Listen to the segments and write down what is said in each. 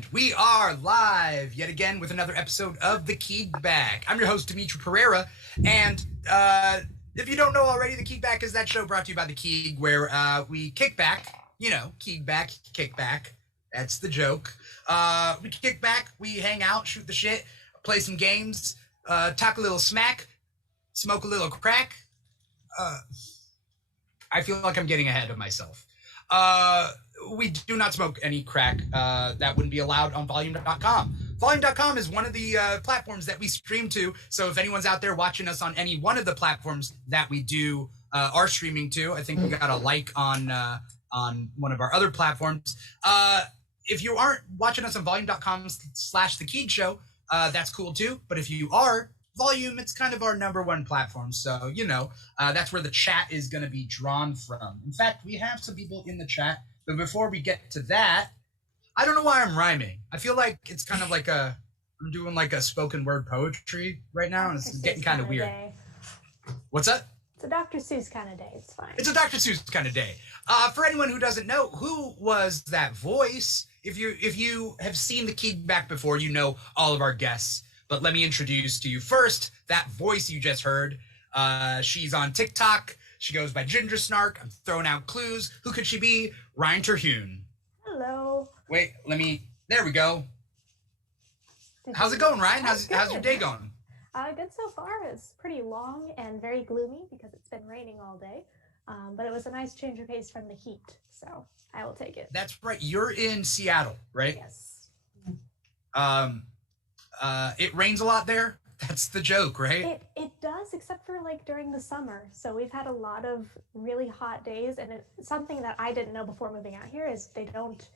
And we are live yet again with another episode of the KEEGBACK. I'm your host, Dimitri Pereira. And if you don't know already, the KEEGBACK is that show brought to you by the Keeg, where we kick back. You know, KEEGBACK, kick back. That's the joke. We kick back, we hang out, shoot the shit, play some games, talk a little smack, smoke a little crack. I feel like I'm getting ahead of myself. We do not smoke any crack. That wouldn't be allowed on volume.com. Volume.com is one of the platforms that we stream to. So if anyone's out there watching us on any one of the platforms that we do are streaming to, I think we got a like on one of our other platforms. If you aren't watching us on volume.com/The Keeg Show, that's cool too. But if you are, Volume, it's kind of our #1 platform. So, you know, that's where the chat is going to be drawn from. In fact, we have some people in the chat. But before we get to that, I don't know why I'm rhyming. I feel like it's kind of like I'm doing like a spoken word poetry right now, and it's getting kind of weird. Day. What's that? It's a Dr. Seuss kind of day. It's fine. It's a Dr. Seuss kind of day. For anyone who doesn't know, who was that voice? If you have seen the KEEGBACK before, you know all of our guests. But let me introduce to you first that voice you just heard. She's on TikTok. She goes by Ginger Snark. I'm throwing out clues. Who could she be? Ryan Terhune. Hello. Wait, there we go. How's it going, Ryan? How's your day going? Good so far. It's pretty long and very gloomy because it's been raining all day. But it was a nice change of pace from the heat, so I will take it. That's right. You're in Seattle, right? Yes. It rains a lot there. That's the joke, right? It does, except for like during the summer. So we've had a lot of really hot days, and it's something that I didn't know before moving out here is they don't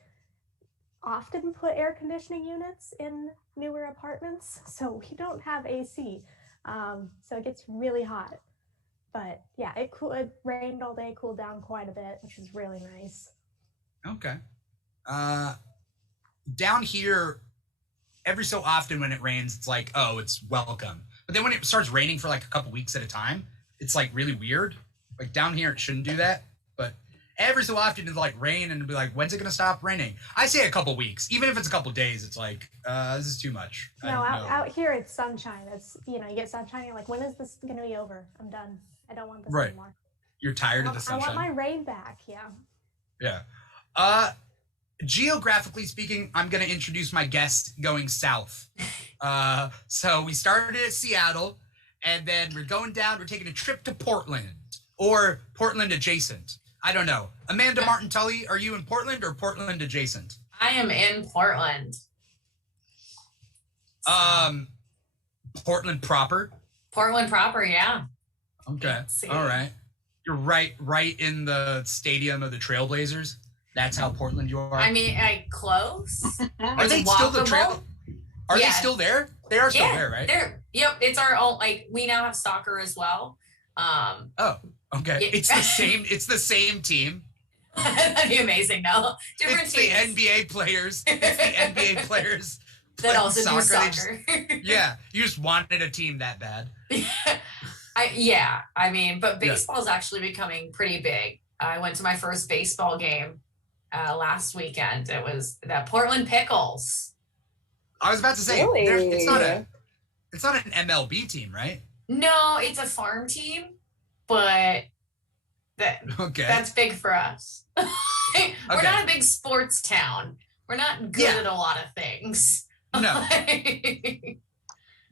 often put air conditioning units in newer apartments, so we don't have AC. So it gets really hot. But yeah, it rained all day, cooled down quite a bit, which is really nice. Okay. Down here, every so often when it rains, it's like, oh, it's welcome. But then when it starts raining for like a couple weeks at a time, it's like really weird. Like down here, it shouldn't do that. But every so often it'll like rain and it'll be like, when's it going to stop raining? I say a couple weeks. Even if it's a couple days, it's like, this is too much. No, out here it's sunshine. It's, you get sunshine. You're like, when is this going to be over? I'm done. I don't want this anymore. You're tired of the sunshine. I want my rain back. Yeah. Yeah. Geographically speaking, I'm going to introduce my guest going south. So we started at Seattle, and then we're going down. We're taking a trip to Portland, or Portland adjacent. I don't know. Amanda Martin Tully, are you in Portland or Portland adjacent? I am in Portland. Portland proper? Portland proper, yeah. Okay. All right. You're right in the stadium of the Trailblazers. That's how Portland you are. I mean, close. Are they still the Trail? Are they still there? They are still there, right? Yep. It's our own. Like, we now have soccer as well. Oh, okay. Yeah. It's the same. It's the same team. That'd be amazing. No, different it's teams. The NBA players. It's the NBA players that also do soccer. Yeah, you just wanted a team that bad. I mean, but baseball is actually becoming pretty big. I went to my first baseball game last weekend. It was the Portland Pickles. I was about to say, really? it's not an MLB team, right? No, it's a farm team, but that's big for us. We're not a big sports town. We're not good at a lot of things. No.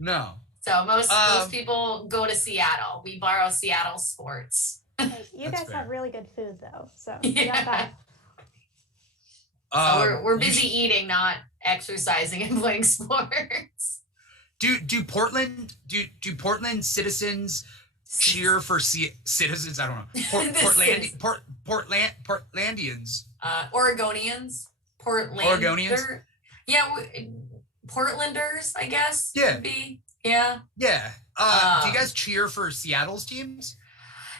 No. So most people go to Seattle. We borrow Seattle sports. Hey, you guys have really good food though, so you got that. So we're busy eating, not exercising and playing sports. Do Portland citizens cheer for citizens? I don't know. Portlandians. Oregonians. Oregonians. Portlanders, I guess. Yeah. Would be. Yeah. Yeah. Do you guys cheer for Seattle's teams?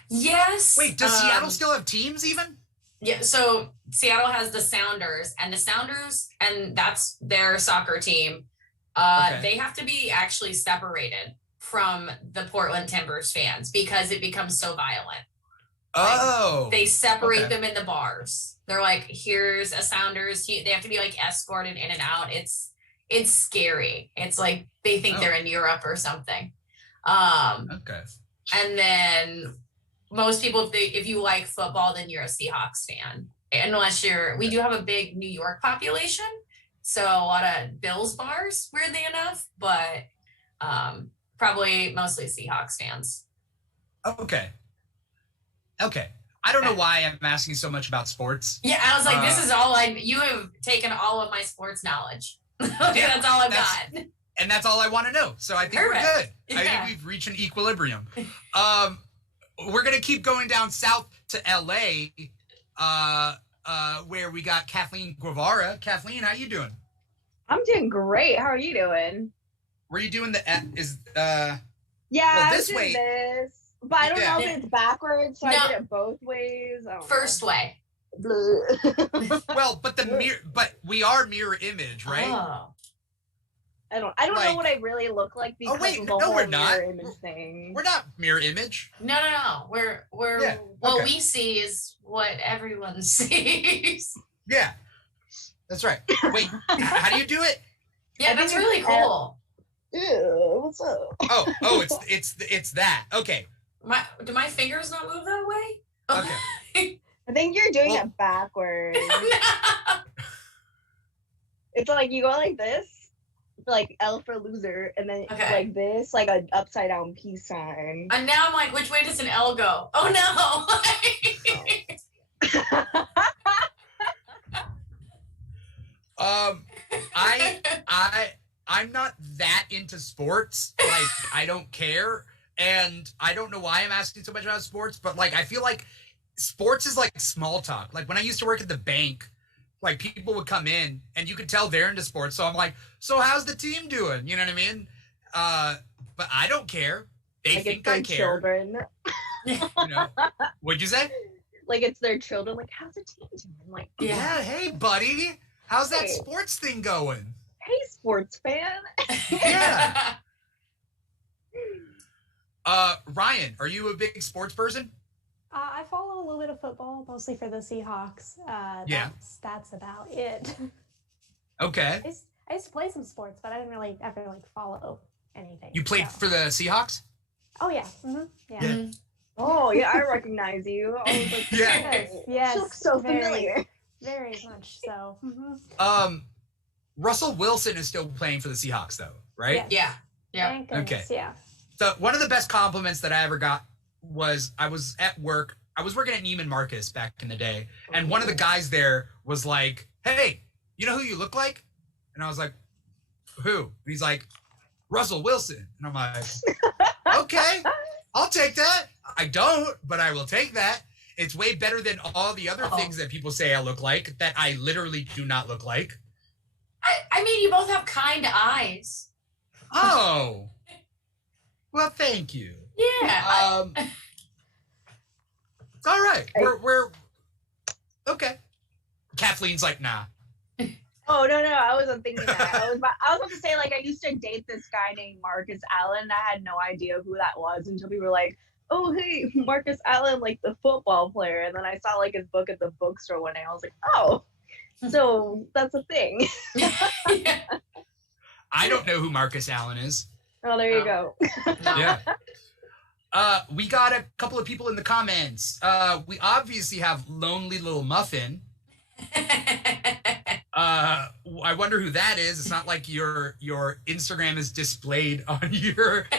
Yes. Wait, does Seattle still have teams even? Yeah, so Seattle has the Sounders, and that's their soccer team. They have to be actually separated from the Portland Timbers fans because it becomes so violent. Oh. They separate them in the bars. They're like, here's a Sounders. They have to be like escorted in and out. It's scary. It's like they think they're in Europe or something. Okay. And then most people, if you like football, then you're a Seahawks fan. Unless we do have a big New York population, so a lot of Bills bars, weirdly enough, but probably mostly Seahawks fans. Okay. I don't know why I'm asking so much about sports. Yeah, I was like, this is all you have taken all of my sports knowledge. That's all I've got. And that's all I want to know. So I think we're good. Yeah. I think we've reached an equilibrium. We're going to keep going down south to LA, where we got Kathleen Guevara. Kathleen, how you doing? I'm doing great. How are you doing? Were you doing yeah, this way. This, but I don't know if it's backwards, so I did it both ways. First way. Well, but we are mirror image, right? Oh. I don't know what I really look like because of the whole mirror image thing. We're not mirror image. No. We're what we see is what everyone sees. Yeah. That's right. Wait, how do you do it? Yeah, that's really cool. Ew, what's up? Oh, it's that. Okay. Do my fingers not move that way? Okay. I think you're doing it backwards. It's like you go like this. Like L for loser, and then like this, like an upside down peace sign. And now I'm like, which way does an L go? Oh no! I'm not that into sports. Like I don't care, and I don't know why I'm asking so much about sports. But like I feel like sports is like small talk. Like when I used to work at the bank. Like people would come in and you could tell they're into sports. So I'm like, so how's the team doing? You know what I mean? But I don't care. They think I care. Children. You know? What'd you say? Like it's their children. Like, how's the team doing? I'm like, yeah, hey buddy. How's that sports thing going? Hey sports fan. Yeah. Ryan, are you a big sports person? I follow a little bit of football, mostly for the Seahawks. That's about it. Okay. I used to play some sports, but I didn't really ever follow anything. You played for the Seahawks? Oh yeah. Mm-hmm. Yeah. Oh yeah, I recognize you. I was like, yes. You look so familiar. Very much so. Mm-hmm. Russell Wilson is still playing for the Seahawks, though, right? Yes. Yeah. Thank goodness, okay. Yeah. So one of the best compliments that I ever got was I was at work. I was working at Neiman Marcus back in the day. And one of the guys there was like, hey, you know who you look like? And I was like, who? And he's like, Russell Wilson. And I'm like, okay, I'll take that. I don't, but I will take that. It's way better than all the other things that people say I look like that I literally do not look like. I mean, you both have kind eyes. Oh. Well, thank you. Yeah. All right. We're okay. Kathleen's like, nah. Oh no, I wasn't thinking that. I was about to say I used to date this guy named Marcus Allen. I had no idea who that was until people were like, "Oh hey, Marcus Allen, the football player." And then I saw his book at the bookstore one day. I was like, "Oh, so that's a thing." I don't know who Marcus Allen is. Oh, there you go. Yeah. We got a couple of people in the comments. We obviously have Lonely Little Muffin. I wonder who that is. It's not like your Instagram is displayed on the display.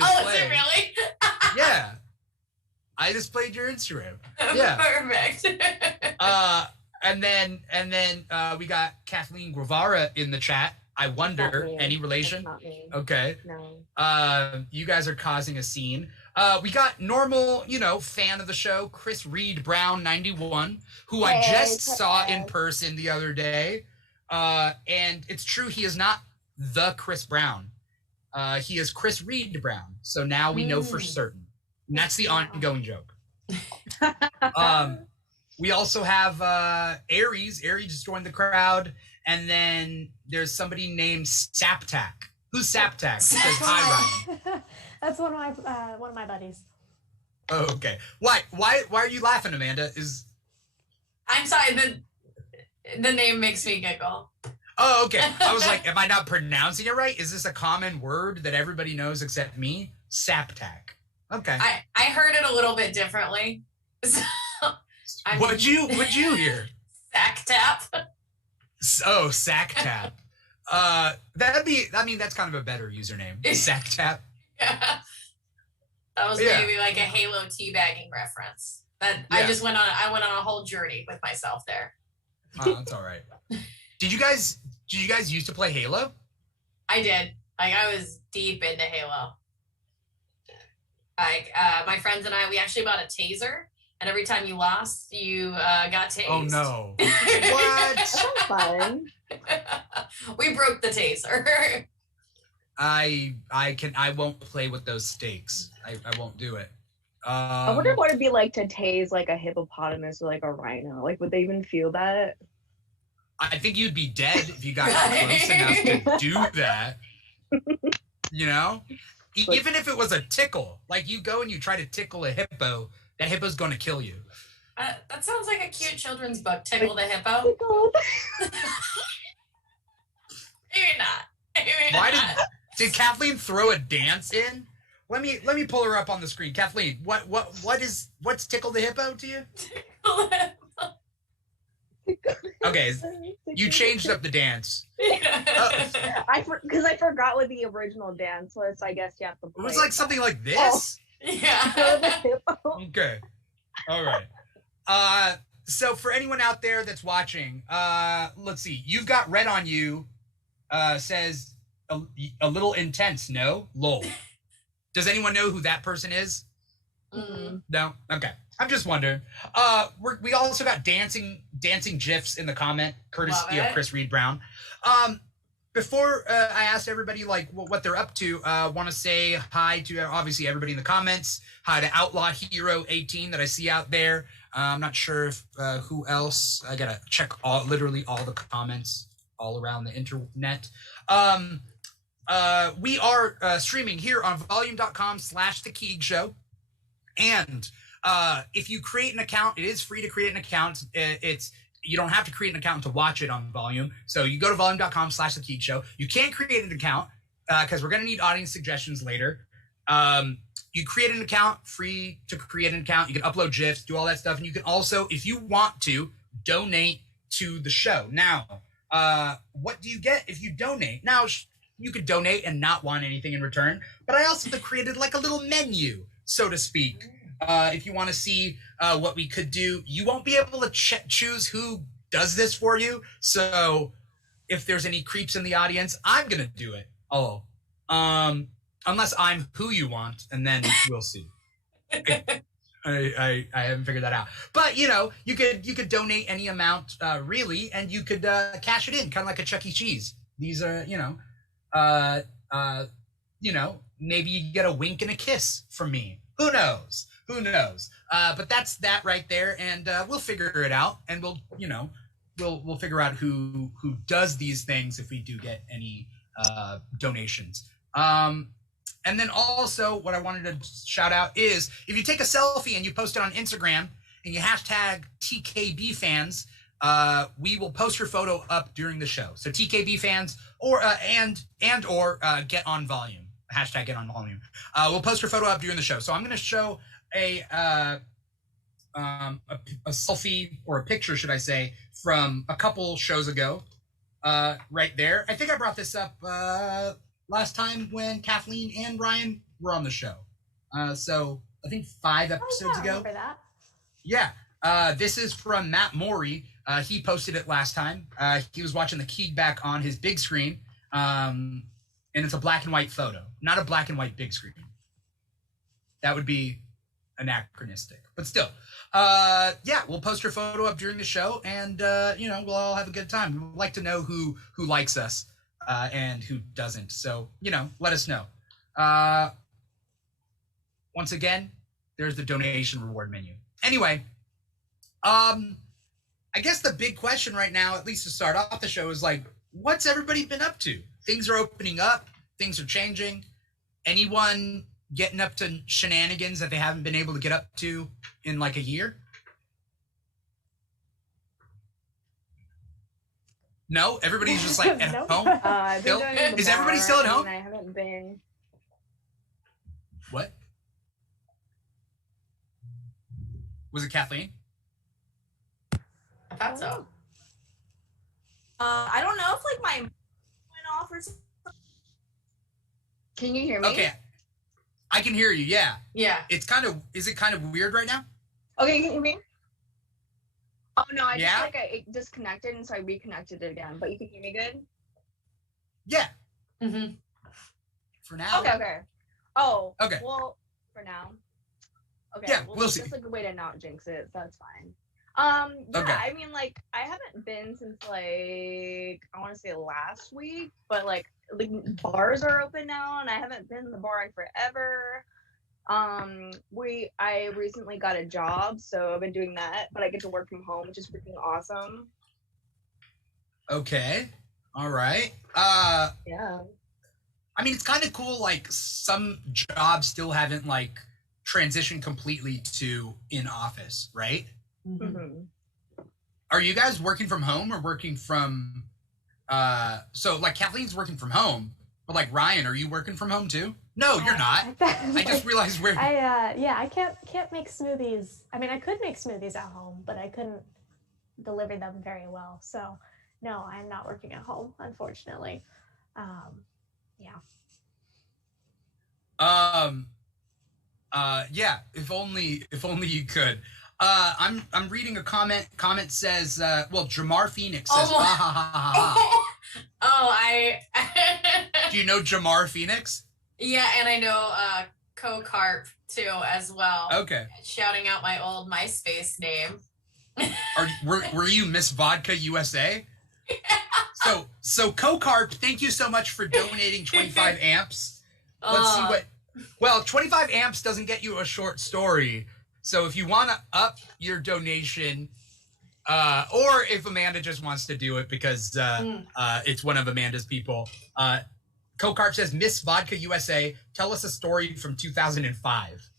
Oh, is it really? Yeah. I displayed your Instagram. Yeah. Perfect. And then we got Kathleen Guevara in the chat. I wonder, any relation? Not me. Okay. No. You guys are causing a scene. We got normal, fan of the show, Chris Reed Brown 91, who I just saw in person the other day. And it's true, he is not the Chris Brown. He is Chris Reed Brown. So now we know for certain. And that's the ongoing joke. We also have Aries. Aries just joined the crowd. And then there's somebody named Saptac. Who's Saptac? Says hi, Ryan. That's one of my buddies. Oh, okay. Why are you laughing, Amanda? I'm sorry, the name makes me giggle. Oh, okay. I was like, am I not pronouncing it right? Is this a common word that everybody knows except me? Saptac. Okay. I heard it a little bit differently. So What'd you hear? Sack tap. Oh, sack tap. That's kind of a better username. Sack tap. Yeah. That was Yeah. maybe like a Halo teabagging reference. That Yeah. I went on a whole journey with myself there. Oh, that's all right. Did you guys used to play Halo? I did. Like I was deep into Halo. Like my friends and I, we actually bought a taser, and every time you lost, you got tased. Oh no! That What? sounds fun. We broke the taser. I won't play with those stakes. I won't do it. I wonder what it'd be like to tase like a hippopotamus or like a rhino. Like, would they even feel that? I think you'd be dead if you got close enough to do that. You know? Like, even if it was a tickle, like you go and you try to tickle a hippo, that hippo's going to kill you. That sounds like a cute children's book, Tickle the Hippo. Maybe not. Maybe Why not. did Kathleen throw a dance in? Let me pull her up on the screen. Kathleen, what's Tickle the Hippo to you? Okay, you changed up the dance. Because I forgot what the original dance was. So I guess you have to It play. was like something like this. Yeah. Okay. All right. So for anyone out there that's watching, let's see. You've got red on you. Says a little intense. No, lol. Does anyone know who that person is? Mm. No. Okay. I'm just wondering. We also got dancing gifs in the comment, courtesy of Chris Reed Brown. Before I asked everybody like what they're up to, want to say hi to obviously everybody in the comments. Hi to Outlaw Hero 18 that I see out there. I'm not sure if who else. I gotta check literally all the comments all around the internet. We are streaming here on volume.com/The Keeg Show. And if you create an account, it is free to create an account. You don't have to create an account to watch it on Volume. So you go to volume.com/The Keeg Show. You can't create an account because we're going to need audience suggestions later. You create an account, free to create an account. You can upload GIFs, do all that stuff. And you can also, if you want to, donate to the show. Now, what do you get if you donate? Now, you could donate and not want anything in return. But I also created like a little menu, so to speak. If you want to see what we could do, you won't be able to choose who does this for you. So if there's any creeps in the audience, I'm going to do it. Oh, unless I'm who you want, and then we'll see. I haven't figured that out. But, you know, you could donate any amount, really, and you could cash it in, kind of like a Chuck E. Cheese. These are, maybe you get a wink and a kiss from me. Who knows? But that's that right there, and we'll figure it out, and we'll figure out who does these things if we do get any donations. And then also what I wanted to shout out is if you take a selfie and you post it on Instagram and you hashtag TKB fans, we will post your photo up during the show. So TKB fans or get on volume. Hashtag get on volume. We'll post your photo up during the show. So I'm going to show a selfie or a picture, should I say, from a couple shows ago, right there. I think I brought this up last time when Kathleen and Ryan were on the show. So I think 5 episodes ago. I remember that. Yeah. This is from Matt Morey. He posted it last time. He was watching the KEEGBACK on his big screen. And it's a black and white photo, not a black and white big screen. That would be anachronistic, but still. Yeah, we'll post your photo up during the show, and we'll all have a good time. We'd like to know who likes us and who doesn't. So let us know. Once again, there's the donation reward menu. Anyway, I guess the big question right now, at least to start off the show, is like, what's everybody been up to? Things are opening up. Things are changing. Anyone getting up to shenanigans that they haven't been able to get up to in like a year? No, everybody's just like at Nope. home. I've been Still? going to the Is everybody bar. still at I mean, home? I haven't been. What? Was it Kathleen? I thought so. I don't know if like my went off or something. Can you hear me? Okay, I can hear you. Yeah, Yeah. it's kind of. Is it kind of weird right now? Okay, can you hear me? Oh no, I Yeah? just like it disconnected and so I reconnected it again. But you can hear me good? Yeah, Mm-hmm. for now. Okay. Oh. Okay. Well, for now. Okay. Yeah, well, we'll see. That's a good way to not jinx it. So that's fine. Yeah, Okay. I mean, like, I haven't been since like I want to say last week, but like bars are open now, and I haven't been in the bar in forever. I recently got a job, so I've been doing that, but I get to work from home, which is freaking awesome. Okay. All right. Yeah. I mean, it's kind of cool. Like some jobs still haven't like transitioned completely to in office, right? Mm-hmm. Are you guys working from home or working from? So like Kathleen's working from home, but like Ryan, are you working from home too? No, you're not. I just realized we're. I can't make smoothies. I mean, I could make smoothies at home, but I couldn't deliver them very well. So, no, I'm not working at home, unfortunately. Yeah. Yeah. If only you could. I'm reading a comment. Comment says, well, Jamar Phoenix says, Oh my- ha ha ha ha ha. Oh, I. Do you know Jamar Phoenix? Yeah, and I know Co-Carp too as well. Okay. Shouting out my old MySpace name. Were you Miss Vodka USA? So Co-Carp, thank you so much for donating 25 amps. Let's see what. Well, 25 amps doesn't get you a short story. So if you want to up your donation, or if Amanda just wants to do it because it's one of Amanda's people, Co-Carp says, Miss Vodka USA, tell us a story from 2005.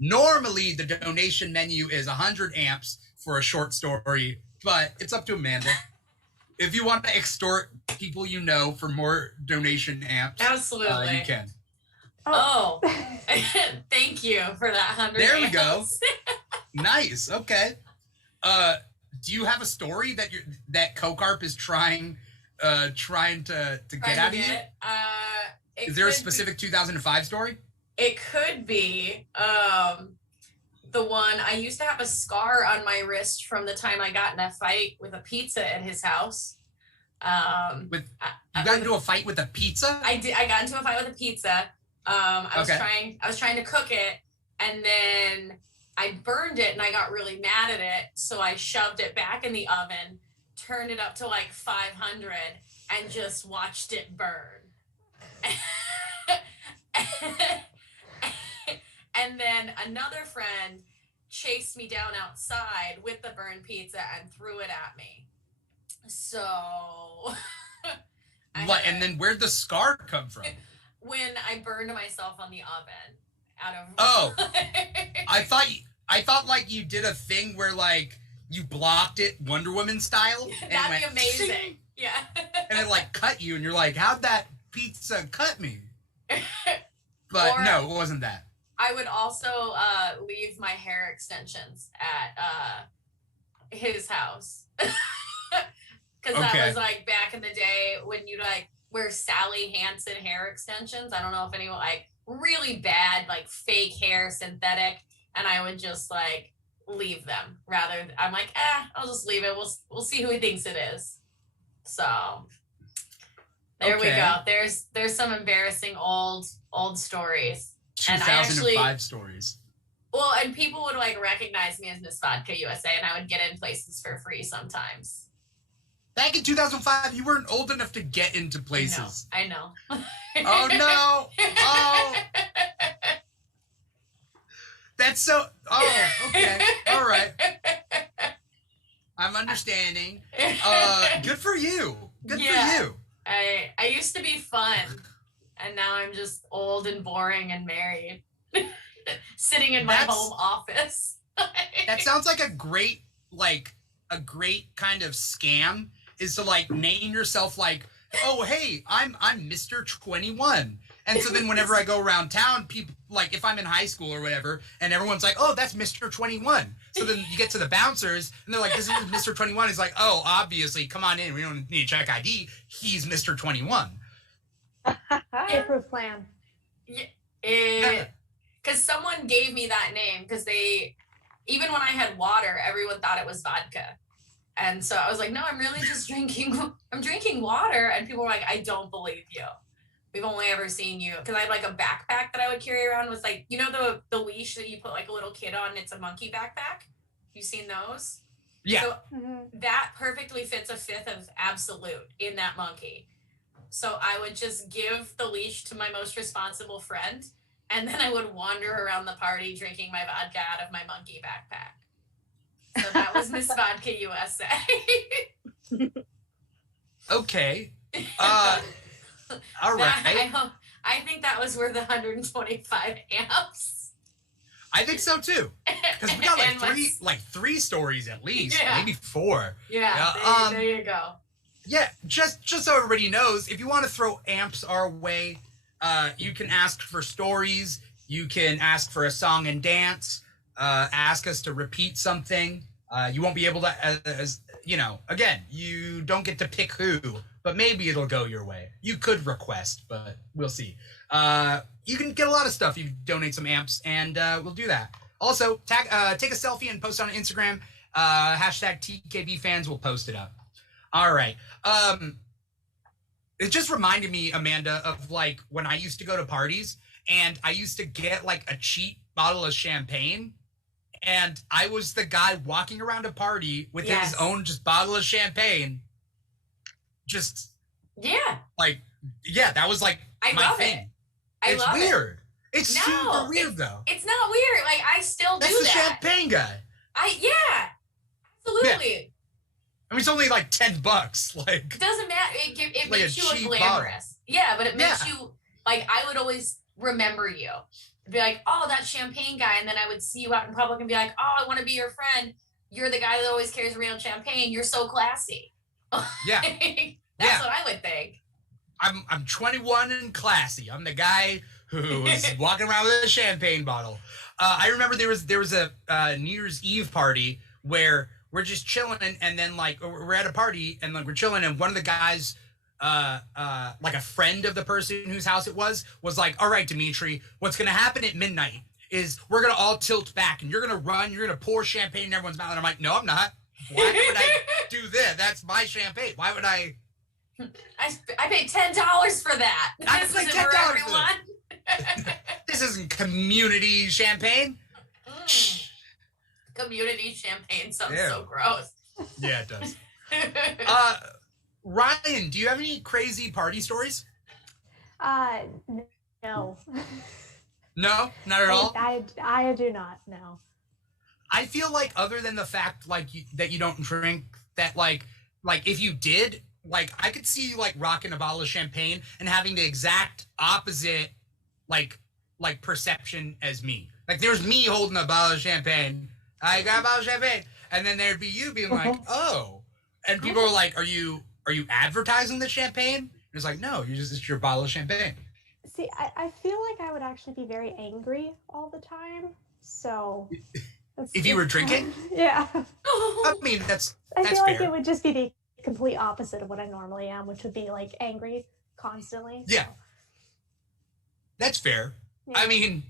Normally, the donation menu is 100 amps for a short story, but it's up to Amanda. If you want to extort people you know for more donation amps, Absolutely. you can. Oh, thank you for that 100 There we go. amps. Nice. Okay. Do you have a story that Co-Carp is trying to get out of you? Is there a specific 2005 story? It could be the one. I used to have a scar on my wrist from the time I got in a fight with a pizza at his house. You got into a fight with a pizza? I did. I got into a fight with a pizza. I was trying to cook it, and then I burned it, and I got really mad at it. So I shoved it back in the oven, turned it up to like 500, and just watched it burn. And then another friend chased me down outside with the burned pizza and threw it at me. So And then where'd the scar come from? When I burned myself on the oven out of I thought like you did a thing where like you blocked it Wonder Woman style. And That'd be went, amazing. "Ting!" Yeah. And it like cut you and you're like, how'd that pizza cut me? But Or- no, it wasn't that. I would also leave my hair extensions at his house. Because that was like back in the day when you like wear Sally Hansen hair extensions. I don't know if anyone like really bad, like fake hair, synthetic. And I would just like leave them I'm like, I'll just leave it. We'll see who he thinks it is. So there we go. There's some embarrassing old stories. 2005 stories. Well, and people would like recognize me as Miss Vodka USA, and I would get in places for free sometimes. Back in 2005, you weren't old enough to get into places. I know. Oh no! Oh, that's so. Oh, okay, all right. I'm understanding. Good for you. Good for you. I used to be fun, and now I'm just old and boring and married. sitting in my home office. That sounds like a great kind of scam is to like name yourself like, oh hey, I'm Mr. 21. And so then whenever I go around town, people like if I'm in high school or whatever, and everyone's like, oh, that's Mr. 21. So then you get to the bouncers and they're like, this is Mr. 21. He's like, oh, obviously, come on in. We don't need to check ID. He's Mr. 21. Proof plan. Yeah, because someone gave me that name because even when I had water, everyone thought it was vodka. And so I was like, no, I'm really just I'm drinking water. And people were like, I don't believe you. We've only ever seen you. Because I had like a backpack that I would carry around with like, you know, the leash that you put like a little kid on, it's a monkey backpack. You seen those? Yeah. So that perfectly fits a fifth of Absolute in that monkey. So I would just give the leash to my most responsible friend. And then I would wander around the party drinking my vodka out of my monkey backpack. So that was Miss Vodka USA. Okay. All right. I think that was worth 125 amps. I think so too. Because we got like three stories at least, maybe 4. Yeah. There you go. Yeah, just so everybody knows, if you want to throw amps our way, you can ask for stories. You can ask for a song and dance. Ask us to repeat something. You won't be able to, again, you don't get to pick who, but maybe it'll go your way. You could request, but we'll see. You can get a lot of stuff. You donate some amps, and we'll do that. Also, take a selfie and post on Instagram. Hashtag TKB fans will post it up. All right. It just reminded me, Amanda, of like when I used to go to parties and I used to get like a cheap bottle of champagne. And I was the guy walking around a party with his own just bottle of champagne. Just that was like my thing. It's weird. It's super weird though. It's not weird. Like I still do that. That's the champagne guy. Absolutely. Yeah. I mean, it's only like $10. Like it doesn't matter. It like makes you look glamorous. Bottle. Yeah, but it makes you like. I would always remember you. Be like, oh, that champagne guy, and then I would see you out in public and be like, oh, I want to be your friend. You're the guy that always carries real champagne. You're so classy. Yeah, that's what I would think. I'm 21 and classy. I'm the guy who's walking around with a champagne bottle. I remember there was a New Year's Eve party where we're just chilling and then like we're at a party and like we're chilling and one of the guys like a friend of the person whose house it was like, all right, Dimitri, what's gonna happen at midnight is we're gonna all tilt back and you're gonna run, you're gonna pour champagne in everyone's mouth. And I'm like, no, I'm not. Why would I do this? That's my champagne. Why would I paid $10 for that. I This paid isn't for $10 everyone. This isn't community champagne. Community champagne sounds so gross. Yeah, it does. Ryan, do you have any crazy party stories? No. No, not at all. I do not. No. I feel like other than the fact like that you don't drink, that like if you did, like I could see you like rocking a bottle of champagne and having the exact opposite like perception as me. Like there's me holding a bottle of champagne. I got a bottle of champagne, and then there'd be you being like, oh, and people are like, are you advertising the champagne? And it's like, no, it's your bottle of champagne. See, I feel like I would actually be very angry all the time. So if you were drinking? Yeah. I mean, that's I feel like fair. it would just be the complete opposite of what I normally am, which would be like angry constantly. Yeah. That's fair. Yeah. I mean,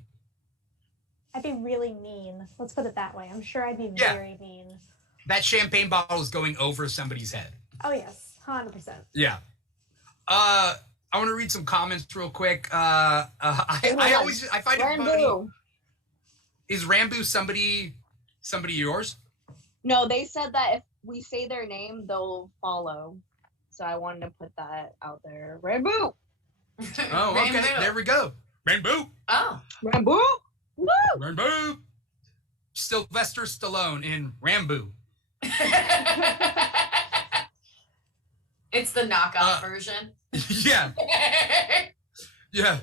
I'd be really mean. Let's put it that way. I'm sure I'd be very mean. That champagne bottle is going over somebody's head. Oh yes, 100%. Yeah. I want to read some comments real quick. I find it funny. Is Rambo somebody yours? No, they said that if we say their name, they'll follow. So I wanted to put that out there. Rambo. Oh, okay. Rambo. There we go. Rambo. Oh. Rambo. Woo! Rambo. Sylvester Stallone in Rambo. It's the knockoff version. Yeah. Yeah.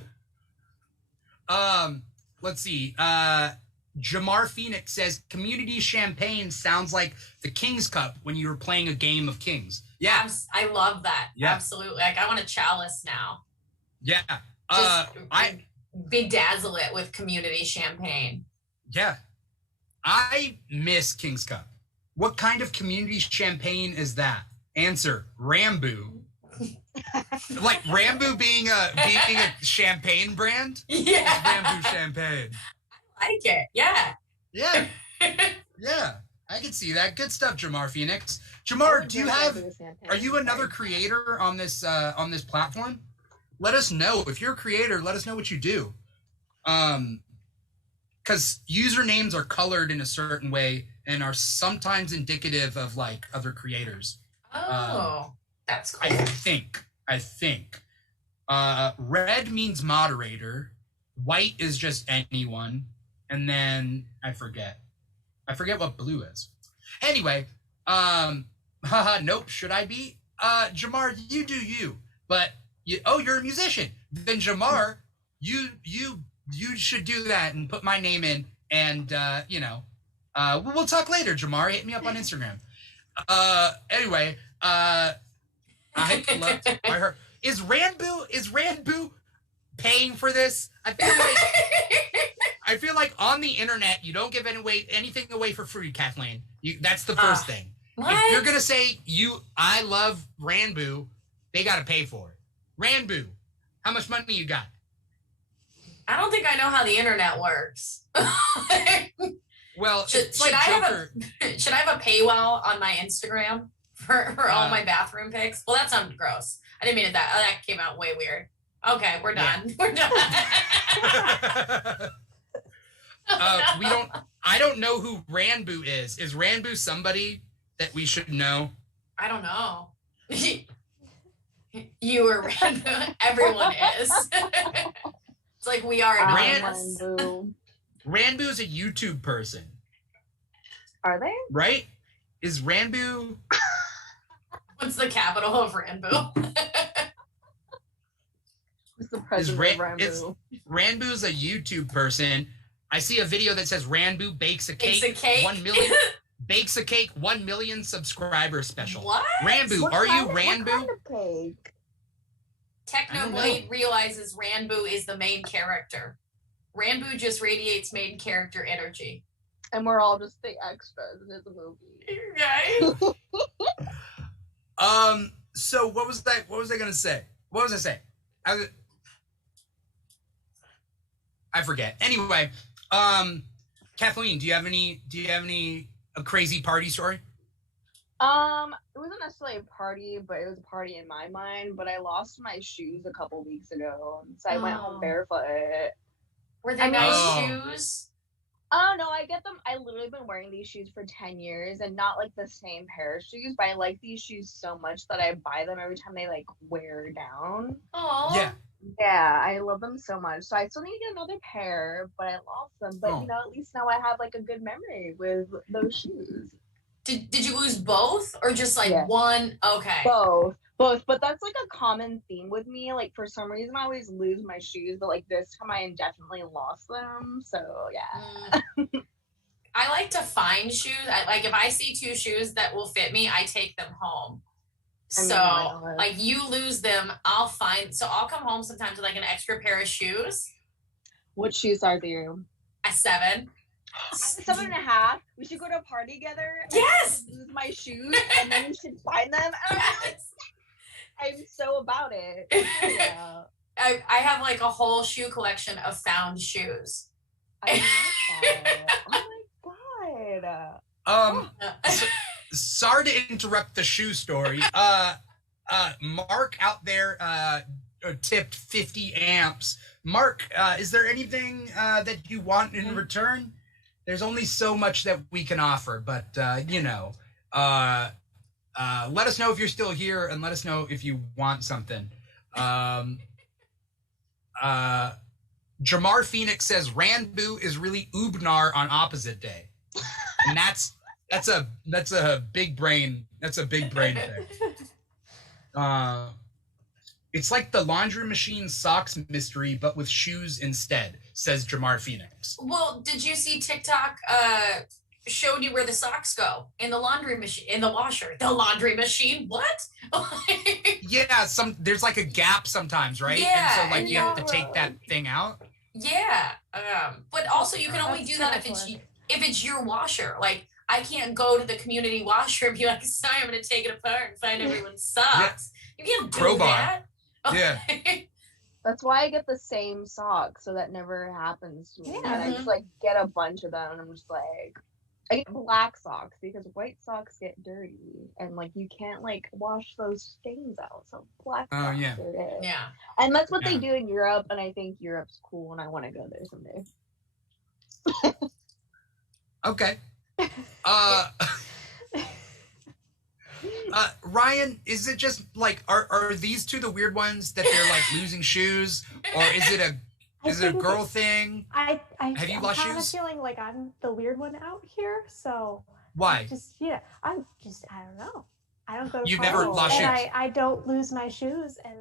let's see. Jamar Phoenix says community champagne sounds like the King's Cup when you were playing a game of Kings. Yeah. I love that. Yeah. Absolutely. Like I want a chalice now. Yeah. Just I bedazzle it with community champagne. Yeah. I miss King's Cup. What kind of community champagne is that? Answer, Rambo. Like Rambo being a champagne brand? Yeah. Rambo champagne. I like it. Yeah. Yeah. Yeah. I can see that. Good stuff, Jamar Phoenix. Jamar, are you another creator on this platform? Let us know. If you're a creator, let us know what you do. Because usernames are colored in a certain way and are sometimes indicative of like other creators. Oh, that's cool. I think. Red means moderator. White is just anyone. And then I forget what blue is. Anyway, nope. Should I be? Jamar, you do you. But you're a musician. Then Jamar, you should do that and put my name in. And we'll talk later. Jamar, hit me up on Instagram. Anyway, I heard is Ranboo paying for this? I feel like on the internet you don't give anything away for free, Kathleen. That's the first thing. What? If you're gonna say I love Ranboo, they gotta pay for it. Ranboo, how much money you got? I don't think I know how the internet works. Well, should I have a paywall on my Instagram for all my bathroom pics? Well, that sounded gross. I didn't mean it that came out way weird. Okay, we're done. Yeah. We're done. I don't know who Ranboo is. Is Ranboo somebody that we should know? I don't know. You are Ranboo. Everyone is. It's like we are anonymous. Ranboo's a YouTube person. Are they? Right? Is Ranboo... What's the capital of Ranboo? Who's the president of Ranboo? Ranboo's a YouTube person. I see a video that says Ranboo bakes a cake. 1 million. Bakes a cake, 1 million subscriber special. What? Ranboo, are you Ranboo? What kind of cake? Technoblade realizes Ranboo is the main character. Ranboo just radiates main character energy. And we're all just the extras in the movie. Right? So what was that? What was I gonna say? What was I saying? I forget. Anyway, Kathleen, do you have any a crazy party story? It wasn't necessarily a party, but it was a party in my mind. But I lost my shoes a couple weeks ago, so I went home barefoot. Were they nice shoes? Oh no, I get them. I literally been wearing these shoes for 10 years, and not like the same pair of shoes. But I like these shoes so much that I buy them every time they like wear down. Oh yeah, I love them so much. So I still need to get another pair, but I lost them. But at least now I have like a good memory with those shoes. Did you lose both or just like one? Okay. Both. But that's like a common theme with me. Like for some reason I always lose my shoes, but like this time I indefinitely lost them. So yeah. I like to find shoes. Like if I see two shoes that will fit me, I take them home. Like you lose them, I'll come home sometimes with like an extra pair of shoes. What shoes are they? A 7. I'm 7.5. We should go to a party together. Yes. Lose my shoes, and then we should find them. Yes. I'm so about it. Yeah. I have like a whole shoe collection of found shoes. I love that. Oh my god. Sorry to interrupt the shoe story. Mark out there tipped 50 amps. Mark, is there anything that you want in return? There's only so much that we can offer, but let us know if you're still here and let us know if you want something. Jamar Phoenix says Ranboo is really Ubnar on opposite day. And that's a big brain. That's a big brain thing. It's like the laundry machine socks mystery, but with shoes instead. says Jamar Phoenix. Well, did you see TikTok showed you where the socks go in the laundry machine, in the washer, the laundry machine? What? Yeah, there's like a gap sometimes, right? Yeah, and so like and you have to take that thing out. Yeah, but also you can only That's do too that much if it's your washer. Like I can't go to the community washer and be like, sorry, I'm gonna take it apart and find everyone's socks. You can't do Crowbar. that. Yeah. That's why I get the same socks, so that never happens to me. Yeah. And I just like get a bunch of them, and I'm just like, I get black socks because white socks get dirty, and like you can't like wash those stains out. So black Oh, socks yeah. are it. Yeah. And that's what they Yeah. do in Europe, and I think Europe's cool, and I want to go there someday. Okay. Ryan, is it just like are these two the weird ones that they're like losing shoes, or is it a girl thing? Have you I'm lost kind of shoes? feeling like I'm the weird one out here, so Why? I don't know. I don't go to You've never college, lost and shoes? I don't lose my shoes, and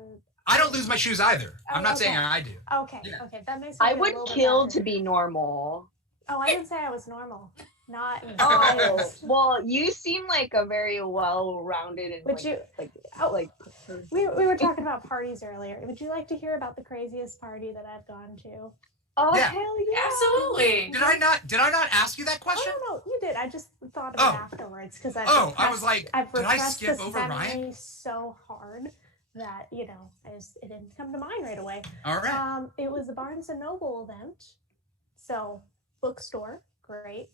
I don't lose my shoes either. I'm not okay. saying I do. okay, Yeah. okay, that makes me I feel a would little bit kill better. to be normal. Oh, I didn't say I was normal. Not in Oh, size. well, you seem like a very well-rounded and Would you? like Oh, we were talking about parties earlier. Would you like to hear about the craziest party that I've gone to? Oh, Yeah. hell yeah. Absolutely. Did I not ask you that question? Oh no, you did. I just thought of Oh. it afterwards because I've Oh, I repressed- was like, I've did I repressed skip this over memory Ryan? so hard that it didn't come to mind right away. All right. It was a Barnes and Noble event, so bookstore, great.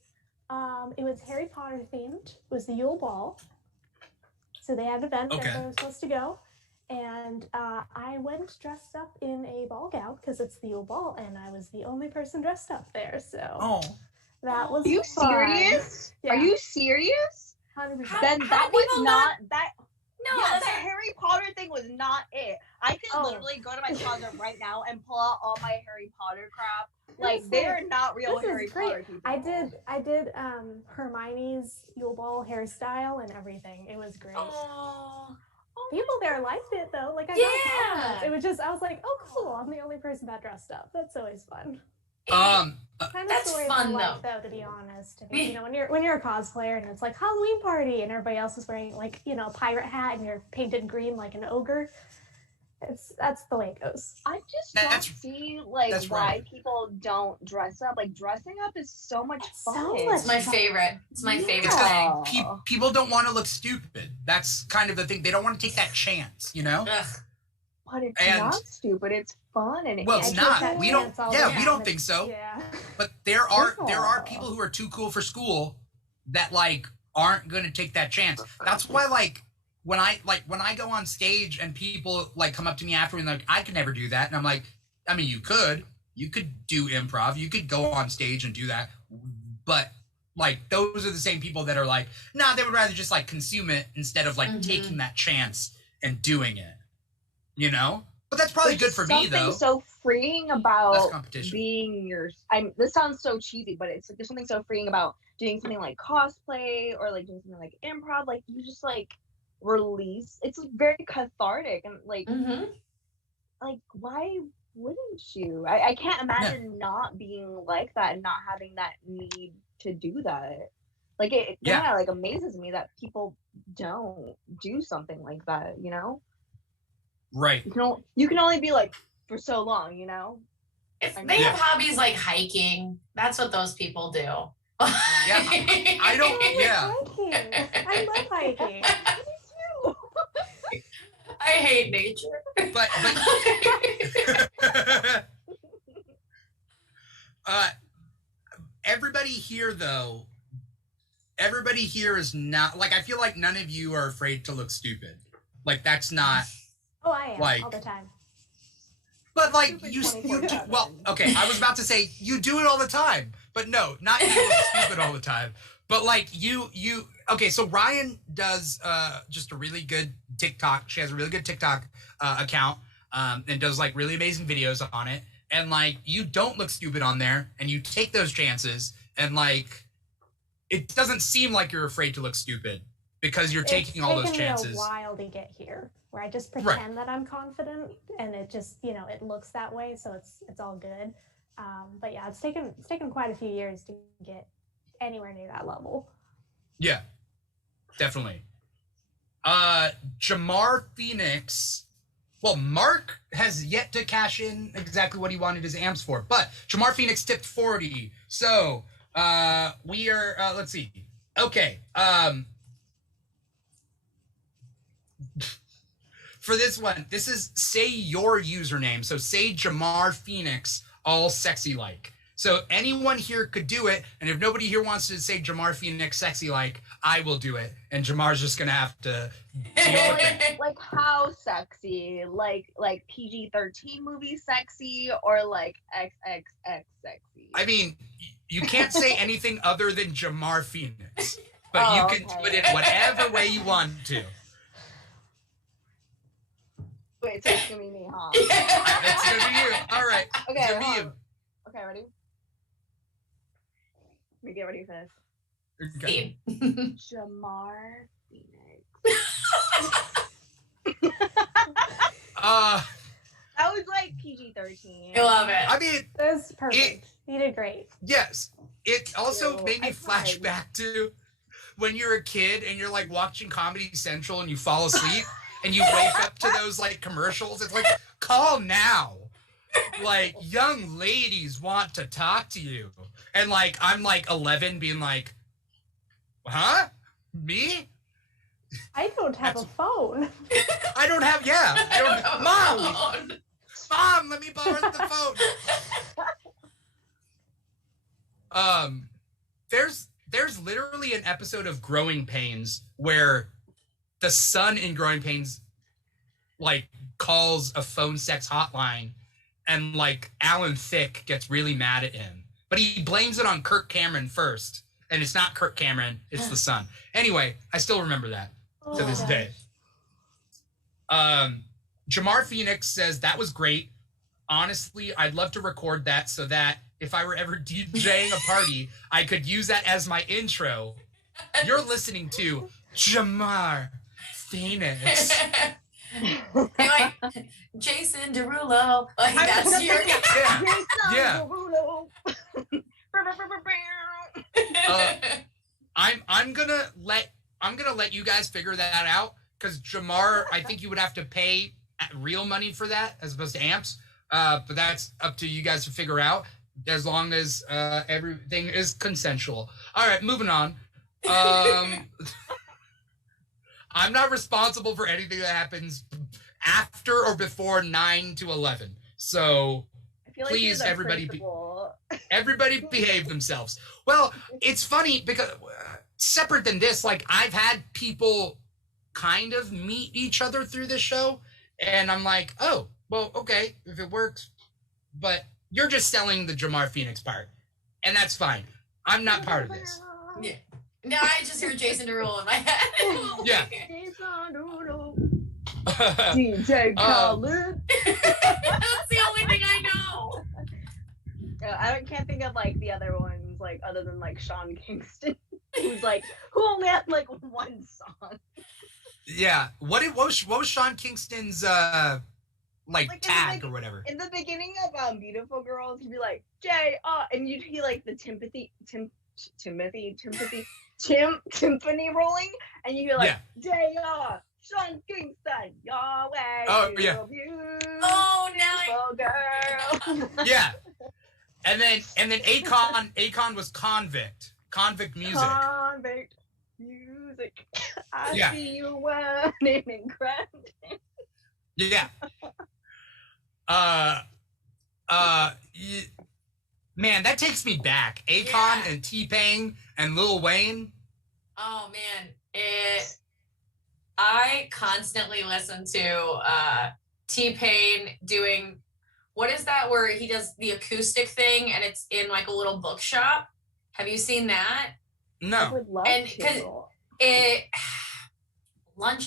It was Harry Potter themed. It was the Yule Ball, so they had an event. Okay. Everyone was supposed to go, and I went dressed up in a ball gown because it's the Yule Ball, and I was the only person dressed up there. So Oh. that was Are you fun. serious? Yeah. Are you serious? 100%. Then How that do was people not that. No, Yeah, that's the Harry Potter thing was not it. I can Oh. literally go to my closet right now and pull out all my Harry Potter crap. Like This they is- are not real this is Harry great. Potter people. I did Hermione's Yule Ball hairstyle and everything. It was great. Oh. People there liked it though. Like I Yeah. got compliments. It was just I was like, oh cool, I'm the only person that dressed up. That's always fun. Um. Kind of That's story of fun, my life though, to be honest. I mean, Yeah. when you're a cosplayer and it's like Halloween party and everybody else is wearing like, a pirate hat and you're painted green like an ogre. That's the way it goes. I just That's- don't see like that's why right. people don't dress up. Like dressing up is so much It's fun. so much It's my favorite. It's my favorite It's Yeah. thing. people don't want to look stupid. That's kind of the thing. They don't want to take that chance, you know? Ugh. But it's And- not stupid. It's fun and Well, I it's take not. that We don't. chance all Yeah, the we time. don't think so. Yeah. But there are Yeah. people who are too cool for school that like aren't going to take that chance. That's why like when I go on stage and people like come up to me after and like I could never do that, and I'm like, I mean, you could do improv, you could go on stage and do that, but like those are the same people that are like, nah, they would rather just like consume it instead of like Mhm. taking that chance and doing it, you know? But that's probably There's good for me something though. so freeing Less about competition. being your. This sounds so cheesy, but it's like there's something so freeing about doing something like cosplay or like doing something like improv. Like you just like release. It's like, very cathartic and like Mm-hmm. like why wouldn't you? I can't imagine not being like that and not having that need to do that. Like it Yeah. kind of like amazes me that people don't do something like that. You know, Right. you can only be like for so long. You know. If I they know. have hobbies like hiking, that's what those people do. Yeah, I don't- yeah. Hiking. I love hiking. I hate nature. But everybody here though, everybody here is not like, I feel like none of you are afraid to look stupid. Like that's not, Oh, I am Like- all the time. but like Stupid you do, 24/7. well, okay, I was about to say you do it all the time, but no, not you look stupid all the time. But like you, okay, so Ryan does just a really good TikTok. She has a really good TikTok account and does like really amazing videos on it. And like you don't look stupid on there and you take those chances and like it doesn't seem like you're afraid to look stupid because you're taking all those It's taken chances. me a while to get here, where I just pretend that I'm confident, and it just, it looks that way, so it's all good. But yeah, it's taken quite a few years to get anywhere near that level. Yeah, definitely. Jamar Phoenix. Well, Mark has yet to cash in exactly what he wanted his amps for, but Jamar Phoenix tipped 40. So we are, let's see. Okay. For this one, this is say your username. So say Jamar Phoenix, all sexy like. So anyone here could do it, and if nobody here wants to say Jamar Phoenix sexy like, I will do it, and Jamar's just gonna have to deal with it. Like how sexy? Like PG-13 movie sexy or like XXX sexy? I mean, you can't say anything other than Jamar Phoenix, but you can do it in whatever way you want to. Wait, so it's gonna be me, huh? It's gonna be you. All right. Okay, It's gonna be hold you. on. Okay, ready? Let me get ready for this. Okay. Jamar Phoenix. That was like PG-13. I love it. I mean, That was perfect. You did great. yes. It also Ew, made me I flash tried. back to when you're a kid and you're like watching Comedy Central and you fall asleep and you wake up to those like commercials. It's like, call now. Like, young ladies want to talk to you. And like, I'm like 11 being like, huh? Me? I don't have a phone. I don't have, Mom! Phone. Mom, let me borrow the phone. There's literally an episode of Growing Pains where the son in Growing Pains like calls a phone sex hotline and like Alan Thicke gets really mad at him. But he blames it on Kirk Cameron first. And it's not Kirk Cameron, it's the son. Anyway, I still remember that to this day. Jamar Phoenix says, that was great. Honestly, I'd love to record that so that if I were ever DJing a party, I could use that as my intro. You're listening to Jamar Phoenix. Like Jason Derulo. Like that's your Yeah. I'm gonna let you guys figure that out because Jamar, I think you would have to pay real money for that as opposed to amps. But that's up to you guys to figure out as long as everything is consensual. All right, moving on. I'm not responsible for anything that happens after or before 9 to 11. So I feel like please, you're the everybody, principal. everybody behave themselves. Well, it's funny because separate than this, like I've had people kind of meet each other through this show, and I'm like, oh, well, okay, if it works, but you're just selling the Jamar Phoenix part, and that's fine. I'm not part of this. Yeah. Now I just hear Jason Derulo in my head. Yeah. DJ Khaled. That's the only thing I know. I can't think of like the other ones, like other than like Sean Kingston, who's like who only had like one song. Yeah. What was Sean Kingston's like tag or whatever? In the beginning of Beautiful Girls, he'd be like and you'd hear like the timpani rolling, and you hear like Sean Kingston, Yahweh. Oh, yeah. Oh, now Girl. Yeah. And then Akon was Convict music. Convict music. I see you whining and crying. Yeah. Man, that takes me back. Akon and T-Pain and Lil Wayne. Oh man, I constantly listen to T-Pain doing, what is that where he does the acoustic thing and it's in like a little bookshop? Have you seen that? I No. would love And to.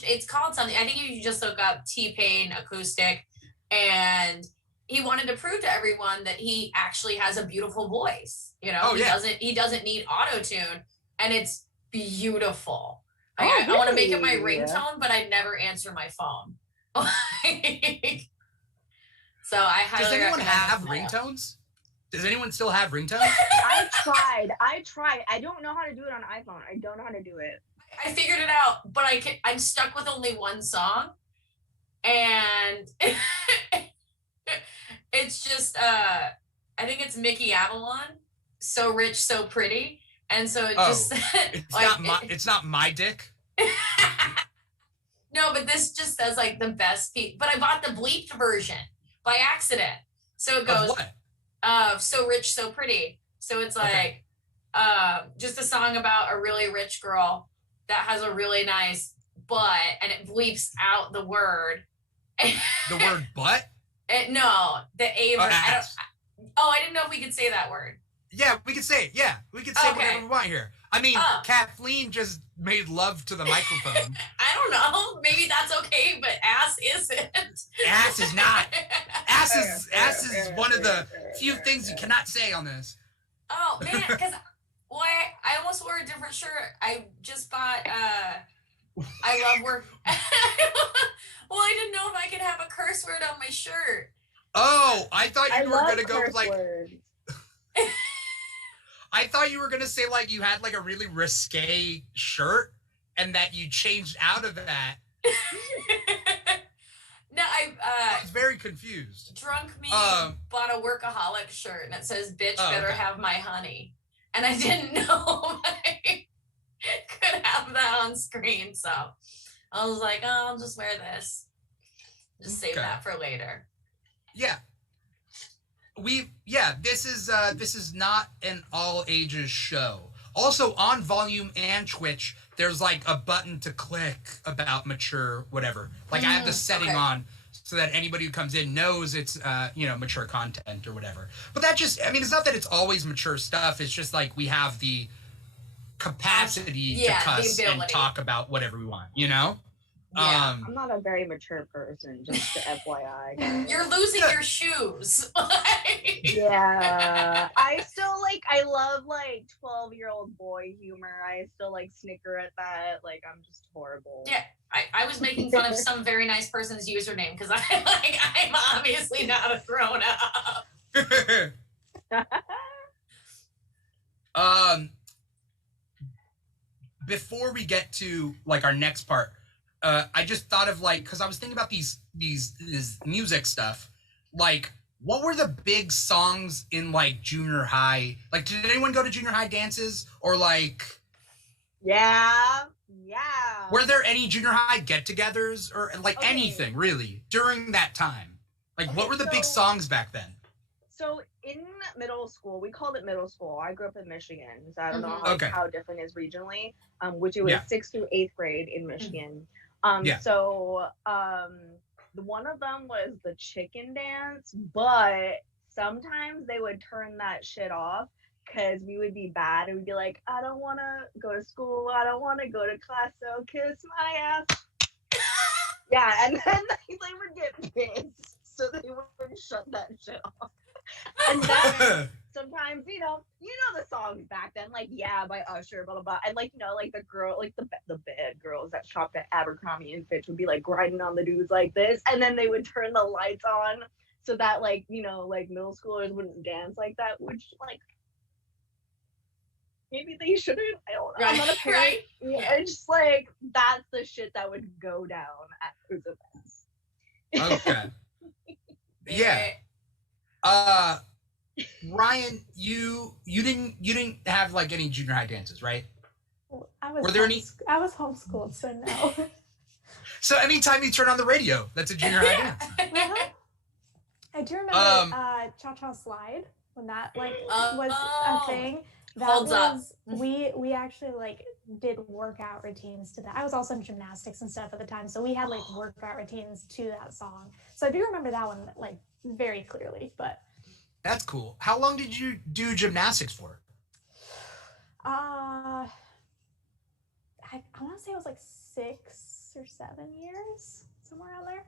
It's called something. I think you just look up T-Pain acoustic, and he wanted to prove to everyone that he actually has a beautiful voice. You know, he doesn't need auto-tune, and it's beautiful. I want to make it my ringtone, but I never answer my phone. So I highly Does anyone recommend have that. ringtones? Does anyone still have ringtones? I tried. I don't know how to do it on iPhone. I don't know how to do it. I figured it out, but I'm stuck with only one song, and it's just I think it's Mickey Avalon, So Rich, So Pretty, and so it just it's not my dick. No, but this just says like the best piece. But I bought the bleeped version by accident, so it goes So Rich, So Pretty. So it's like just a song about a really rich girl that has a really nice butt, and it bleeps out the word. The word butt? No, the A word. Ass. I didn't know if we could say that word. Yeah, we can say it. Yeah, we can say whatever we want here. I mean, Kathleen just made love to the microphone. I don't know. Maybe that's okay, but ass isn't. Ass is not. Ass is one of the few things you cannot say on this. Oh man, because I almost wore a different shirt. I just bought I love work. Well, I didn't know if I could have a curse word on my shirt. Oh, I thought you were gonna go like words. I thought you were gonna say like you had like a really risque shirt and that you changed out of that. No, I was very confused. Drunk me bought a workaholic shirt and it says "Bitch better have my honey," and I didn't know I could have that on screen, so I was like, "Oh, I'll just wear this. Just save that for later." Yeah. This is not an all ages show. Also on Volume and Twitch, there's like a button to click about mature whatever. Like I have the setting on so that anybody who comes in knows it's mature content or whatever. But that just it's not that it's always mature stuff. It's just like we have the capacity to cuss and talk about whatever we want, you know? Yeah, I'm not a very mature person, just to FYI. Guys. You're losing your shoes. Yeah. I love 12-year-old boy humor. I still snicker at that. I'm just horrible. Yeah. I was making fun of some very nice person's username because I'm obviously not a grown up. Before we get to our next part, I just thought of because I was thinking about this music stuff. What were the big songs in junior high? Did anyone go to junior high dances or Yeah. Were there any junior high get-togethers or anything really during that time? What were the big songs back then? So in middle school, we called it middle school. I grew up in Michigan, so I don't know how different it is regionally. Which it was 6th through 8th grade in Michigan. So one of them was the chicken dance, but sometimes they would turn that shit off because we would be bad and we'd be like, I don't want to go to school, I don't want to go to class, so kiss my ass. Yeah, and then they would get pissed, so they would shut that shit off. And then sometimes, you know the songs back then, Yeah by Usher, blah blah blah, and the girl, the bad girls that shopped at Abercrombie and Fitch would be grinding on the dudes like this, and then they would turn the lights on so that middle schoolers wouldn't dance like that, which maybe they shouldn't. I don't know. I'm not a parent. Right? Yeah, it's just that's the shit that would go down at those events. Okay. Yeah. Ryan, you didn't have any junior high dances, right? Were there any? I was homeschooled, so no. So anytime you turn on the radio, that's a junior high dance. I do remember Cha-Cha Slide when that was a thing. That Holds up. We actually did workout routines to that. I was also in gymnastics and stuff at the time, so we had workout routines to that song. So I do remember that one very clearly. But that's cool. How long did you do gymnastics for? I want to say it was 6 or 7 years, somewhere around there.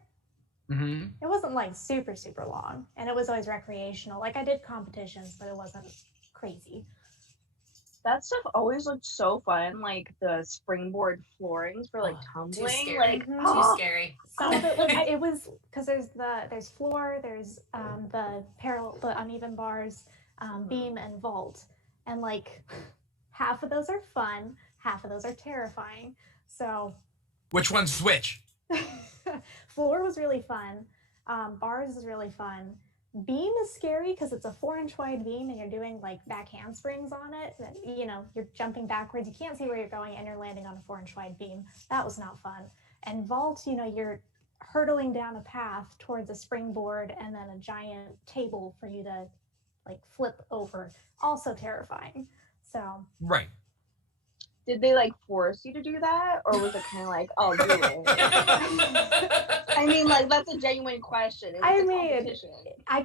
Mm-hmm. It wasn't super, super long, and it was always recreational. I did competitions, but it wasn't crazy. That stuff always looked so fun, the springboard floorings for tumbling. Too scary. Too scary. Some of it, it was because there's floor, there's the uneven bars, beam, and vault. And like half of those are fun, half of those are terrifying. So Which one's which? floor was really fun. Bars is really fun. Beam is scary because it's a 4-inch wide beam and you're doing like back handsprings on it. And, you know, you're jumping backwards. You can't see where you're going and you're landing on a 4-inch wide beam. That was not fun. And vault, you know, you're hurtling down a path towards a springboard and then a giant table for you to like flip over. Also terrifying. So Right. Did they like force you to do that, or was it kind of like, "Oh, do it"? I mean, like that's a genuine question. I mean, I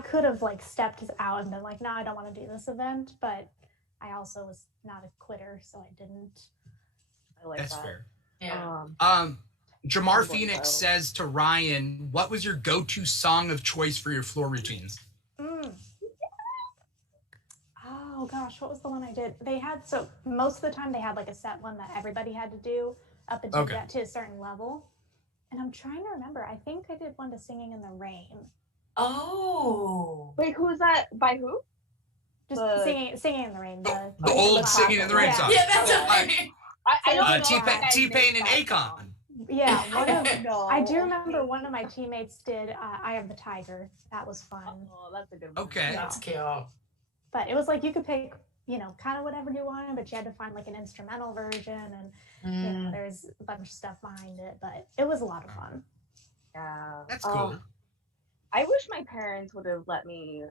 could have like stepped out and been like, no, I don't want to do this event, but I also was not a quitter, so I didn't. I like That's that. fair. Yeah. Jamar Phoenix says to Ryan, what was your go-to song of choice for your floor routines? Oh gosh, what was the one I did? They had, so most of the time they had like a set one that everybody had to do up until get to a certain level. And I'm trying to remember. I think I did one to Singing in the Rain. Oh. Wait, who's that? By who? Just singing in the Rain. The old Singing in the Rain song. Yeah, that's amazing. I don't know. T-Pain and Akon. Yeah, I do remember one of my teammates did Eye of the Tiger. That was fun. Oh, that's a good one. Okay. That's cute. But it was like you could pick, you know, kind of whatever you wanted, but you had to find like an instrumental version, and you know, there's a bunch of stuff behind it. But it was a lot of fun. Yeah, that's cool. I wish my parents would have let me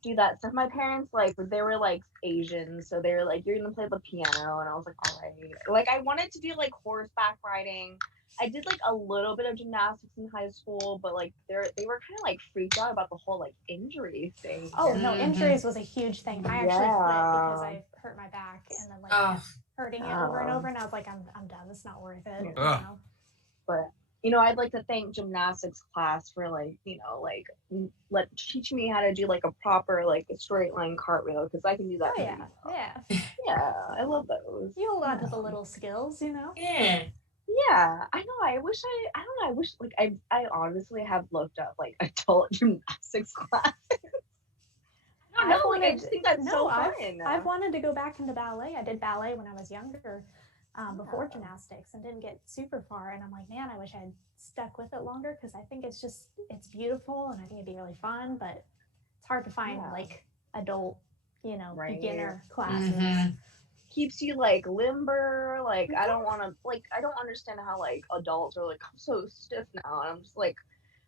do that stuff. My parents, like, they were like Asian, so they were like, "You're gonna play the piano," and I was like, "All right." Like, I wanted to do like horseback riding. I did like a little bit of gymnastics in high school, but like they were kind of like freaked out about the whole like injury thing. Oh no, injuries was a huge thing. I actually quit because I hurt my back and then like hurting it over and over, and I was like, I'm done. It's not worth it. You know? But you know, I'd like to thank gymnastics class for like, you know, like teaching me how to do like a proper like a straight line cartwheel, because I can do that. Oh yeah. Yeah, I love those. You hold on to the little skills, you know. Yeah, I know. I wish like I honestly have looked up like adult gymnastics classes. I don't know. I just think that's so fun. I've wanted to go back into ballet. I did ballet when I was younger, before gymnastics, and didn't get super far. And I'm like, man, I wish I had stuck with it longer, because I think it's beautiful, and I think it'd be really fun. But it's hard to find like adult, you know, beginner classes. Keeps you like limber. Like I don't want to, like, I don't understand how like adults are like, I'm so stiff now, and I'm just like,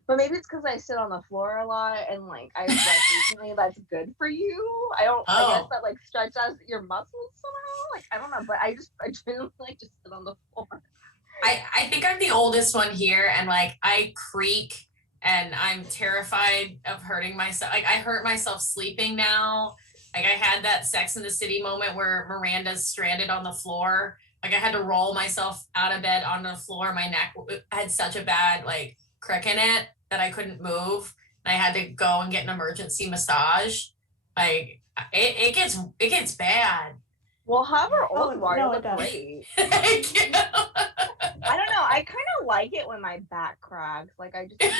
but maybe it's because I sit on the floor a lot, and like I read recently that's good for you. I guess that like stretches your muscles somehow. Like I don't know, but I generally like just sit on the floor. I think I'm the oldest one here, and like I creak and I'm terrified of hurting myself. Like I hurt myself sleeping now. Like I had that Sex in the City moment where Miranda's stranded on the floor. Like I had to roll myself out of bed onto the floor. My neck had such a bad like crick in it that I couldn't move. And I had to go and get an emergency massage. Like it gets bad. Well, however old you are, you look great. I don't know. I kind of like it when my back cracks. Like I just think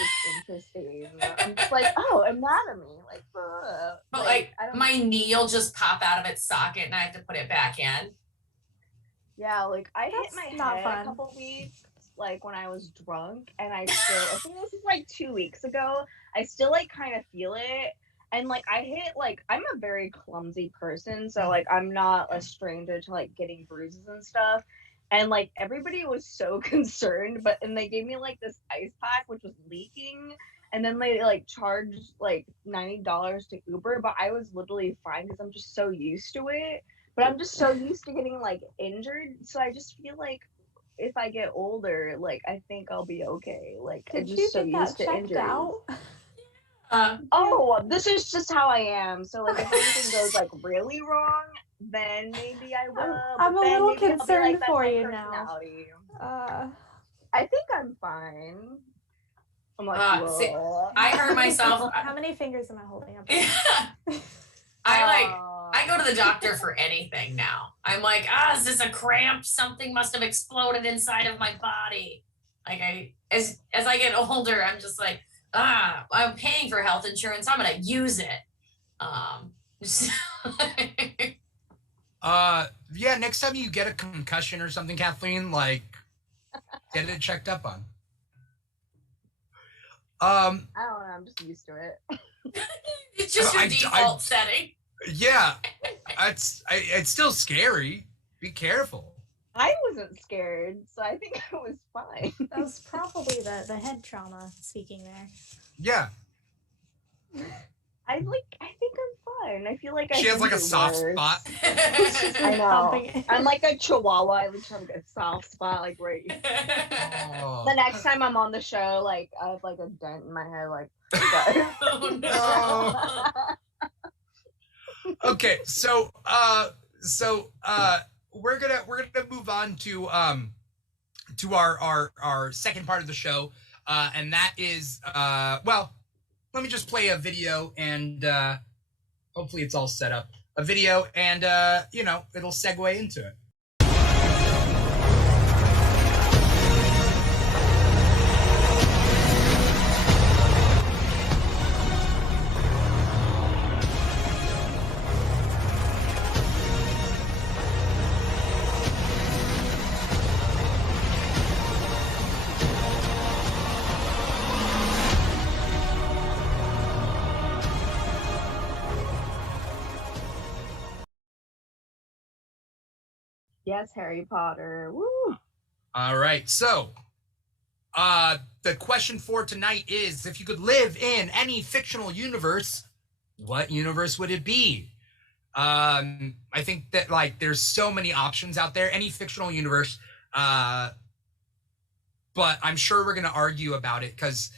it's interesting. I'm just like, oh, anatomy. Like, but like my knee will just pop out of its socket, and I have to put it back in. Yeah, like I hit my head a couple weeks, like when I was drunk, and I think this is like 2 weeks ago. I still like kind of feel it. And like I hit, like I'm a very clumsy person, so like I'm not a stranger to like getting bruises and stuff. And like everybody was so concerned, and they gave me like this ice pack which was leaking, and then they like charged like $90 to Uber, but I was literally fine because I'm just so used to it. But I'm just so used to getting like injured, so I just feel like if I get older, like I think I'll be okay. Like I'm just so used to injuries. This is just how I am. So like if anything goes like really wrong, then maybe I will. I'm a little concerned for you now. I think I'm fine. I'm like, I hurt myself. How many fingers am I holding up? I go to the doctor for anything now. I'm like, is this a cramp? Something must have exploded inside of my body. Like as I get older, I'm just like, I'm paying for health insurance. I'm gonna use it. So- Yeah, next time you get a concussion or something, Kathleen, like, get it checked up on. I don't know. I'm just used to it. it's just your default setting. Yeah, it's still scary. Be careful. I wasn't scared, so I think I was fine. That was probably the head trauma speaking there. Yeah. I think I'm fine. I feel like She has like a soft spot. I know. I'm like a chihuahua. I would have a soft spot, like right. Oh. The next time I'm on the show, like I have like a dent in my head, like. Oh no. Okay, so we're gonna move on to our second part of the show, and that is well, let me just play a video and hopefully it's all set up. A video and you know, it'll segue into it. Yes, Harry Potter. Woo! All right, so the question for tonight is, if you could live in any fictional universe, what universe would it be? I think that like there's so many options out there, any fictional universe, but I'm sure we're gonna argue about it because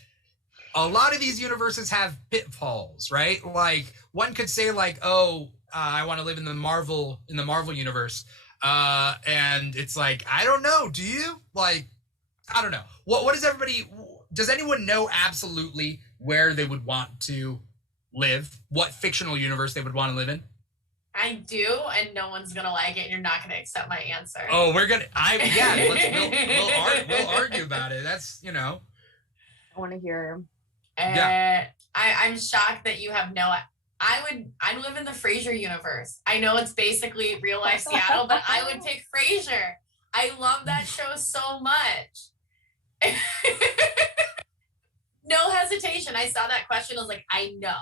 a lot of these universes have pitfalls, right? Like one could say like, oh, I want to live in the Marvel universe. And it's like, I don't know. Do you? Like, I don't know. What does anyone know absolutely where they would want to live? What fictional universe they would want to live in? I do, and no one's gonna like it, and you're not gonna accept my answer. Oh, we'll argue about it. That's, you know. I want to hear. Yeah. I'm shocked that you have no. I'd live in the Frasier universe. I know it's basically real life Seattle, but I would pick Frasier. I love that show so much. No hesitation. I saw that question. I was like, I know.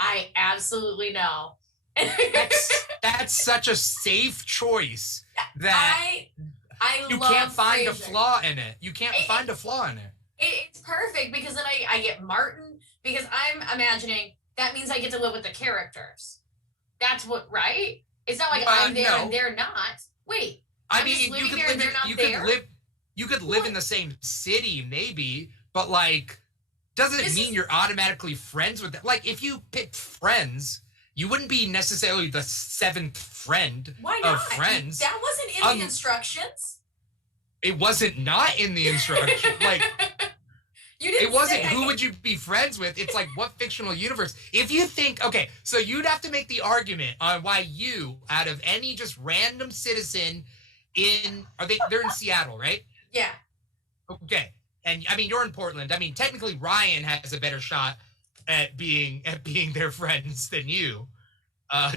I absolutely know. That's such a safe choice that I you love can't find Frasier. a flaw in it. You can't find a flaw in it. It's perfect because then I get Martin, because I'm imagining that means I get to live with the characters. That's what, right? It's not like I'm there and they're not. Wait, I mean, you could live in the same city, maybe, but like, doesn't mean you're automatically friends with them. Like, if you picked Friends, you wouldn't be necessarily the seventh friend of Friends. That wasn't in the instructions. It wasn't not in the instructions. Like, you didn't. It wasn't who would you be friends with. It's like, what fictional universe? If you think, okay, so you'd have to make the argument on why you, out of any just random citizen they're in Seattle, right? Yeah. Okay. And I mean, you're in Portland. I mean, technically Ryan has a better shot at being their friends than you,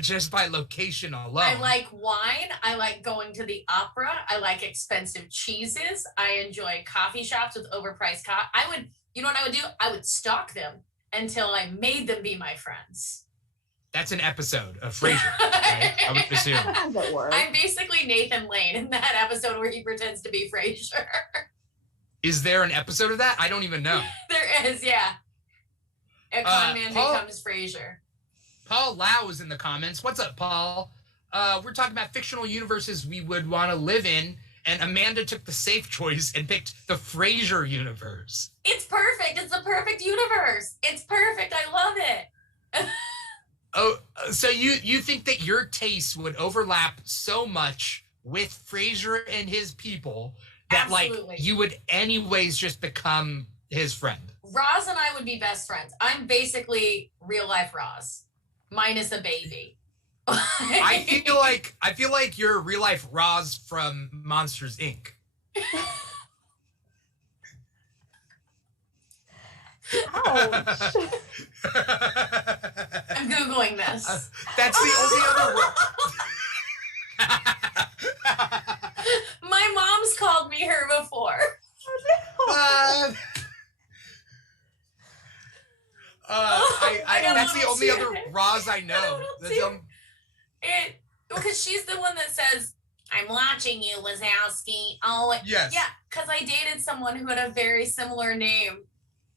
just by location alone. I like wine. I like going to the opera. I like expensive cheeses. I enjoy coffee shops with overpriced you know what I would do? I would stalk them until I made them be my friends. That's an episode of Frasier, right? I would assume. How does it work? I'm basically Nathan Lane in that episode where he pretends to be Frasier. Is there an episode of that? I don't even know. There is, yeah. A con man becomes Frasier. Paul Lau is in the comments. What's up, Paul? We're talking about fictional universes we would want to live in, and Amanda took the safe choice and picked the Frasier universe. It's perfect. It's the perfect universe. It's perfect. I love it. Oh, so you think that your tastes would overlap so much with Frasier and his people that Absolutely. Like you would anyways just become his friend? Roz and I would be best friends. I'm basically real life Roz, minus a baby. I feel like you're real life Roz from Monsters Inc. Ouch. I'm Googling this. That's the only other. My mom's called me her before. That's the only other Roz I know. Because she's the one that says, "I'm watching you, Wazowski." Oh, yes. Yeah, because I dated someone who had a very similar name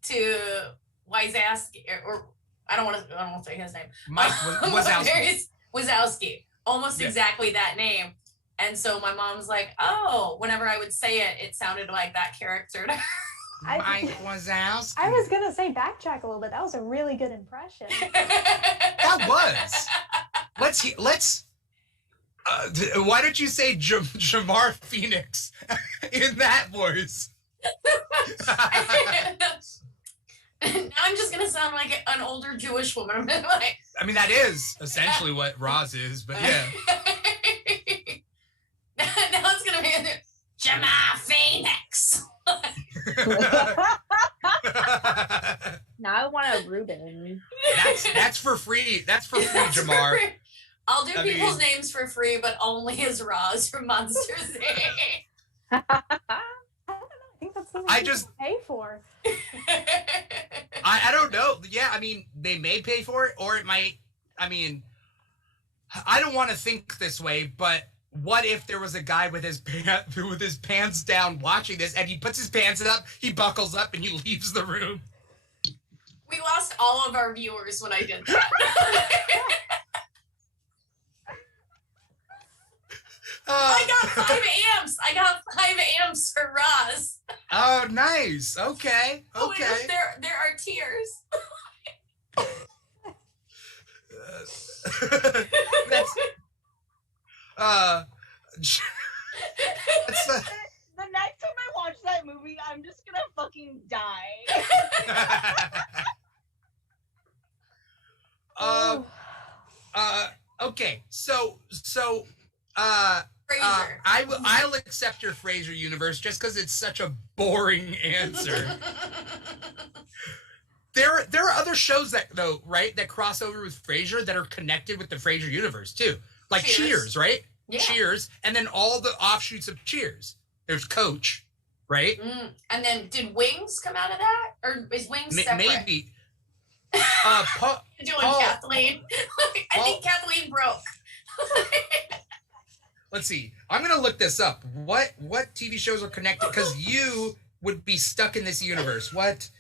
to Wazowski, or I don't want to say his name. Mike Wazowski. Wazowski, almost Yeah. exactly that name. And so my mom's like, "Oh," whenever I would say it, it sounded like that character to her. Mike Wazowski. I was gonna say backtrack a little bit. That was a really good impression. That was. Let's. Why don't you say Jamar Phoenix in that voice? Now I'm just gonna sound like an older Jewish woman. I'm like, I mean, that is essentially what Roz is, but yeah. Now it's gonna be Jamar Phoenix. Now I want a Reuben. That's for free. That's for free, Jamar. I'll do people's names for free, but only as Roz from Monsters Inc. I don't know. I think that's something I people just- pay for. I don't know. Yeah, I mean, they may pay for it, or it might. I mean, I don't want to think this way, but what if there was a guy with his pants down watching this, and he puts his pants up, he buckles up, and he leaves the room? We lost all of our viewers when I did that. I got 5 amps. I got 5 amps for Roz. Oh, nice. Okay. Oh, Okay. wait, there are tears. That's The next time I watch that movie, I'm just gonna fucking die. Okay. So Frasier. I'll accept your Frasier universe just because it's such a boring answer. There are other shows that cross over with Frasier that are connected with the Frasier universe too, like Cheers, right? Yeah. Cheers, and then all the offshoots of Cheers. There's Coach, right? And then did Wings come out of that, or is Wings separate? Maybe. Doing Kathleen. I think Kathleen broke. Let's see. I'm gonna look this up. What TV shows are connected? Because you would be stuck in this universe. What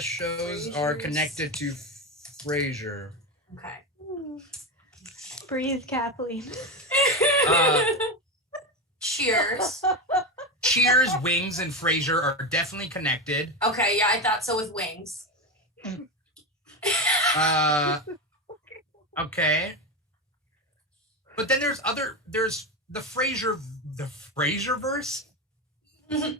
shows are connected to Frasier? Okay. Breathe, Kathleen. Cheers. Cheers, Wings, and Frasier are definitely connected. Okay, yeah, I thought so with Wings. Okay. But then there's the Frasierverse. You're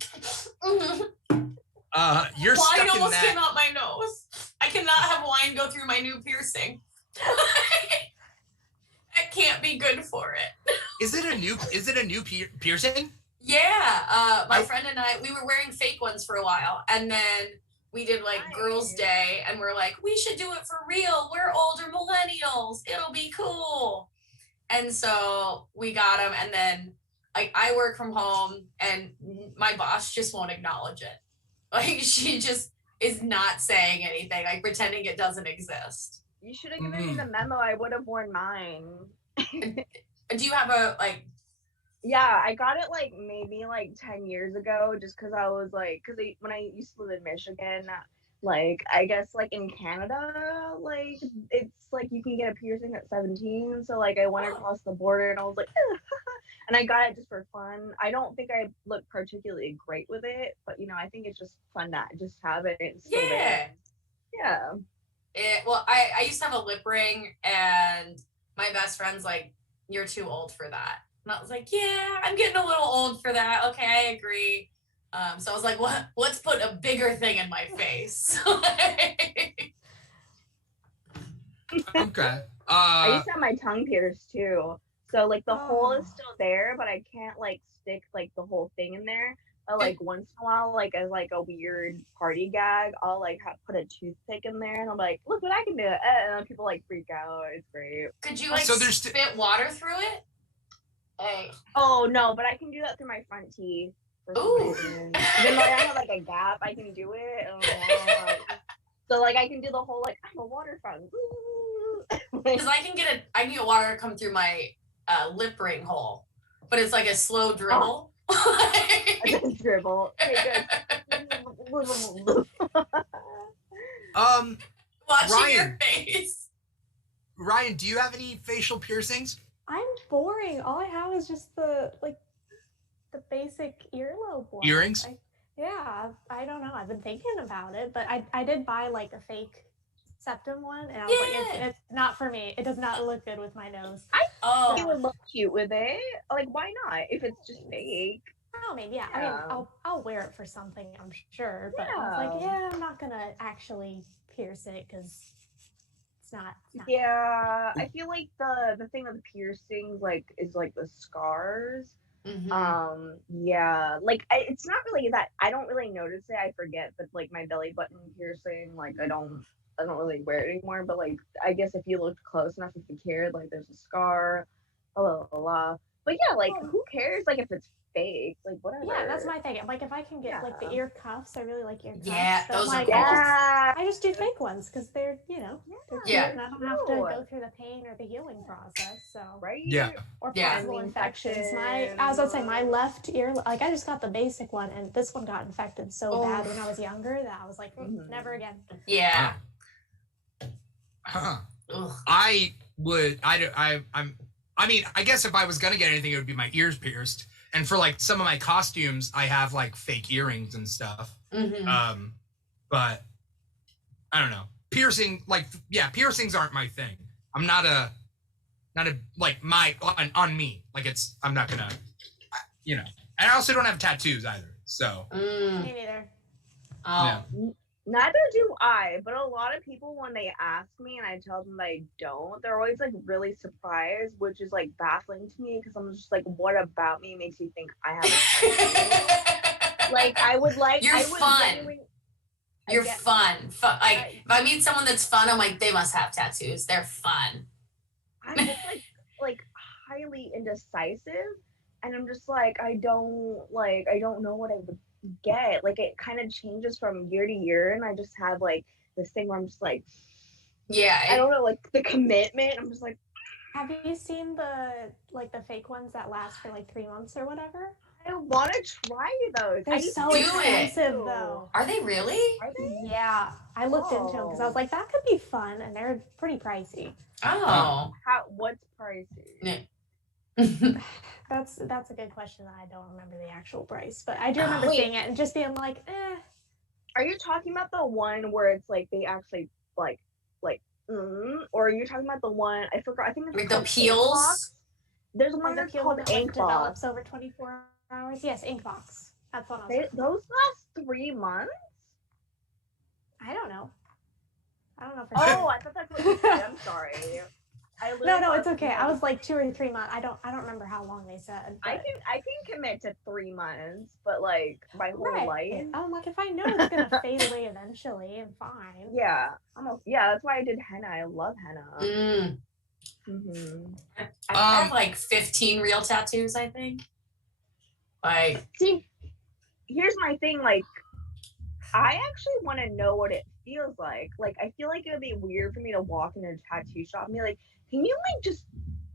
Wine stuck in almost that. came out my nose. I cannot have wine go through my new piercing. That can't be good for it. Is it a new piercing? Yeah, my friend and I, we were wearing fake ones for a while, and then we did like Girls' Day, and we're like, we should do it for real. We're older millennials. It'll be cool. And so we got them, and then like I work from home, and my boss just won't acknowledge it. Like she just is not saying anything, like pretending it doesn't exist. You should have given me the memo. I would have worn mine. Do you have a like? Yeah, I got it like maybe like 10 years ago, just because I was like, when I used to live in Michigan, like I guess like in Canada, like it's like you can get a piercing at 17. So like I went across the border and I was like, and I got it just for fun. I don't think I look particularly great with it, but you know, I think it's just fun to just have it. It's still there. Yeah. Well, I used to have a lip ring, and my best friend's like, "You're too old for that." And I was like, "Yeah, I'm getting a little old for that. Okay, I agree." So I was like, "What? Let's put a bigger thing in my face." Okay. I used to have my tongue pierced too. So like the hole is still there, but I can't like stick like the whole thing in there. like once in a while, like as like a weird party gag, I'll like put a toothpick in there, and I'm like, look what I can do, and then people like freak out. It's great. Could you like So there's spit water through it? Hey. Oh no, but I can do that through my front teeth. For some Ooh. reason. Even though I have like a gap, I can do it. So like I can do the whole like I'm a water fountain. Because I can get water to come through my lip ring hole, but it's like a slow dribble. Dribble. Okay, good. Watching Ryan. your face. Ryan, do you have any facial piercings? I'm boring. All I have is just the basic earlobe one. Earrings? I don't know. I've been thinking about it, but I did buy like a fake septum one, and I was like, it's not for me. It does not look good with my nose. You would look cute with it. Like, why not? If it's just fake. I mean, I mean, I'll wear it for something, I'm sure. But I was like, I'm not gonna actually pierce it because it's not. Yeah, I feel like the thing with piercings is like the scars. Mm-hmm. Yeah, like it's not really that I don't really notice it. I forget, but like my belly button piercing, like I don't really wear it anymore. But like I guess if you looked close enough, if you cared, like there's a scar, blah blah blah. But yeah, like who cares? Like if it's fake, like whatever. Yeah, that's my thing. Like if I can get like the ear cuffs, I really like ear cuffs. Yeah, so those are like, cool. I just do fake ones because they're they're cute, Yeah. and I don't have to go through the pain or the healing process. So Yeah. or Yeah. possible infections. I was about to say my left ear, like I just got the basic one, and this one got infected so bad when I was younger that I was like, never again. Yeah. Huh. Ugh. I mean, I guess if I was gonna get anything, it would be my ears pierced. And for like some of my costumes, I have like fake earrings and stuff. Mm-hmm. But I don't know. Piercings aren't my thing. I'm not a like on me. Like I'm not gonna, And I also don't have tattoos either. So. Me neither. Oh. Yeah. Neither do I, but a lot of people when they ask me and I tell them that I don't, they're always like really surprised, which is like baffling to me because I'm just like, what about me makes you think I have a tattoo? Like I would like You're fun. You're fun. Like if I meet someone that's fun, I'm like, they must have tattoos. They're fun. I'm just like highly indecisive, and I'm just like I don't know what I would get. Like it kind of changes from year to year, and I just have like this thing where I'm just like, I don't know, like the commitment. I'm just like, have you seen the fake ones that last for like 3 months or whatever? I want to try those. They're so expensive though. Are they really? Are they? Yeah, I looked into them because I was like, that could be fun, and they're pretty pricey. Oh. What's pricey? That's a good question. That I don't remember the actual price, but I do remember seeing it and just being like, Are you talking about the one where it's like they actually or are you talking about the one I forgot? I think it's Like called the peels. There's one that's called Ink Box. Develops over 24 hours. Yes, Ink Box. That's what I was. Those last 3 months. I don't know. For Oh, I thought that's what you said. I'm sorry. No, it's okay. I was like 2 or 3 months. I don't remember how long they said. I can commit to 3 months, but like my whole life. I'm like, if I know it's gonna fade away eventually, I'm fine. Yeah, that's why I did henna. I love henna. I have like 15 real tattoos, I think. Like, see, here's my thing. Like, I actually want to know what it feels like. Like, I feel like it would be weird for me to walk in a tattoo shop and be like, can you like just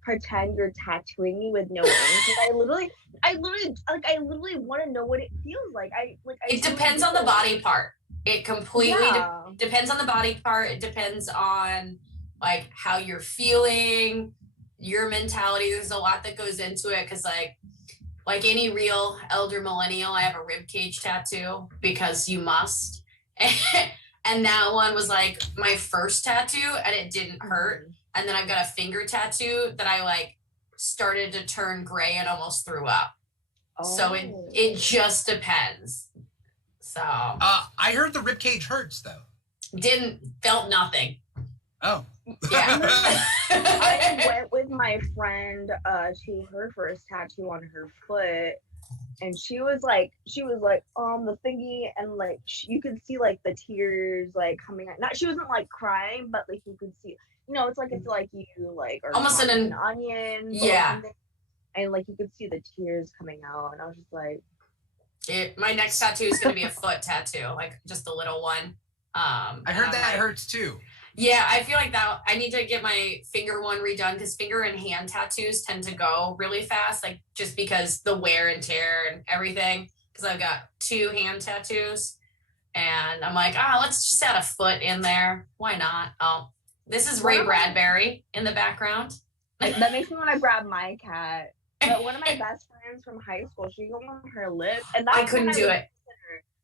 pretend you're tattooing me with no ink? Because I literally want to know what it feels like. It depends on the body part. It completely depends on the body part. It depends on like how you're feeling, your mentality. There's a lot that goes into it because like any real elder millennial, I have a rib cage tattoo because you must. And that one was like my first tattoo and it didn't hurt. And then I've got a finger tattoo that I like started to turn gray and almost threw up. So it just depends. So I heard the rib cage hurts though. Felt nothing. Oh. Yeah. I went with my friend to her first tattoo on her foot, and she was like the thingy, and like you could see like the tears like coming out. Not, she wasn't like crying, but like you could see, it's like if like you like are Almost chopping an an onion, yeah. or something, and like you could see the tears coming out, and I was just like, my next tattoo is going to be a foot tattoo, like just a little one. I heard that hurts too. Yeah, I feel like that I need to get my finger one redone because finger and hand tattoos tend to go really fast, like just because the wear and tear and everything. Because I've got 2 hand tattoos, and I'm like, let's just add a foot in there. Why not? Oh, this is Ray Bradbury in the background. That makes me want to grab my cat. But one of my best friends from high school, she got on her lip, and I couldn't do it.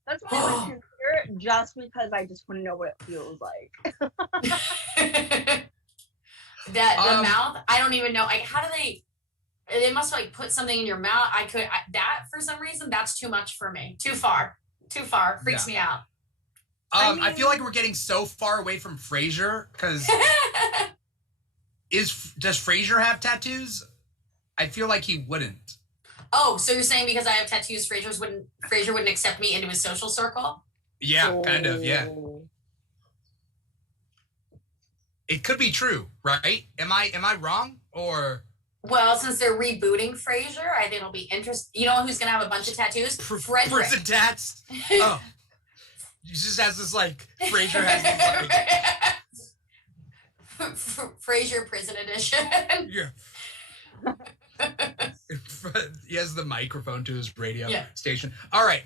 That's why I would consider it, just because I just want to know what it feels like. The mouth, I don't even know. Like, how do they must like put something in your mouth. That for some reason, that's too much for me. Too far. Freaks me out. I feel like we're getting so far away from Frasier because does Frasier have tattoos? I feel like he wouldn't. Oh, so you're saying because I have tattoos, Frasier wouldn't accept me into his social circle? Yeah, kind of, yeah. It could be true, right? Am I wrong? Or well, since they're rebooting Frasier, I think it'll be interesting. You know who's gonna have a bunch of tattoos? Frederick. Prison tats. Oh, he just has this like Frasier has this like Frasier Prison Edition. Yeah. He has the microphone to his radio station. All right,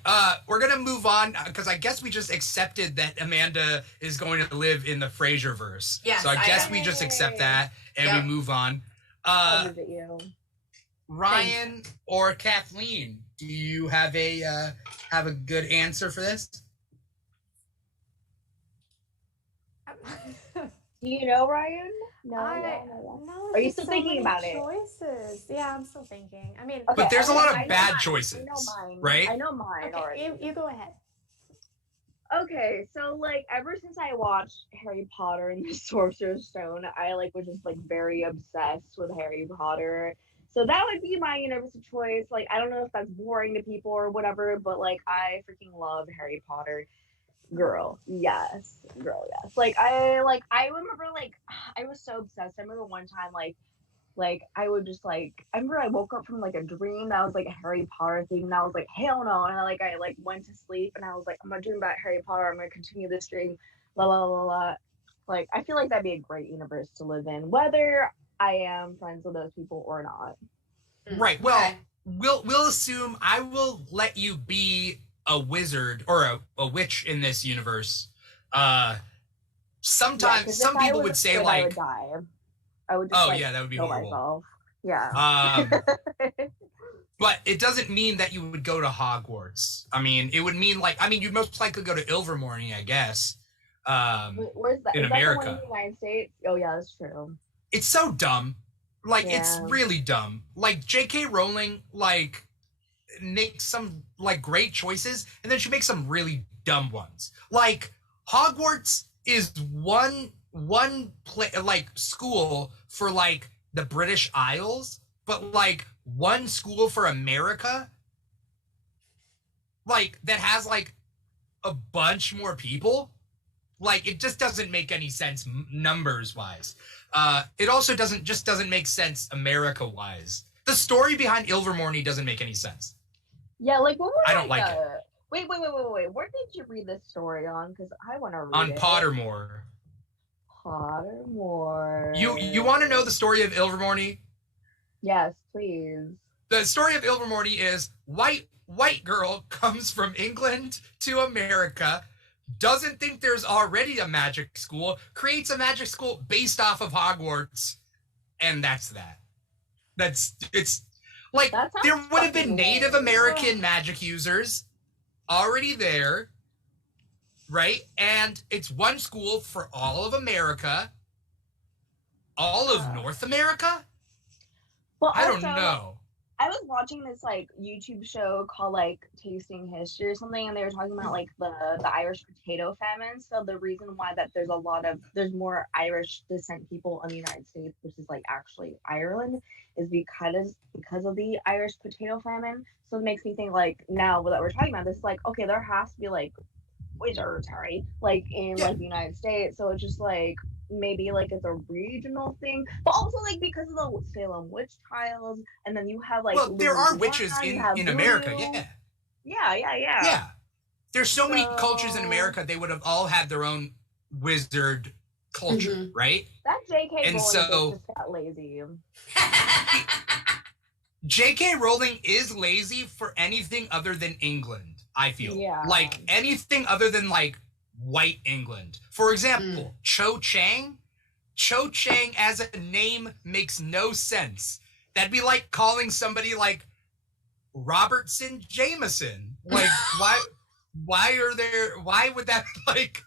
we're gonna move on because I guess we just accepted that Amanda is going to live in the Frasier verse. Yes, so I guess we just accept that and we move on. Ryan or Kathleen, do you have a good answer for this? Do you know, Ryan? No. Are you still thinking about it? Choices. Yeah, I'm still thinking. I mean, but there's a lot of bad choices. I know mine. Right? I know mine already. You go ahead. Okay, so like ever since I watched Harry Potter and the Sorcerer's Stone, I like was just like very obsessed with Harry Potter. So that would be my universal choice. Like I don't know if that's boring to people or whatever, but like I freaking love Harry Potter. Girl, yes. Like I remember like I was so obsessed. I remember one time like I would just like I remember I woke up from like a dream that was like a Harry Potter theme, and I was like, hell no. And I went to sleep and I was like, I'm gonna dream about Harry Potter, I'm gonna continue this dream, la la la la. Like I feel like that'd be a great universe to live in, whether I am friends with those people or not. Right. Well, we'll assume I will let you be a wizard or a witch in this universe. Sometimes some people would say like I would die. I would just that would be horrible. Myself. Yeah. But it doesn't mean that you would go to Hogwarts. I mean, it would mean you'd most likely go to Ilvermorny, I guess. Where's that? In America. That the one in the United States? Oh yeah, that's true. It's so dumb. It's really dumb. Like J.K. Rowling, makes some great choices, and then she makes some really dumb ones. Like Hogwarts is one school for the British Isles, but one school for America, that has a bunch more people. It just doesn't make any sense numbers wise. It also doesn't make sense America wise. The story behind Ilvermorny doesn't make any sense. Yeah, what were I don't like it. Wait. Where did you read this story on? Because I want to read on it. Pottermore. Pottermore. You want to know the story of Ilvermorny? Yes, please. The story of Ilvermorny is white girl comes from England to America, doesn't think there's already a magic school, creates a magic school based off of Hogwarts, and that's that. There would have been Native American magic users already there, right? And it's one school for all of America, all of North America? Well, I don't know. I was watching this like YouTube show called like Tasting History or something, and they were talking about like the Irish potato famine. So the reason why that there's more Irish descent people in the United States, which is like actually Ireland, is because of the Irish potato famine. So it makes me think like now that we're talking about this, like okay, there has to be like wizards, right? Like in like the United States. So it's just like maybe like it's a regional thing, but also like because of the Salem witch trials, and then you have like well, there are witches Louisiana, in voodoo. America. Yeah. There's so many So- cultures in America. They would have all had their own wizard culture, right? That J.K. And Rowling so- just got lazy. J.K. Rowling is lazy for anything other than England, I feel. Yeah. Like anything other than like white England. For example, Cho Chang. Cho Chang as a name makes no sense. That'd be like calling somebody like Robertson Jameson. Like why would that like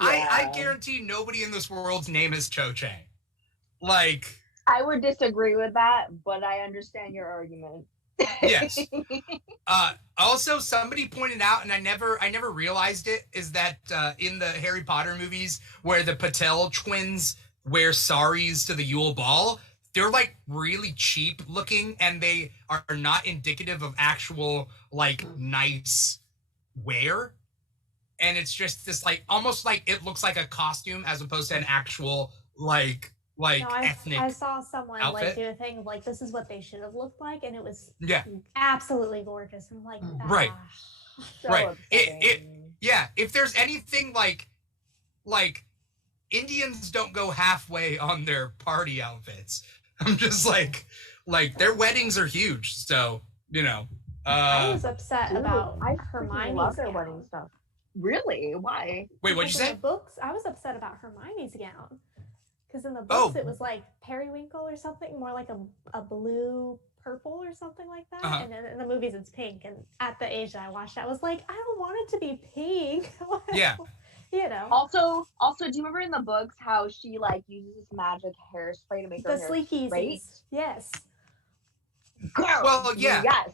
I guarantee nobody in this world's name is Cho Chang. Like I would disagree with that, but I understand your argument. Yes. Also, somebody pointed out, and I never realized it, is that in the Harry Potter movies, where the Patel twins wear saris to the Yule Ball, they're like really cheap looking, and they are not indicative of actual like nice wear. And it's just this like almost like it looks like a costume as opposed to an actual like ethnic. I saw someone outfit. like do a thing of like this is what they should have looked like, and it was Yeah. absolutely gorgeous. I'm like, Right. So Right. upsetting. Yeah, if there's anything like Indians don't go halfway on their party outfits. I'm just like their weddings are huge, so you know. I was upset Ooh, about I Hermione's love their gown. wedding stuff. Really? Why? Wait, what'd you Because in say? the books, I was upset about Hermione's gown. Because in the Oh. books, it was like periwinkle or something, more like a blue purple or something like that. Uh-huh. And then in the movies, it's pink. And at the age that I watched, I was like, I don't want it to be pink. Yeah. You know, Also, do you remember in the books how she like uses this magic hairspray to make the her hair sleekies. straight? Yes. Girl, Well, yeah. Yes.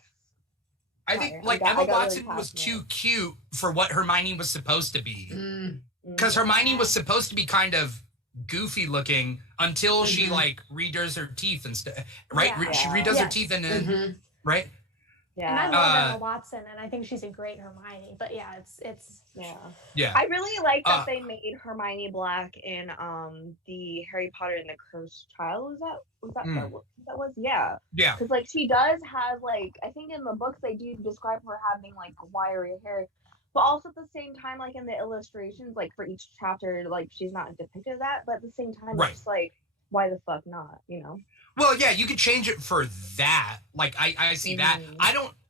I think Sorry, like I Emma got really Watson was passionate. too cute for what Hermione was supposed to be. Mm. Because Hermione was supposed to be kind of goofy looking until she Mhm. like redoes her teeth and stuff, right? Yeah. She redoes her Yes. teeth and then Mhm. right. And I Yeah. love Emma Watson, and I think she's a great Hermione. But yeah, it's Yeah. Yeah. I really like that Uh, they made Hermione black in the Harry Potter and the Cursed Child. Was that Mm. what that was? Yeah. Yeah. Because like she does have like I think in the books they do describe her having like wiry hair, but also at the same time like in the illustrations like for each chapter like she's not depicted as that, but at the same time Right. it's just like why the fuck not, you know? Well, yeah, you could change it for that. Like I see that. Mhm.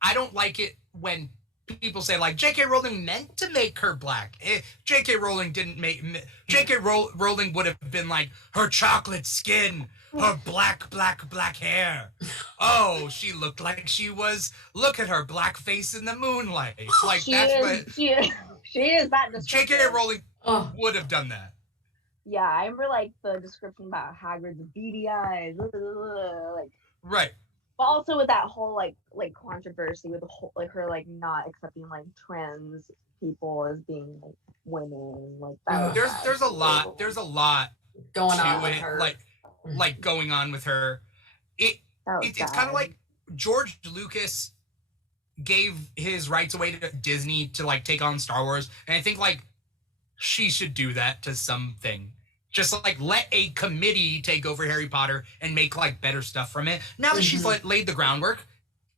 I don't like it when people say like J.K. Rowling meant to make her black. J.K. Rowling didn't make. J.K. Rowling would have been like her chocolate skin, her black hair. Oh, she looked like she was. Look at her black face in the moonlight. Like she that's is, what she is that J.K. descriptive. Rowling Oh, would have done that. Yeah, I remember like the description about Hagrid's beady eyes, like. Right. But also with that whole like controversy with the whole like her like not accepting like trans people as being like women like that. was bad. There's a lot going to on with it, her. like going on with her. That was It's kind bad. of like George Lucas gave his rights away to Disney to like take on Star Wars, and I think like she should do that to something. Just like let a committee take over Harry Potter and make like better stuff from it. Now that she's Mhm. laid the groundwork,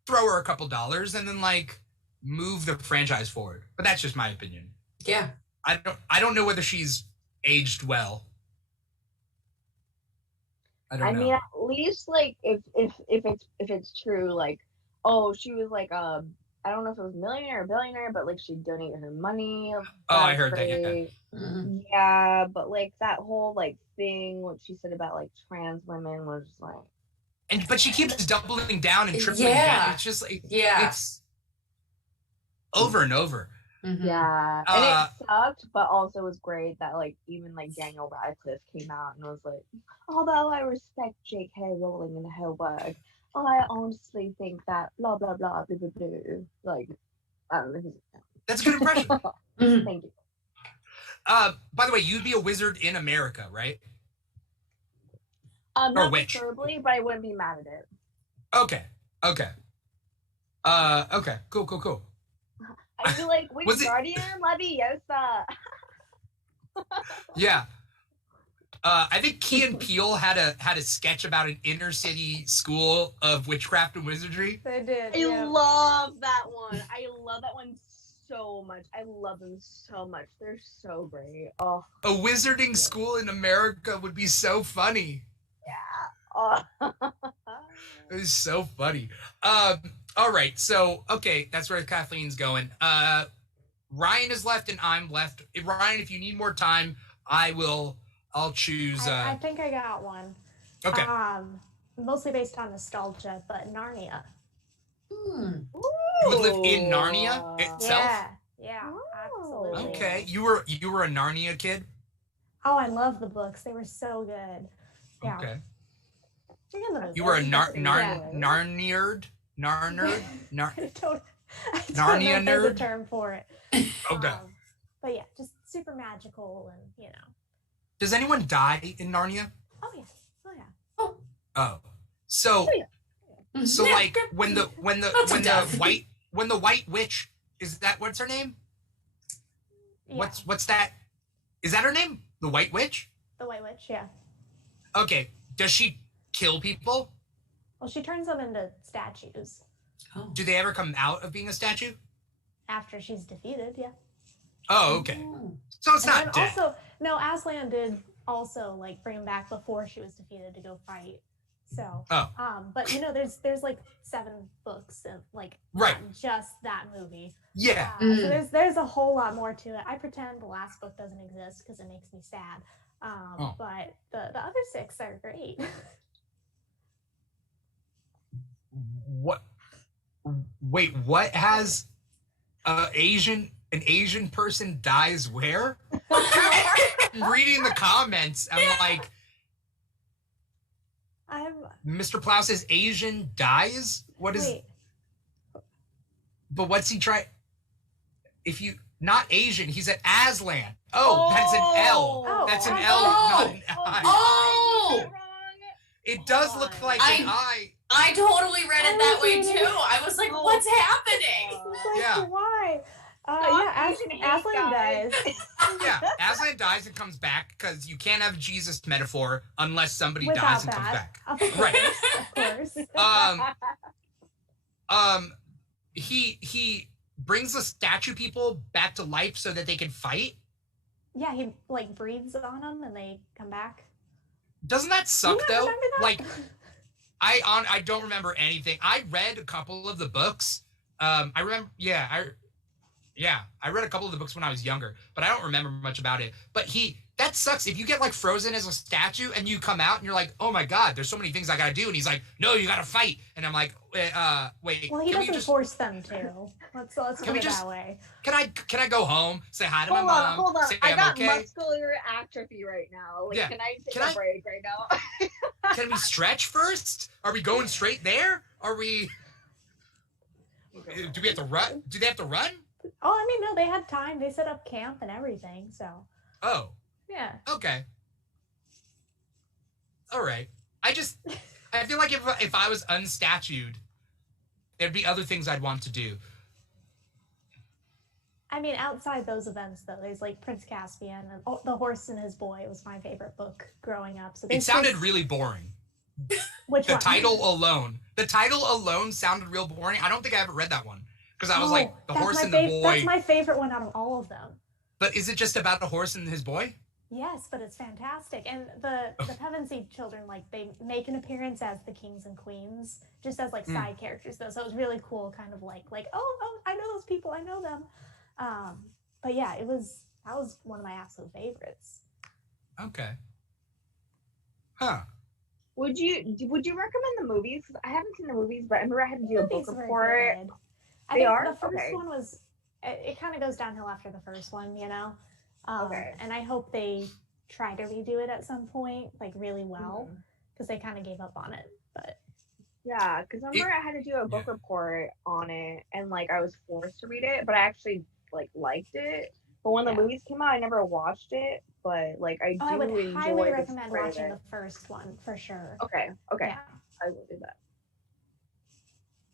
throw her a couple dollars and then like move the franchise forward. But that's just my opinion. Yeah. I don't know whether she's aged well. I don't I know. mean, at least like if it's true, like oh she was like I don't know if it was millionaire or billionaire, but like she donated her money. I That's heard that, yeah. great. Mhm. Yeah, but like that whole like thing, what she said about like trans women was like But she keeps doubling down and tripling Yeah. down. It's just like Yeah. it's over and over. Mhm. Yeah, Uh, and it sucked, but also was great that like even like Daniel Radcliffe came out and was like, although I respect J.K. Rowling and her work, I honestly think that blah blah blah blah blah blah. Like, I don't know. That's a good impression. Mhm. Thank you. By the way, you'd be a wizard in America, right? Not witch. preferably, but I wouldn't be mad at it. Okay. Okay. Cool. I'd be like, Was it- Guardian Leviosa. Yeah. I think Key and Peele had a sketch about an inner city school of witchcraft and wizardry. They did. I love that one. I love that one so much. I love them so much. They're so great. Oh, A wizarding school in America would be so funny. oh. It was so funny. All right, so okay, that's where Kathleen's going. Ryan is left and I'm left. Ryan, if you need more time, I'll choose. I think I got one. Okay. Mostly based on nostalgia, but Narnia. Hmm. You would live in Narnia itself? Yeah, Oh. absolutely. Okay. You were a Narnia kid? Oh, I love the books. They were so good. Yeah. Okay. And the movies. You were a Yeah. Narnerd? Narnerd? I don't Narnia know if there's a nerd? term for it. Okay. But yeah, just super magical and, you know. Does anyone die in Narnia? Oh, yeah. Oh. So so Yeah. like when the Lots of death. white witch, is that what's her name? Yeah. What's that? Is that her name? The White Witch? The White Witch, yeah. Okay. Does she kill people? Well, she turns them into statues Oh. Do they ever come out of being a statue? after she's defeated, yeah. Oh, okay. So it's And not then dead. also, no, Aslan did also like bring him back before she was defeated to go fight. So, Oh. but you know, there's like 7 books and like Right. not just that movie. Yeah. So there's a whole lot more to it. I pretend the last book doesn't exist because it makes me sad. But the other 6 are great. What? Wait, what has an Asian person dies where? I'm reading the comments. I'm like, Mr. Plow says Asian dies? What is? Wait, But what's he try? If you not Asian, he's at Aslan. Oh, that's an L. Oh, That's an oh, L, not an oh, I. Oh! It does look like an I. I totally read it that way I was too. reading- I was like, Oh. what's happening? it's like, Yeah. why? Stop Yeah, Asian hate, Aslan guys. dies Yeah, Aslan dies and comes back because you can't have Jesus metaphor unless somebody without dies and comes that. back. Of course, Right. of course. He brings the statue people back to life so that they can fight. Yeah, he like breathes on them and they come back. Doesn't that suck You though? remember that? Like I don't remember anything. I read a couple of the books. I remember I read a couple of the books when I was younger, but I don't remember much about it. But that sucks if you get like frozen as a statue and you come out and you're like, oh my god, there's so many things I gotta do, and he's like, no, you gotta fight, and I'm like, wait, Well, he can we doesn't just force them to. Let's Can put we it just- that way. can I go home, say hi to my Hold on, mom, hold on. say I I'm got okay? muscular atrophy right now. Like, Yeah. can I take Can a I- break right now? Can we stretch first? Are we going straight there? Are we? Do we have to run? Do they have to run? Oh, I mean, no, they had time. They set up camp and everything. So, Oh, yeah. okay. All right. I feel like if I was unstatued, there'd be other things I'd want to do. I mean, outside those events, though, there's like Prince Caspian and The Horse and His Boy was my favorite book growing up. So It there's sounded just- really boring. Which The one? title alone sounded real boring. I don't think I ever read that one because I was like, the that's horse my and the boy. That's my favorite one out of all of them. But is it just about a horse and his boy? Yes, but it's fantastic. And the Pevensey children, like, they make an appearance as the kings and queens, just as like side characters though. So it was really cool, kind of like oh, I know those people, I know them. But yeah, that was one of my absolute favorites. Okay. Huh. Would you recommend the movies? 'Cause I haven't seen the movies, but I remember I had to do a book Movies were report. good. They think are? the first Okay. one was it kind of goes downhill after the first one, you know. Okay. And I hope they try to redo it at some point, like really well, because they kind of gave up on it. But Yeah, because remember I had to do a book report on it, and like I was forced to read it, but I actually like liked it. But when the movies came out, I never watched it. But like I do I would enjoy highly the recommend story of watching it. the first one for sure. Okay, Yeah. I will do that.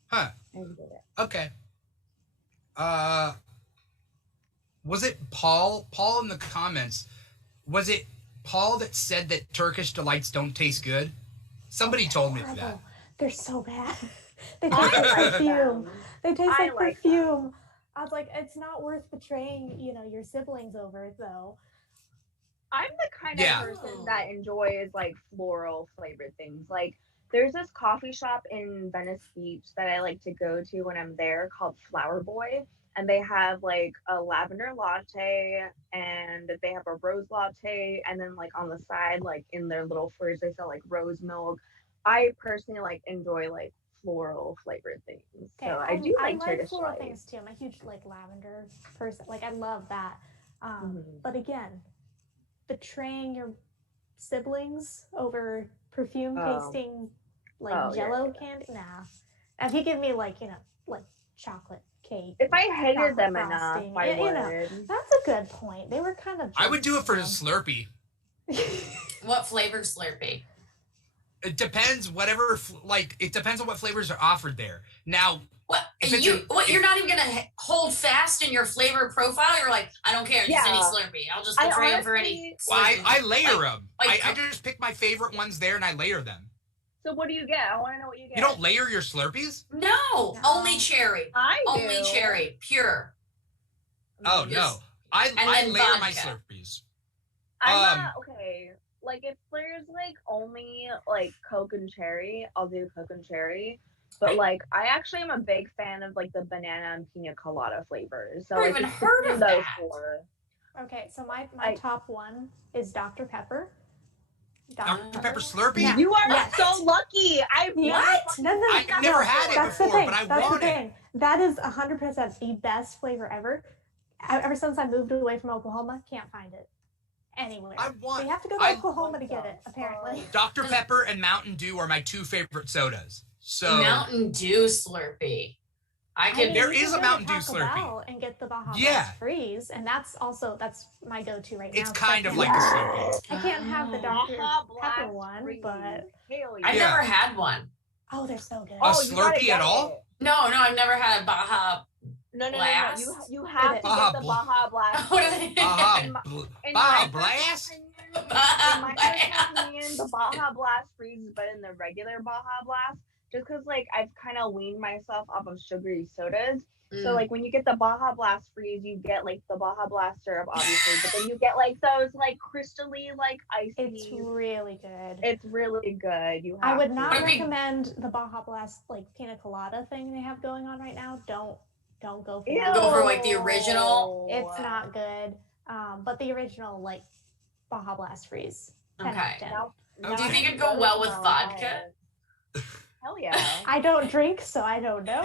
Huh. I enjoyed it. Okay. Was it Paul? Paul in the comments. Was it Paul that said that Turkish delights don't taste good? Somebody told me Horrible. that. They're so bad. They taste like perfume. They taste I like like perfume. I was like, it's not worth betraying, you know, your siblings over it though. I'm the kind Yeah. of person that enjoys like floral flavored things. Like there's this coffee shop in Venice Beach that I like to go to when I'm there called Flower Boy. And they have like a lavender latte and they have a rose latte. And then like on the side, like in their little fridge, they sell like rose milk. I personally like enjoy like floral flavored things. Okay, So I do like like Turkish floral delight. things too. I'm a huge like lavender person. Like I love that. Mhm. But again, betraying your siblings over perfume tasting like Jello candy. Nah. If you give me like, you know, like chocolate cake. If I hated chocolate them enough, frosting, I would. you know, that's a good point. They were kind of. I would do it for a just, Slurpee. What flavor Slurpee? It depends. Whatever, it depends on what flavors are offered there. Now, What If it's you're not even gonna hold fast in your flavor profile? You're like, I don't care, just any Slurpee. I'll just betray them for any well, Slurpee. I layer them. like- I just pick my favorite ones there and I layer them. So what do you get? I want to know what you get. You don't layer your Slurpees? No, only cherry. I do. Only cherry, pure. Oh Just- no, I then layer my vodka. Slurpees. I'm not okay. Like if there's like only like Coke and cherry, I'll do Coke and cherry. But like I actually am a big fan of like the banana and pina colada flavors. So Never like even it's heard between of those that. four. Okay, so my top one is Dr. Pepper. Dr. Pepper Slurpee? Yeah. You are Yes. so lucky. I What? No, I've never had it that's before, the thing. but I that's want the it. thing. That is 100% the best flavor ever. Ever since I moved away from Oklahoma, can't find it anywhere. I want- So you have to go to I- Oklahoma to get it, apparently. Dr. Pepper and Mountain Dew are my two favorite sodas. So Mountain Dew Slurpee. I could. There you is can a go to Mountain Dew Taco Slurpee. Bell and get the Baja Yeah. Blast Freeze, and that's my go-to right now. it's 'cause I kind of can't like a have- Slurpee. I can't have the Dr. Baja Pepper Blast one, Freeze. but Hell I've Yeah. never had one. oh, they're so good. A you gotta Slurpee get at all? it. No, I've never had a Baja. No. Blast? You have to Baja get the Bla- Baja Blast. What are they? Baja, In Baja my Blast? opinion, Baja in my Blast. opinion, the Baja Blast Freeze is better than the regular Baja Blast. Just because, like, I've kind of weaned myself off of sugary sodas. So, like, when you get the Baja Blast Freeze, you get, like, the Baja Blast syrup, obviously. But then you get, like, those, like, crystally, like, icy. It's really good. It's really good. You I have would to. not I mean- recommend the Baja Blast like pina colada thing they have going on right now. Don't go for Ew. that. Go for, like, the original? It's not good. But the original like Baja Blast Freeze. 10 out of Okay. 10. Nope. Do you think it'd go well with vodka? Hell yeah. I don't drink, so I don't know.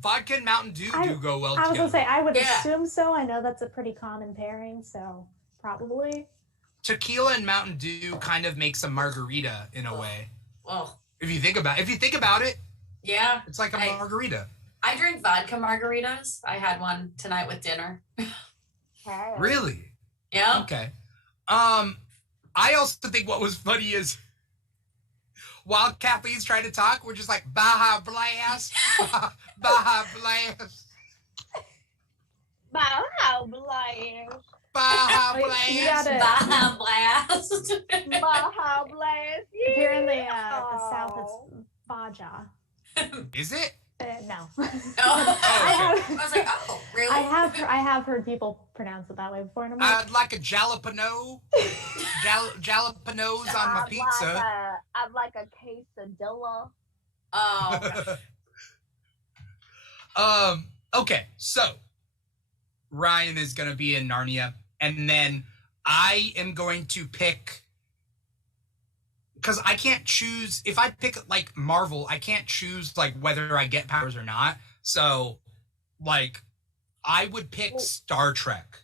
Vodka and Mountain Dew I- do go well I was together. gonna say I would Yeah. assume so. I know that's a pretty common pairing, so probably. Tequila and Mountain Dew kind of makes a margarita in a way. Well, If you think about it, yeah. it's like a I- margarita. I drink vodka margaritas. I had one tonight with dinner. Hey. Really? Yeah. Okay. I also think what was funny is while Kathleen's trying to talk, we're just like Baja Blast, Baja Blast, Baja Blast. Baja Wait, Blast. you gotta- Baja Blast. Baja Blast. If you're in the Yeah. South, it's Baja. Is it? No. Oh, I I was like, oh, really? I have heard people pronounce it that way before, and I'm like, I'd like a jalapeno. Jalapenos on my pizza. I'd like a quesadilla. Oh, Okay, so Ryan is gonna be in Narnia, and then I am going to pick because I can't choose if I pick like Marvel, I can't choose like whether I get powers or not. So, like, I would pick Star Trek.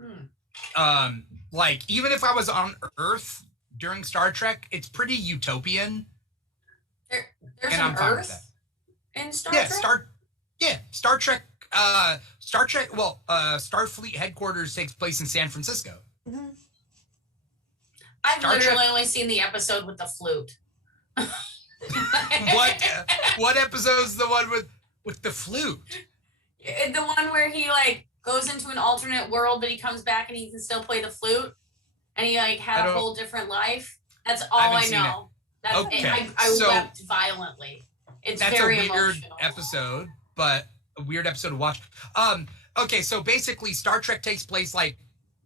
Hmm. Like, even if I was on Earth during Star Trek, it's pretty utopian. There's And an I'm fine with Earth in Star Yeah, Trek? Star Trek. Star Trek. Well, Starfleet headquarters takes place in San Francisco. Mhm. I've Star literally Trek- only seen the episode with the flute. What episode is the one with the flute? The one where he like goes into an alternate world, but he comes back and he can still play the flute, and he like had a whole different life. That's all I know. That's Okay, I so wept violently. It's that's very a weird emotional. episode, but a weird episode to watch. Okay, so basically, Star Trek takes place like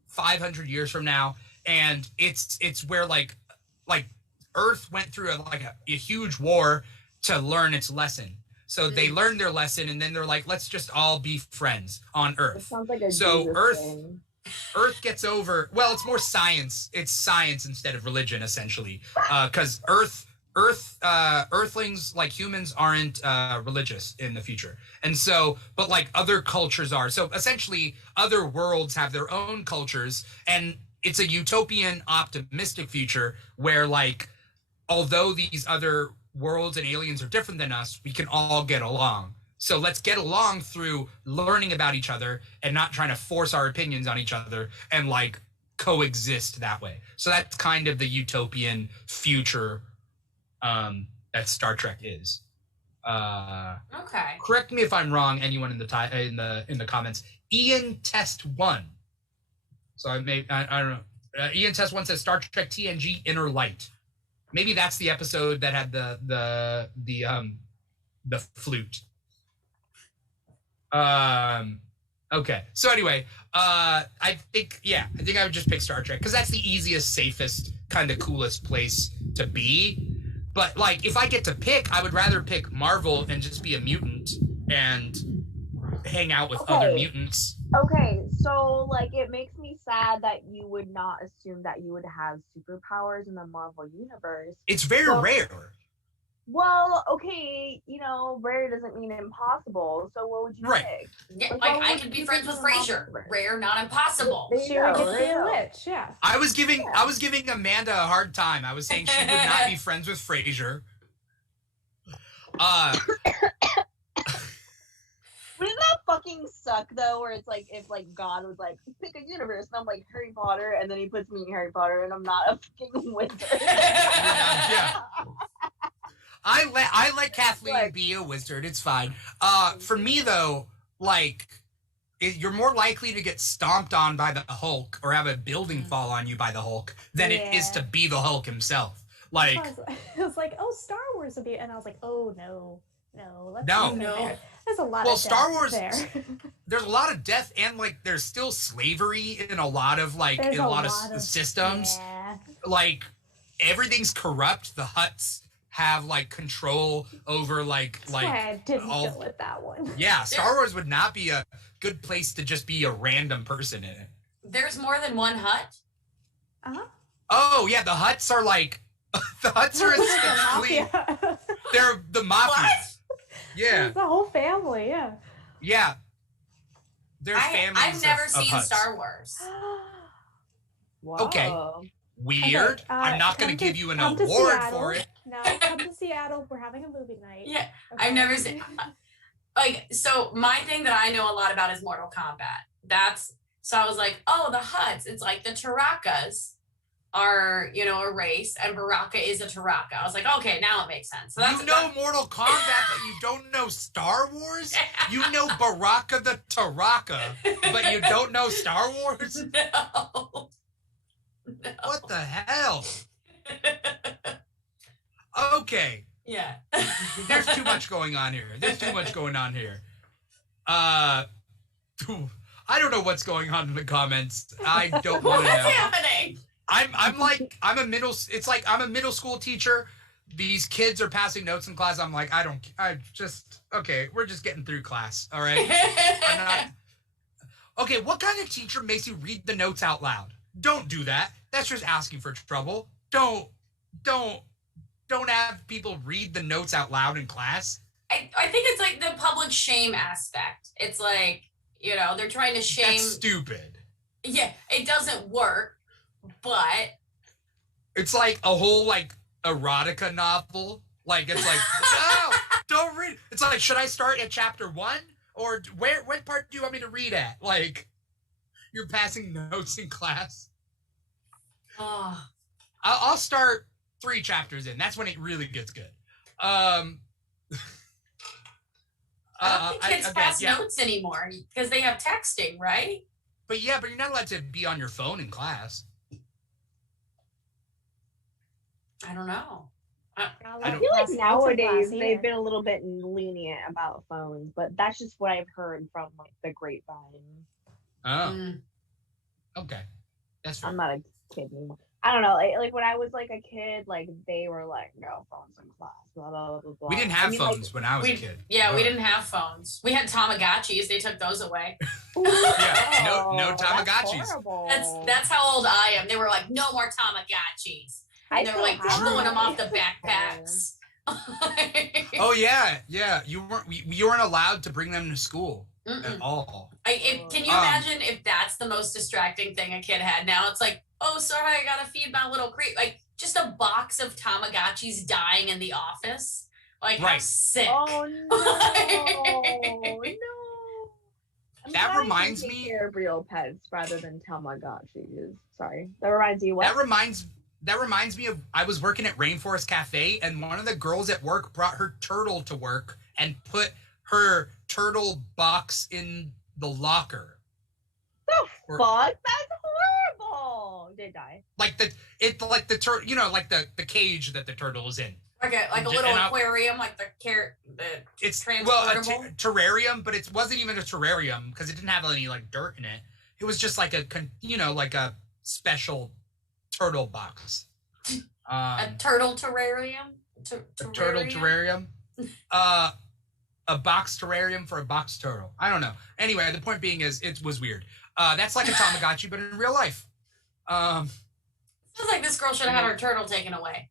500 years from now, and it's where like Earth went through a huge war to learn its lesson. So they learned their lesson, and then they're like, let's just all be friends on It Earth. sounds like a So Jesus Earth- thing. Earth gets over. Well, it's more science. It's science instead of religion, essentially. Because Earthlings, like humans, aren't religious in the future, and so, but like other cultures are. So essentially, other worlds have their own cultures, and it's a utopian, optimistic future where, like, although these other worlds and aliens are different than us, we can all get along. So let's get along through learning about each other and not trying to force our opinions on each other and like coexist that way. So that's kind of the utopian future that Star Trek is. Okay. Correct me if I'm wrong, anyone in the comments. Ian Test 1. So I don't know. Ian Test 1 says Star Trek TNG Inner Light. Maybe that's the episode that had the flute. Okay. So anyway, I think I would just pick Star Trek because that's the easiest, safest, kind of coolest place to be. But like, if I get to pick, I would rather pick Marvel and just be a mutant and hang out with other mutants. Okay, so like it makes me sad that you would not assume that you would have superpowers in the Marvel universe. It's very rare. Well, okay, rare doesn't mean impossible. So what would you pick? Yeah, Like, like what I would could you be friends pick with in the Marvel Frasier. universe? Rare, not impossible. There you She go, would get to there be you a go. witch, yeah. I was giving Amanda a hard time. I was saying she would not be friends with Frasier. Wouldn't that fucking suck though? Where it's like if like God was like pick a universe, and I'm like Harry Potter, and then he puts me in Harry Potter, and I'm not a fucking wizard. Yeah. I let Kathleen Like- be a wizard. It's fine. For me though, like, you're more likely to get stomped on by the Hulk or have a building fall on you by the Hulk than it is to be the Hulk himself. Like, I was like, oh, Star Wars would be, and I was like, oh no, let's No. not go No. there. There's a lot Well, of Star death Wars- there. there's a lot of death and like there's still slavery in a lot of like There's in a lot of systems. Yeah. Like everything's corrupt. The Hutts have like control over like That's why I didn't all- go with that one. yeah. Star Wars would not be a good place to just be a random person in it. There's more than one hut. Oh yeah, the Hutts are like the Hutts are essentially Mafia. they're the mafia. What? Yeah, It's the whole family, yeah. yeah. They're families. I've never of seen Hutts. Star Wars. Wow. Okay. Weird. Okay, I'm not going to come give you an come to award Seattle. for it. No, come to Seattle. We're having a movie night. Yeah, Okay. I've never seen. Like, so my thing that I know a lot about is Mortal Kombat. So I was like, oh, the Hutts. It's like the Tarakas are, a race, and Baraka is a Taraka. I was like, okay, now it makes sense. So that's You know Mortal Kombat, but you don't know Star Wars? You know Baraka the Taraka, but you don't know Star Wars? No. What the hell? Okay. Yeah. There's too much going on here. I don't know what's going on in the comments. I don't want What's to know. happening? I'm a middle school teacher. These kids are passing notes in class. I'm like, okay, we're just getting through class. All right. I'm not. Okay, what kind of teacher makes you read the notes out loud? Don't do that. That's just asking for trouble. Don't have people read the notes out loud in class. I think it's like the public shame aspect. It's like, they're trying to shame. That's stupid. Yeah, it doesn't work, but it's like a whole like erotica novel. Like it's like no, don't read. It's like, should I start at chapter 1 or what part do you want me to read at? Like, you're passing notes in class. oh, I'll start 3 chapters in. That's when it really gets good. I don't think kids pass notes anymore because they have texting, right? But you're not allowed to be on your phone in class. I don't know. I feel like nowadays they've been a little bit lenient about phones, but that's just what I've heard from like the grapevine. Oh, okay, that's fair. I'm not a kid anymore. I don't know. Like when I was like a kid, like they were like no phones in class. Blah blah blah blah. We didn't have phones when I was a kid. Yeah, we didn't have phones. We had Tamagotchis. They took those away. Yeah, no Tamagotchis. That's how old I am. They were like, no more Tamagotchis. And they were like pulling them off the backpacks. Oh yeah. You weren't allowed to bring them to school at all. Can you imagine if that's the most distracting thing a kid had? Now it's like, oh, sorry, I gotta feed my little creep. Like just a box of Tamagotchis dying in the office. Like how sick. Oh no, no. That reminds me of real pets rather than Tamagotchis. Sorry, that reminds you what? That reminds me of I was working at Rainforest Cafe and one of the girls at work brought her turtle to work and put her turtle box in the locker. The fuck? That's horrible. They die. Like the turtle, like the cage that the turtle is in. Like a little aquarium, like it's transportable. A terrarium, but it wasn't even a terrarium because it didn't have any like dirt in it. It was just like like a special turtle box. A turtle terrarium? A turtle terrarium? A box terrarium for a box turtle. I don't know. Anyway, the point being is it was weird. That's like a Tamagotchi, but in real life. Feels like this girl should have had her turtle taken away.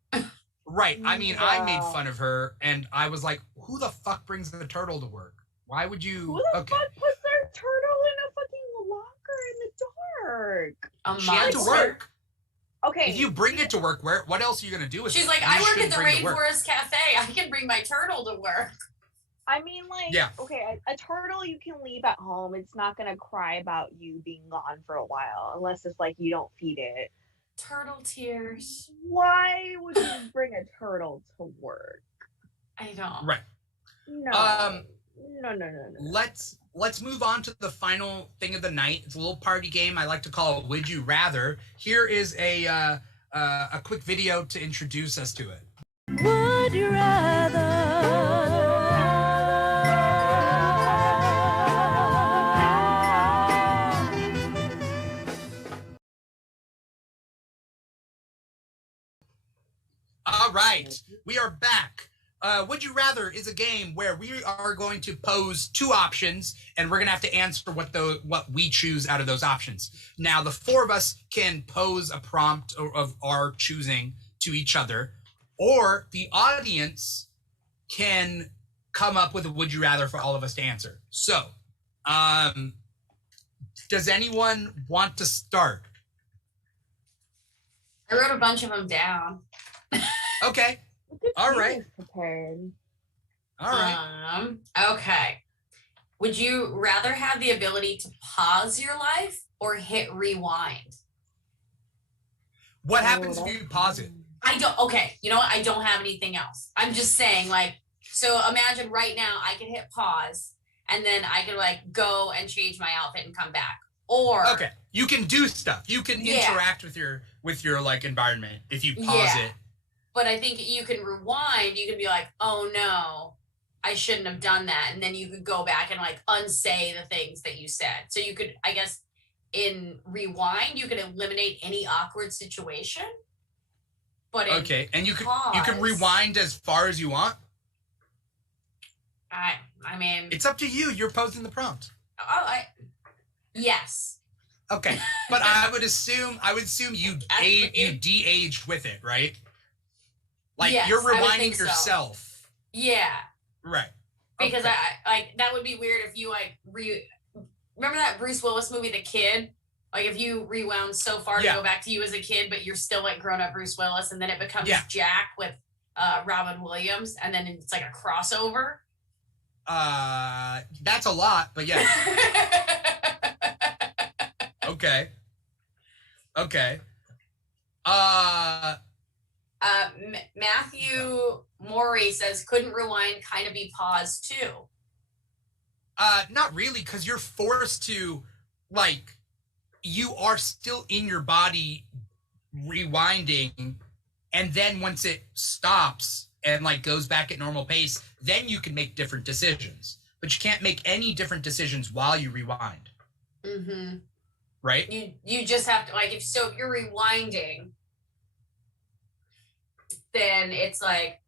Right. I mean, I made fun of her, and I was like, who the fuck brings the turtle to work? Why would you... Who the fuck puts their turtle in a fucking locker in the dark? She had to work. Okay. If you bring it to work, what else are you going to do with it? She's like, I work at the Rainforest Cafe. I can bring my turtle to work. I mean, okay, a turtle you can leave at home. It's not going to cry about you being gone for a while, unless it's like you don't feed it. Turtle tears. Why would you bring a turtle to work? I don't. Right. No. No. Let's move on to the final thing of the night. It's a little party game I like to call it Would You Rather. Here is a quick video to introduce us to it. Would you rather? All right, we are back. Would You Rather is a game where we are going to pose 2 options, and we're going to have to answer what we choose out of those options. Now, the 4 of us can pose a prompt of our choosing to each other, or the audience can come up with a Would You Rather for all of us to answer. So, does anyone want to start? I wrote a bunch of them down. Okay. All right. Prepared. All right. Okay. Would you rather have the ability to pause your life or hit rewind? What happens if you pause it? Okay. You know what? I don't have anything else. I'm just saying, so imagine right now I can hit pause and then I can go and change my outfit and come back. Or okay, you can do stuff. You can interact with your environment if you pause it. But I think you can rewind. You can be like, oh no, I shouldn't have done that. And then you could go back and unsay the things that you said. So you could, I guess, in rewind, you could eliminate any awkward situation. But and you can rewind as far as you want. I mean, it's up to you. You're posing the prompt. Yes. Okay, but I would assume you de-age with it, right? Like, yes, you're rewinding yourself. So. Yeah. Right. because I like that would be weird if you like remember that Bruce Willis movie, The Kid? Like if you rewound so far to go back to you as a kid, but you're still like grown up Bruce Willis, and then it becomes Jack with Robin Williams, and then it's like a crossover. That's a lot, but yeah. Okay. Matthew Morey says, couldn't rewind kind of be pause too? Not really, because you're forced to, like, you are still in your body rewinding, and then once it stops and like goes back at normal pace, then you can make different decisions. But you can't make any different decisions while you rewind. Mm-hmm. Right? You just have to, like, if you're rewinding, then it's like,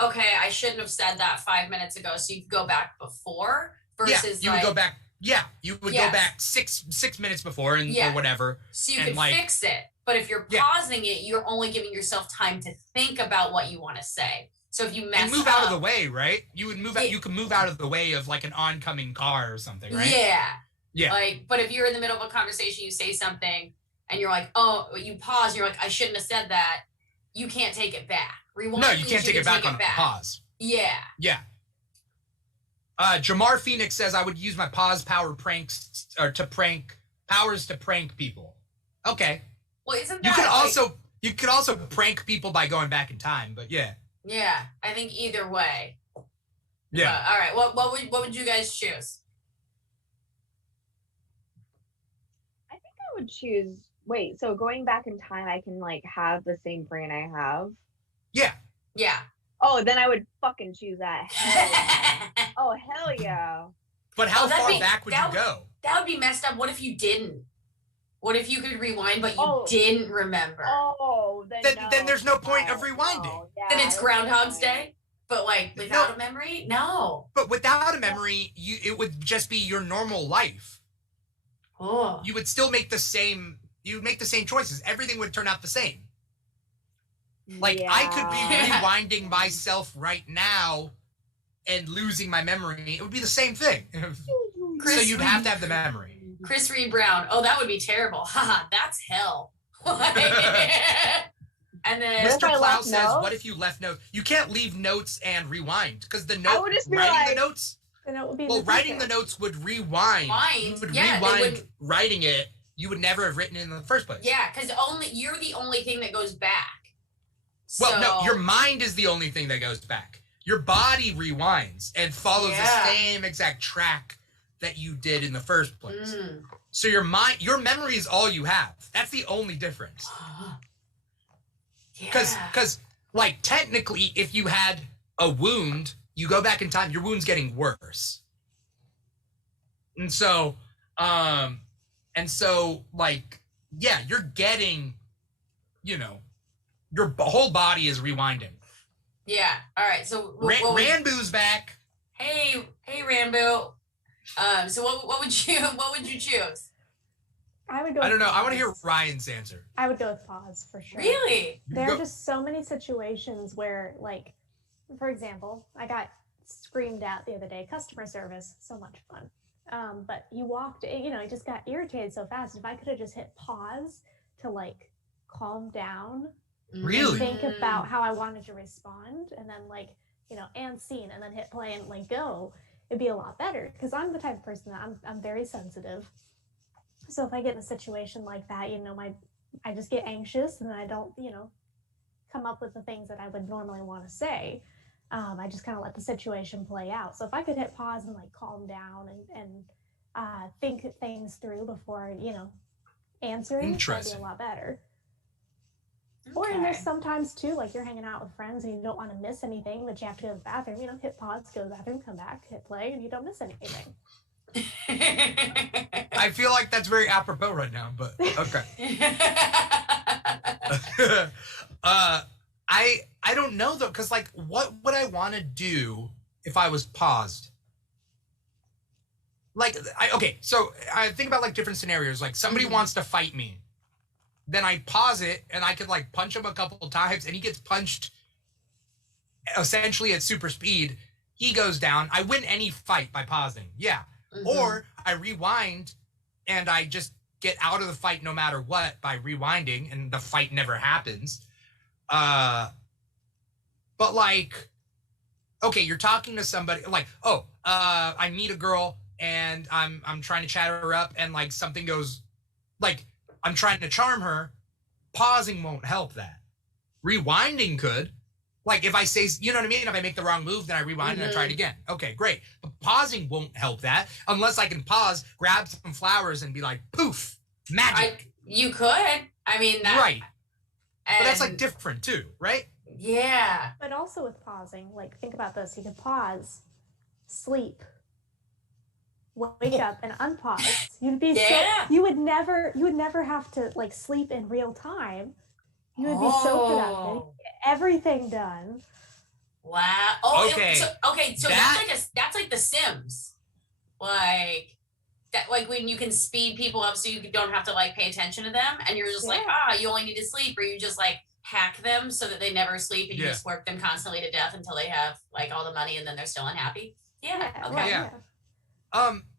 okay, I shouldn't have said that 5 minutes ago, so you could go back before versus you would go back. Yeah, you would go back six minutes before or whatever. So you can fix it. But if you're pausing it, you're only giving yourself time to think about what you want to say. So if you mess and move out of the way, right? You would move out. You can move out of the way of like an oncoming car or something, right? Yeah. Like, but if you're in the middle of a conversation, you say something, and you're like, oh, you pause. You're like, I shouldn't have said that. You can't take it back. Rewind. No, you can't take it back on a pause. Yeah. Jamar Phoenix says, I would use my pause power pranks or powers to prank people. Okay. Well, isn't that you could also prank people by going back in time, but yeah. Yeah, I think either way. Yeah. All right. What would you guys choose? I think I would choose. Wait, so going back in time, I can like have the same brain I have. Yeah. Oh, then I would fucking choose that. Hell yeah. But how far back would you go? That would be messed up. What if you didn't? What if you could rewind, but you didn't remember? Oh, then there's no point of rewinding. No, then it's Groundhog's Day, but like without a memory? No. But without a memory, it would just be your normal life. Oh. You would still make the same. You would make the same choices. Everything would turn out the same. Like I could be rewinding myself right now and losing my memory. It would be the same thing. So you'd have to have the memory. Chris Reed Brown. Oh, that would be terrible. Haha, that's hell. And then Mr. Plow says, what if you left notes? You can't leave notes and rewind because the note writing the notes. The note would be writing the notes would rewind. You would rewind writing it. You would never have written it in the first place. Yeah, because you're the only thing that goes back. Well, no, your mind is the only thing that goes back. Your body rewinds and follows the same exact track that you did in the first place. So your memory is all you have. That's the only difference. Because like technically, if you had a wound, you go back in time, your wound's getting worse. And so like, yeah, you're getting, your whole body is rewinding. Yeah. All right. So Ranboo's back. Hey, Ranboo. So what would you choose? I would go. I don't know. I want to hear Ryan's answer. I would go with pause for sure. Really? There are just so many situations where, like, for example, I got screamed at the other day. Customer service, so much fun. But you walked, I just got irritated so fast. If I could have just hit pause to like calm down. Really? Think about how I wanted to respond, and then like, and scene, and then hit play and like go. It'd be a lot better because I'm the type of person that I'm very sensitive. So if I get in a situation like that, I just get anxious and I don't, come up with the things that I would normally want to say. I just kind of let the situation play out. So if I could hit pause and like calm down and think things through before, answering, that'd be a lot better. Okay. Or there's sometimes too, like you're hanging out with friends and you don't want to miss anything, but you have to go to the bathroom, hit pause, go to the bathroom, come back, hit play, and you don't miss anything. I feel like that's very apropos right now, but okay. I don't know though, because like what would I want to do if I was paused? Like so I think about like different scenarios. Like somebody wants to fight me. Then I pause it and I could like punch him a couple of times and he gets punched essentially at super speed. he goes down. I win any fight by pausing. Yeah. Or I rewind and I just get out of the fight no matter what by rewinding and the fight never happens. But like, okay, you're talking to somebody like, I meet a girl and I'm trying to chat her up and like something goes, like I'm trying to charm her. Pausing won't help that. Rewinding could. Like if I say, you know what I mean? If I make the wrong move, then I rewind and I try it again. Okay, great. But pausing won't help that unless I can pause, grab some flowers and be like, poof, magic. You could. I mean, that. Right. But that's like different too, right? Yeah. But also with pausing, like think about this. You could pause, sleep, wake up and unpause. You'd be you would never have to like sleep in real time. You would be so productive. Get everything done. Wow. Oh, okay. So that's like The Sims, like that. Like when you can speed people up so you don't have to like pay attention to them, and you're just like, you only need to sleep, or you just like hack them so that they never sleep, and you just work them constantly to death until they have like all the money, and then they're still unhappy. Yeah. Okay. Yeah.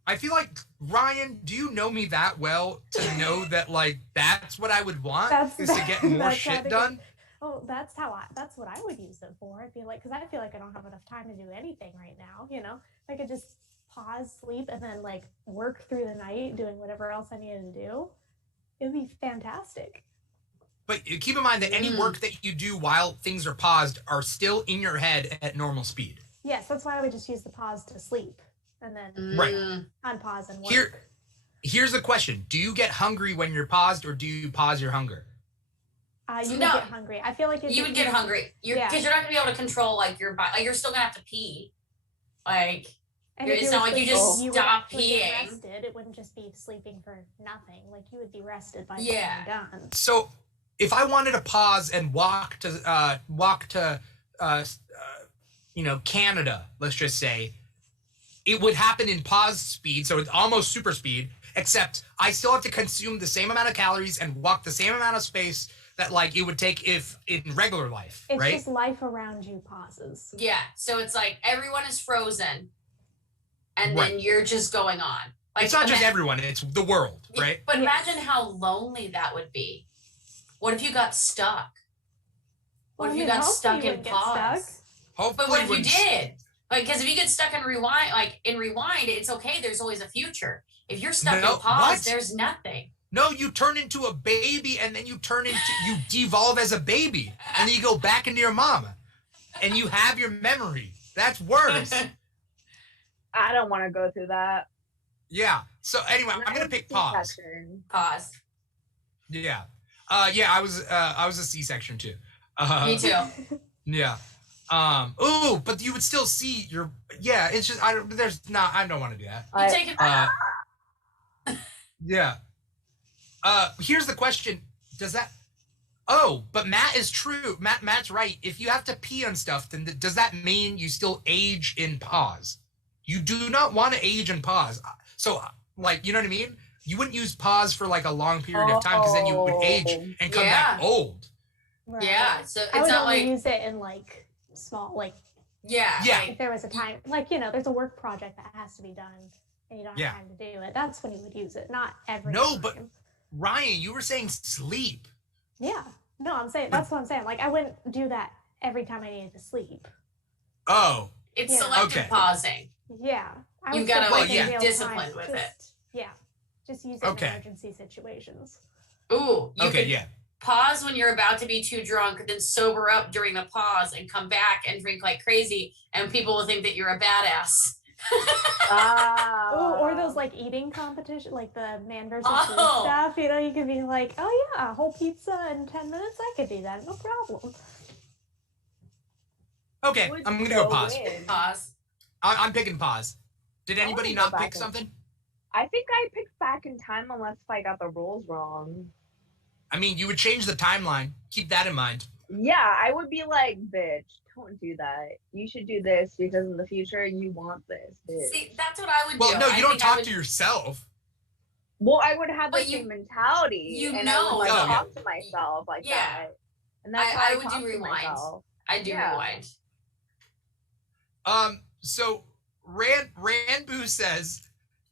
I feel like, Ryan, do you know me that well to know that like that's what I would want is to get more shit done? Oh, that's what I would use it for. I feel like, because I feel like I don't have enough time to do anything right now. You know, if I could just pause, sleep, and then like work through the night doing whatever else I needed to do, it would be fantastic. But keep in mind that any work that you do while things are paused are still in your head at normal speed. Yes, that's why I would just use the pause to sleep and then unpause and work. Here's the question. Do you get hungry when you're paused, or do you pause your hunger? You would get hungry. I feel like you would get hungry. Because you're not gonna be able to control like your body. Like, you're still gonna have to pee. Like it's not like you just stop peeing. Rested, it wouldn't just be sleeping for nothing. Like you would be rested by the time you're done. So if I wanted to pause and walk to Canada, let's just say, it would happen in pause speed, so it's almost super speed, except I still have to consume the same amount of calories and walk the same amount of space that like it would take if in regular life, it's right? Just life around you pauses. Yeah, so it's like everyone is frozen, and then you're just going on. Like, it's not just everyone; it's the world, right? But imagine how lonely that would be. What if you got stuck? What if you got stuck in pause? But what if you did? Like, because if you get stuck in rewind, it's okay. There's always a future. If you're stuck in pause, there's nothing. No, you turn into a baby, and then you devolve as a baby, and then you go back into your mama, and you have your memory. That's worse. I don't want to go through that. Yeah. So anyway, I'm gonna pick pause. Pause. Yeah. I was a C-section too. Me too. Yeah. But you would still see your. Yeah. It's just I don't want to do that. You take it. Yeah. Here's the question. Does that... Oh, but Matt is true. Matt's right. If you have to pee on stuff, then does that mean you still age in pause? You do not want to age in pause. So, like, you know what I mean? You wouldn't use pause for, like, a long period of time because then you would age and come back old. Right. Yeah, so it's I would not only like... use it in, like, small, like... Yeah. Like, if there was a time... Like, you know, there's a work project that has to be done and you don't have time to do it. That's when you would use it, not every time. But... Ryan, you were saying sleep. Yeah. No, I'm saying that's what I'm saying. Like I wouldn't do that every time I needed to sleep. Oh. It's selective pausing. Yeah. You gotta be disciplined with it. Yeah. Just use it in emergency situations. Ooh. You could pause when you're about to be too drunk, then sober up during the pause and come back and drink like crazy, and people will think that you're a badass. Or those like eating competition, like the man versus food stuff. You know, you could be like, "Oh yeah, a whole pizza in 10 minutes. I could do that, no problem." Okay, I'm gonna go pause. Pause. I'm picking pause. Did anybody not pick something? I think I picked back in time unless if I got the rules wrong. I mean, you would change the timeline. Keep that in mind. Yeah, I would be like, bitch, don't do that. You should do this because in the future you want this. Bitch. See, that's what I would do. Well, no, you don't talk to yourself. Well, I would have the same mentality. You and know. I would talk to myself like that. And that's how I would do rewind. I do rewind. So Ranboo says,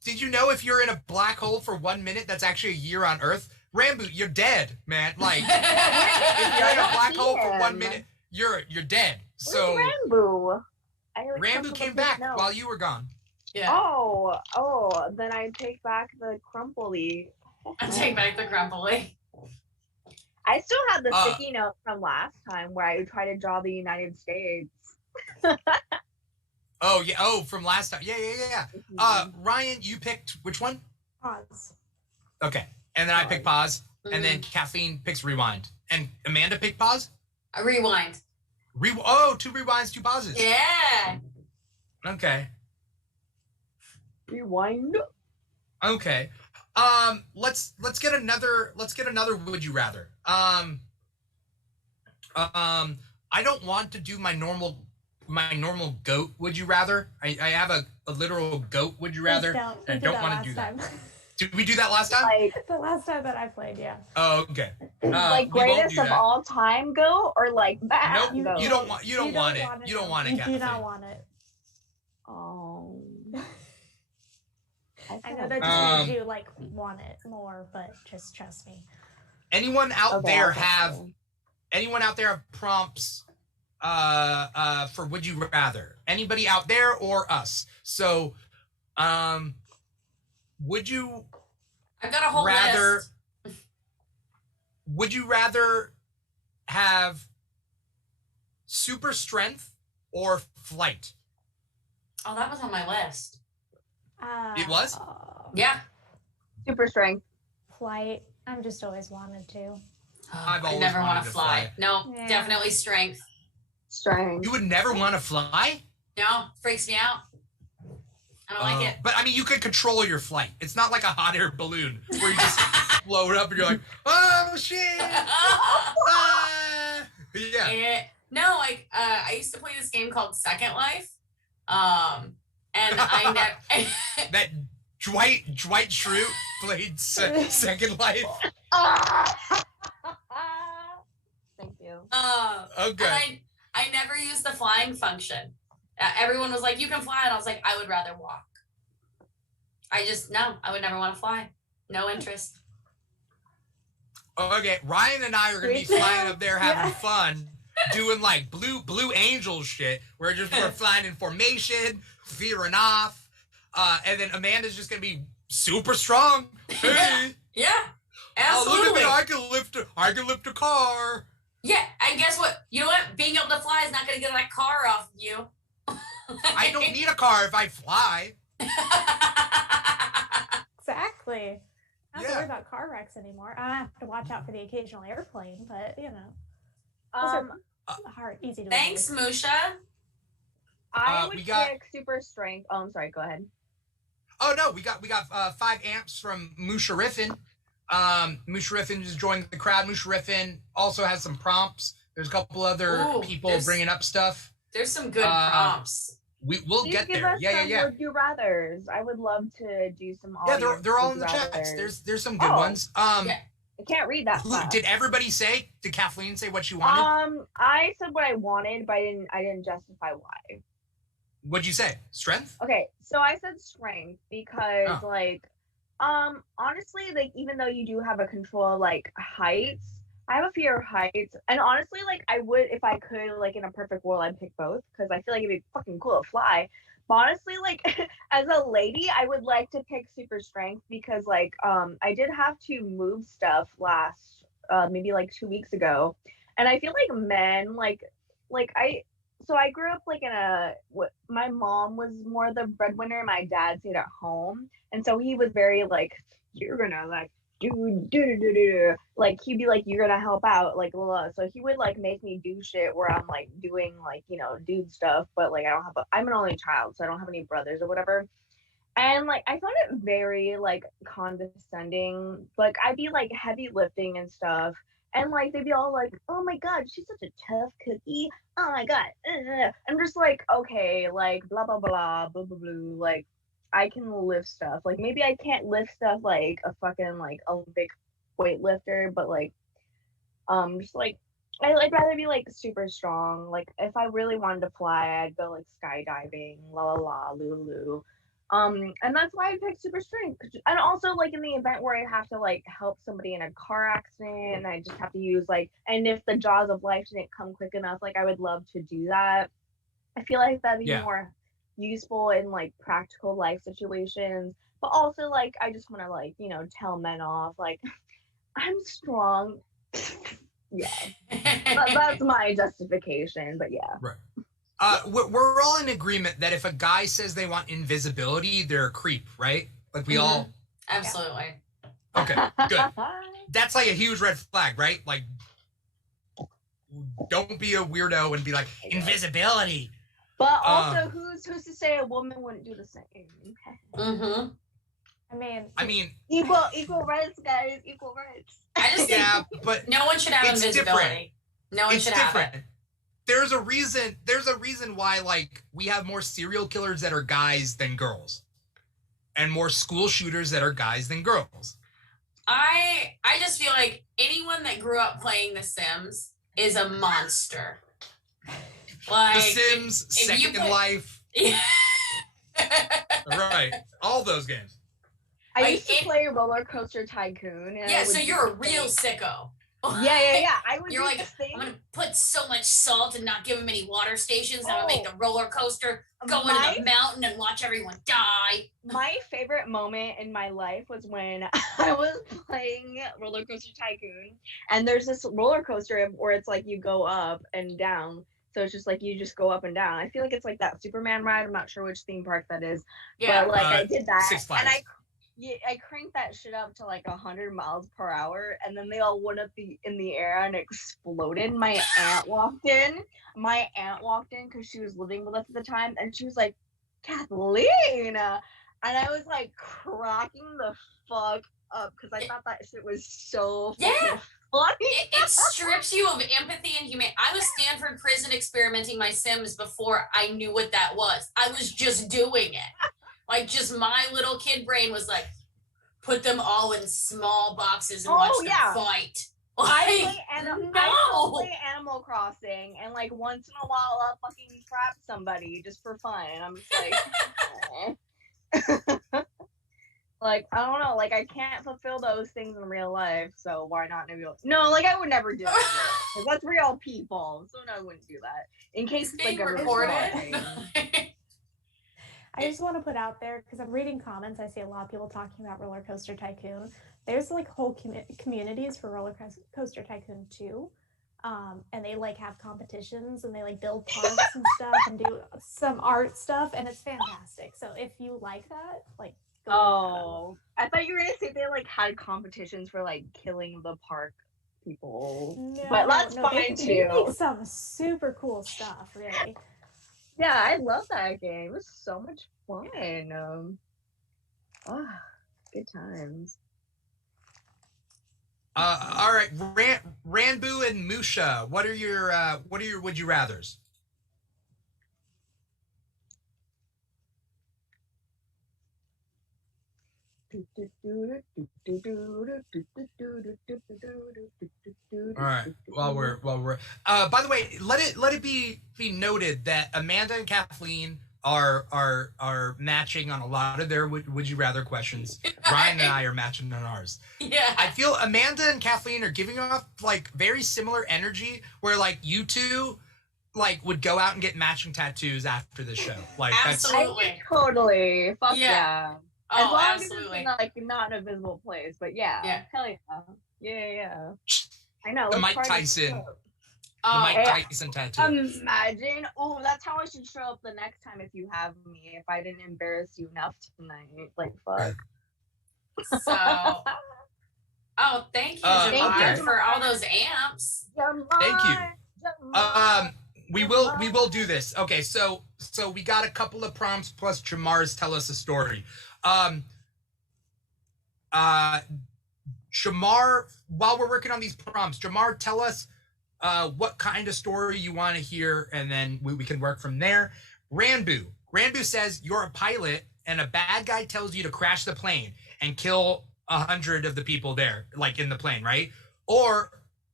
did you know if you're in a black hole for 1 minute, that's actually a year on Earth? Ranboo, you're dead, man. Like, if you're in a black hole for 1 minute, you're dead. So Where's Rambo? Ranboo came back while you were gone. Yeah. Oh, then I take back the crumply. I take back the crumply. I still have the sticky note from last time where I tried to draw the United States. Oh yeah. Oh, from last time. Yeah. Ryan, you picked which one? Pause. Okay, and then I picked pause, and then Kathleen picks rewind, and Amanda picked pause. A rewind. Two rewinds, two pauses. Yeah. Okay. Rewind. Okay. Let's get another would you rather. I don't want to do my normal goat would you rather. I have a literal goat would you rather. I don't want to do that. Did we do that last time? Like the last time that I played, yeah. Oh, okay. Like greatest of all time go or like that? Nope. Go? You don't want it. You don't want it. You do not want it. Oh. I know that just makes you like want it more, but just trust me. Anyone out there have prompts for would you rather? Anybody out there or us? So would you I've got a whole list. Would you rather have super strength or flight? Oh, that was on my list. It was? Yeah. Super strength. Flight. I've just always wanted to. I've I always never want wanted to to fly. fly. No, Yeah. definitely strength. Strength. You would never want to fly? No, freaks me out. I don't like it. But I mean, you could control your flight. It's not like a hot air balloon where you just float up and you're like, oh shit! Yeah. No, like I used to play this game called Second Life, and I never. That Dwight Schrute played Second Life. Thank you. Okay. And I never used the flying function. Everyone was like, "You can fly," and I was like, "I would rather walk." I would never want to fly. No interest. Okay, Ryan and I are gonna be flying up there having fun, doing like blue angel shit. We're flying in formation, veering off, and then Amanda's just gonna be super strong. Hey, Yeah, oh, absolutely. look at me! I can lift a car. Yeah, and guess what? You know what? Being able to fly is not going to get that car off of you. I don't need a car if I fly. Exactly. I don't have to Yeah. worry about car wrecks anymore. I have to watch out for the occasional airplane, but those are hard, easy to Thanks, avoid. Musha. I would we got- pick super strength. Oh, I'm sorry. Go ahead. Oh no, we got 5 amps from Mushariffin. Mushariffin just joined the crowd. Mushariffin also has some prompts. There's a couple other people bringing up stuff. There's some good prompts. We'll Please get give there. us Yeah. some would you rathers. I would love to do some. Yeah, audience they're all would in the you chats. rathers. There's some good Oh. ones. Yeah. I can't read that fast. Did everybody say? Did Kathleen say what she wanted? I said what I wanted, but I didn't justify why. What'd you say? Strength? Okay, so I said strength because Oh. like honestly, like even though you do have a control of like heights, I have a fear of heights. And honestly, like I would if I could, like in a perfect world, I'd pick both because I feel like it'd be fucking cool to fly. But honestly, like as a lady, I would like to pick super strength because like I did have to move stuff last maybe like 2 weeks ago. And I feel like men like I grew up like my mom was more the breadwinner, my dad stayed at home. And so he was very like, you're gonna like do like he'd be like, you're gonna help out, like blah, blah. So he would like make me do shit where I'm like doing like, dude stuff, but like I'm an only child, so I don't have any brothers or whatever. And like I found it very like condescending. Like I'd be like heavy lifting and stuff. And like they'd be all like, "Oh my god, she's such a tough cookie. Oh my god." I'm just like, okay, like blah blah blah blah blah blah. Like I can lift stuff. Like maybe I can't lift stuff like a fucking like Olympic weightlifter, but like just like I'd rather be like super strong. Like if I really wanted to fly, I'd go like skydiving, la la la, lulu. And that's why I picked super strength. And also like in the event where I have to like help somebody in a car accident, and I just have to use like, and if the jaws of life didn't come quick enough, like I would love to do that. I feel like that'd be Yeah. more useful in like practical life situations. But also like I just want to like, you know, tell men off like I'm strong. Yeah. That's my justification, but yeah. Right. We're all in agreement that if a guy says they want invisibility, they're a creep, right? Like we all. Absolutely. Okay, good. That's like a huge red flag, right? Like, don't be a weirdo and be like invisibility. But also, who's to say a woman wouldn't do the same? Mm-hmm. I mean, Equal rights, guys. Equal rights. I just think but no one should have it's invisibility. different. No one It's should different. have it. There's a reason why like we have more serial killers that are guys than girls, and more school shooters that are guys than girls. I just feel like anyone that grew up playing The Sims is a monster. Like The Sims, if you Second put- Life, Yeah. right? All those games. I used to play Roller Coaster Tycoon. And Yeah, so you're a real sicko. Yeah. I would You're do like, this thing. I'm gonna put so much salt and not give them any water stations. I'm gonna make the roller coaster go into My- the mountain and watch everyone die. My favorite moment in my life was when I was playing Roller Coaster Tycoon, and there's this roller coaster where it's like you go up and down. So it's just like you just go up and down. I feel like it's like that Superman ride. I'm not sure which theme park that is, Yeah. but like I did that, Six Flags. and I cranked that shit up to like 100 miles per hour, and then they all went up in the air and exploded. My aunt walked in. My aunt walked in because she was living with us at the time, and she was like, Kathleen, and I was like cracking the fuck up because I thought that shit was so fucking funny. It strips you of empathy and humanity. I was Stanford prison experimenting my Sims before I knew what that was. I was just doing it. Like, just my little kid brain was like, put them all in small boxes and watch them fight. I Like, play Animal Crossing, and like once in a while I'll fucking trap somebody just for fun. And I'm just like, like I don't know, like I can't fulfill those things in real life, so why not in real? No, like I would never do that. 'Cause that's real people, so no, I wouldn't do that. In case it's like being a recorded. I just want to put out there, because I'm reading comments, I see a lot of people talking about Roller Coaster Tycoon. There's like whole communities for Roller Coaster Tycoon 2. And they like have competitions and they like build parks and stuff and do some art stuff, and it's fantastic. So if you like that, like go look Oh, I thought you were gonna say they like had competitions for like killing the park people. that up. But that's they fine make too. some super cool stuff, really. Yeah, I love that game. It was so much fun. Good times. All right, Ranboo and Musha, what are your would you rather's? All right. While we're by the way, let it be noted that Amanda and Kathleen are matching on a lot of their would you rather questions. Ryan and I are matching on ours. Yeah. I feel Amanda and Kathleen are giving off like very similar energy, where like you two like would go out and get matching tattoos after the show. Like Absolutely. Totally. Fuck yeah. As Oh, long absolutely. as it's like not in a visible place, but yeah. Hell yeah. Yeah. I know. The let's Mike party. Tyson. The Oh, Mike Tyson tattoo. Imagine. Oh, that's how I should show up the next time if you have me. If I didn't embarrass you enough tonight, like fuck. so. Oh, thank you, Thank Jamar, you. for all those amps. Thank you. We will do this. Okay, so we got a couple of prompts plus Jamar's tell us a story. Jamar, while we're working on these prompts, Jamar, tell us what kind of story you want to hear, and then we can work from there. Ranboo says you're a pilot and a bad guy tells you to crash the plane and kill 100 of the people there, like in the plane, right? Or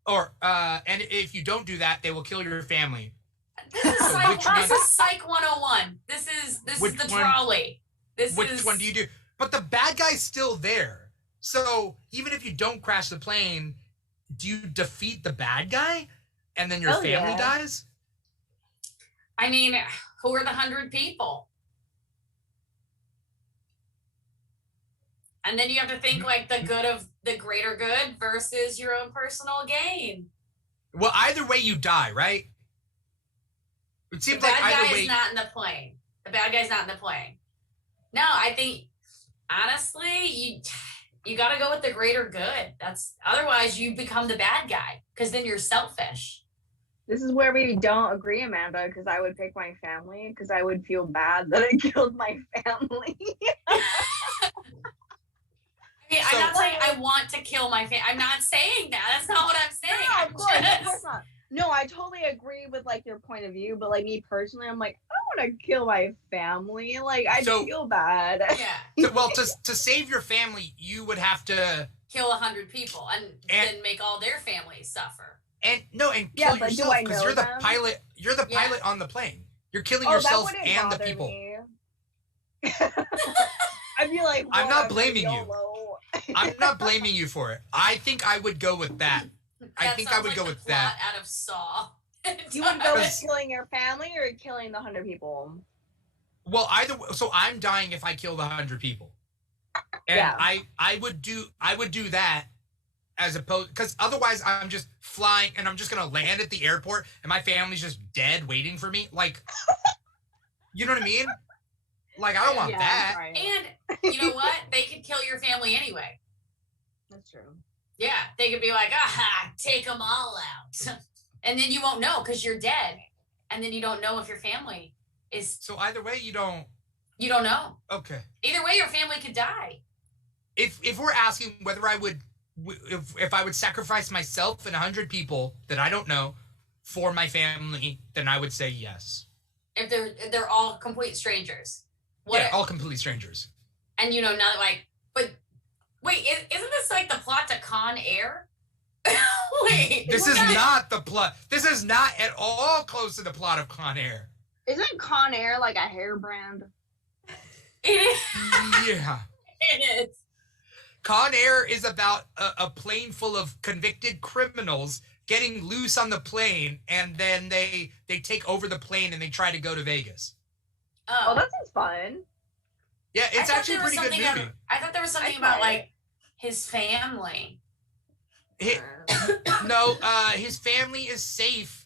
And if you don't do that, they will kill your family. This is Psych 101. This is the trolley. Which one do you do? But the bad guy's still there. So even if you don't crash the plane, do you defeat the bad guy and then your family dies? I mean, who are the 100 people? And then you have to think like the good of the greater good versus your own personal gain. Well, either way you die, right? It seems the like bad either guy way. is not in the plane. The bad guy's not in the plane. No, I think honestly, you got to go with the greater good. That's otherwise you become the bad guy because then you're selfish. This is where we don't agree, Amanda, because I would pick my family because I would feel bad that I killed my family. I'm not saying I want to kill my family. I'm not saying that. That's not what I'm saying. No, of course not. No, I totally agree with like your point of view, but like me personally, I'm like, I don't want to kill my family. Like I feel bad. Yeah. Well, to save your family, you would have to kill 100 people and then make all their families suffer. And kill yourself because you're the pilot. You're the pilot on the plane. You're killing yourself and the people. I'd be like, I'm not blaming you. I'm not blaming you for it. I think I would go with that. I think I would go with that. Out of Saw. You would go with killing your family or killing the 100 people? Well, either way, so I'm dying if I kill the 100 people. And I would do that as opposed because otherwise I'm just flying and I'm just gonna land at the airport and my family's just dead waiting for me. Like, you know what I mean? Like I don't want that. Right. And you know what? They could kill your family anyway. That's true. Yeah, they could be like, take them all out. And then you won't know because you're dead. And then you don't know if your family is. So either way, you don't know. Okay. Either way, your family could die. If we're asking whether I would, if I would sacrifice myself and 100 people that I don't know for my family, then I would say yes. If they're all complete strangers. All completely strangers. And not like, but wait, isn't this like the plot to Con Air? Wait, this is not the plot. This is not at all close to the plot of Con Air. Isn't Con Air like a hair brand? It is. Yeah. It is. Con Air is about a plane full of convicted criminals getting loose on the plane, and then they take over the plane and they try to go to Vegas. Oh, that sounds fun. Yeah, it's actually a pretty good movie. I thought there was something about like his family. No, his family is safe.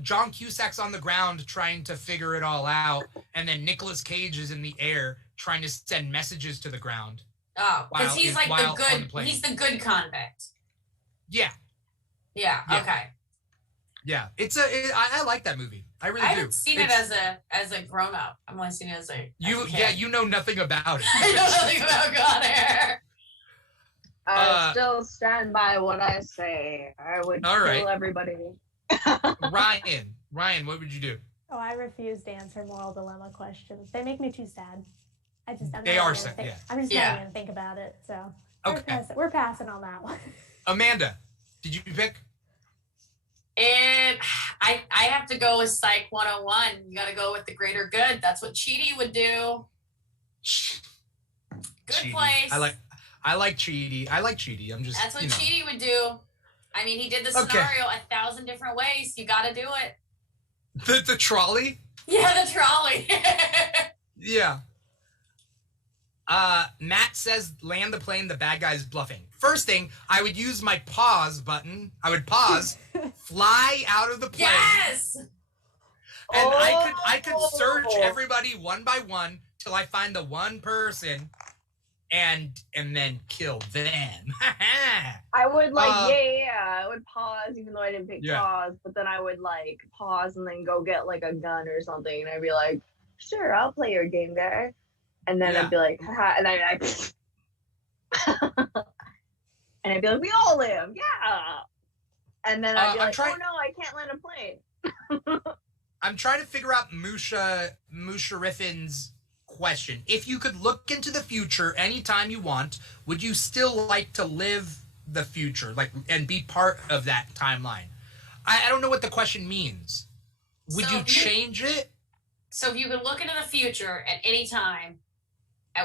John Cusack's on the ground trying to figure it all out, and then Nicolas Cage is in the air trying to send messages to the ground. Oh, because he's like the good. He's the good convict. Yeah. Yeah. Okay. Yeah, I like that movie. I really do. I haven't seen it as a grown up. I've only seen it as a kid. You know nothing about it. I know nothing about Con Air. I still stand by what I say. I would kill everybody. Ryan, what would you do? Oh, I refuse to answer moral dilemma questions. They make me too sad. I'm just not not even gonna think about it. So we're passing on that one. Amanda, did you pick? And I have to go with Psych 101. You got to go with the greater good. That's what Chidi would do. Good Chidi. place. I like Chidi. That's what Chidi would do. I mean, he did the scenario 1,000 different ways. You got to do it. The trolley? Yeah, the trolley. Yeah. Matt says land the plane, the bad guy's bluffing. First thing, I would use my pause button. I would pause, fly out of the plane. Yes. And I could search everybody one by one till I find the one person and then kill them. I would I would pause even though I didn't pick pause, but then I would like pause and then go get like a gun or something and I'd be like, sure, I'll play your game, guy. And then I'd be like, haha, and then I'd and I'd be like, we all live, yeah. And then I'd be like, oh no, I can't land a plane. I'm trying to figure out Musha Riffin's question. If you could look into the future anytime you want, would you still like to live the future, like, and be part of that timeline. I don't know what the question means. Would So you change it? So if you could look into the future at any time,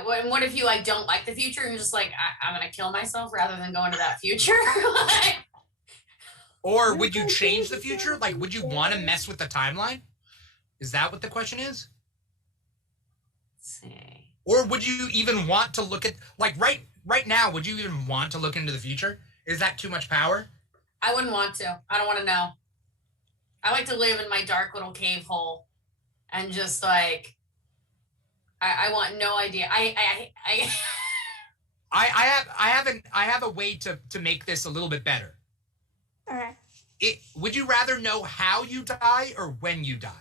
what if you like don't like the future and you're just like, I'm gonna kill myself rather than go into that future? Like, Or would you change the future? Like, would you want to mess with the timeline? Is that what the question is? let's see. Or would you even want to look at, like, right now, would you even want to look into the future? Is that too much power? I wouldn't want to. I don't want to know. I like to live in my dark little cave hole and just like I want no idea. I have a way to make this a little bit better. All right. Would you rather know how you die or when you die?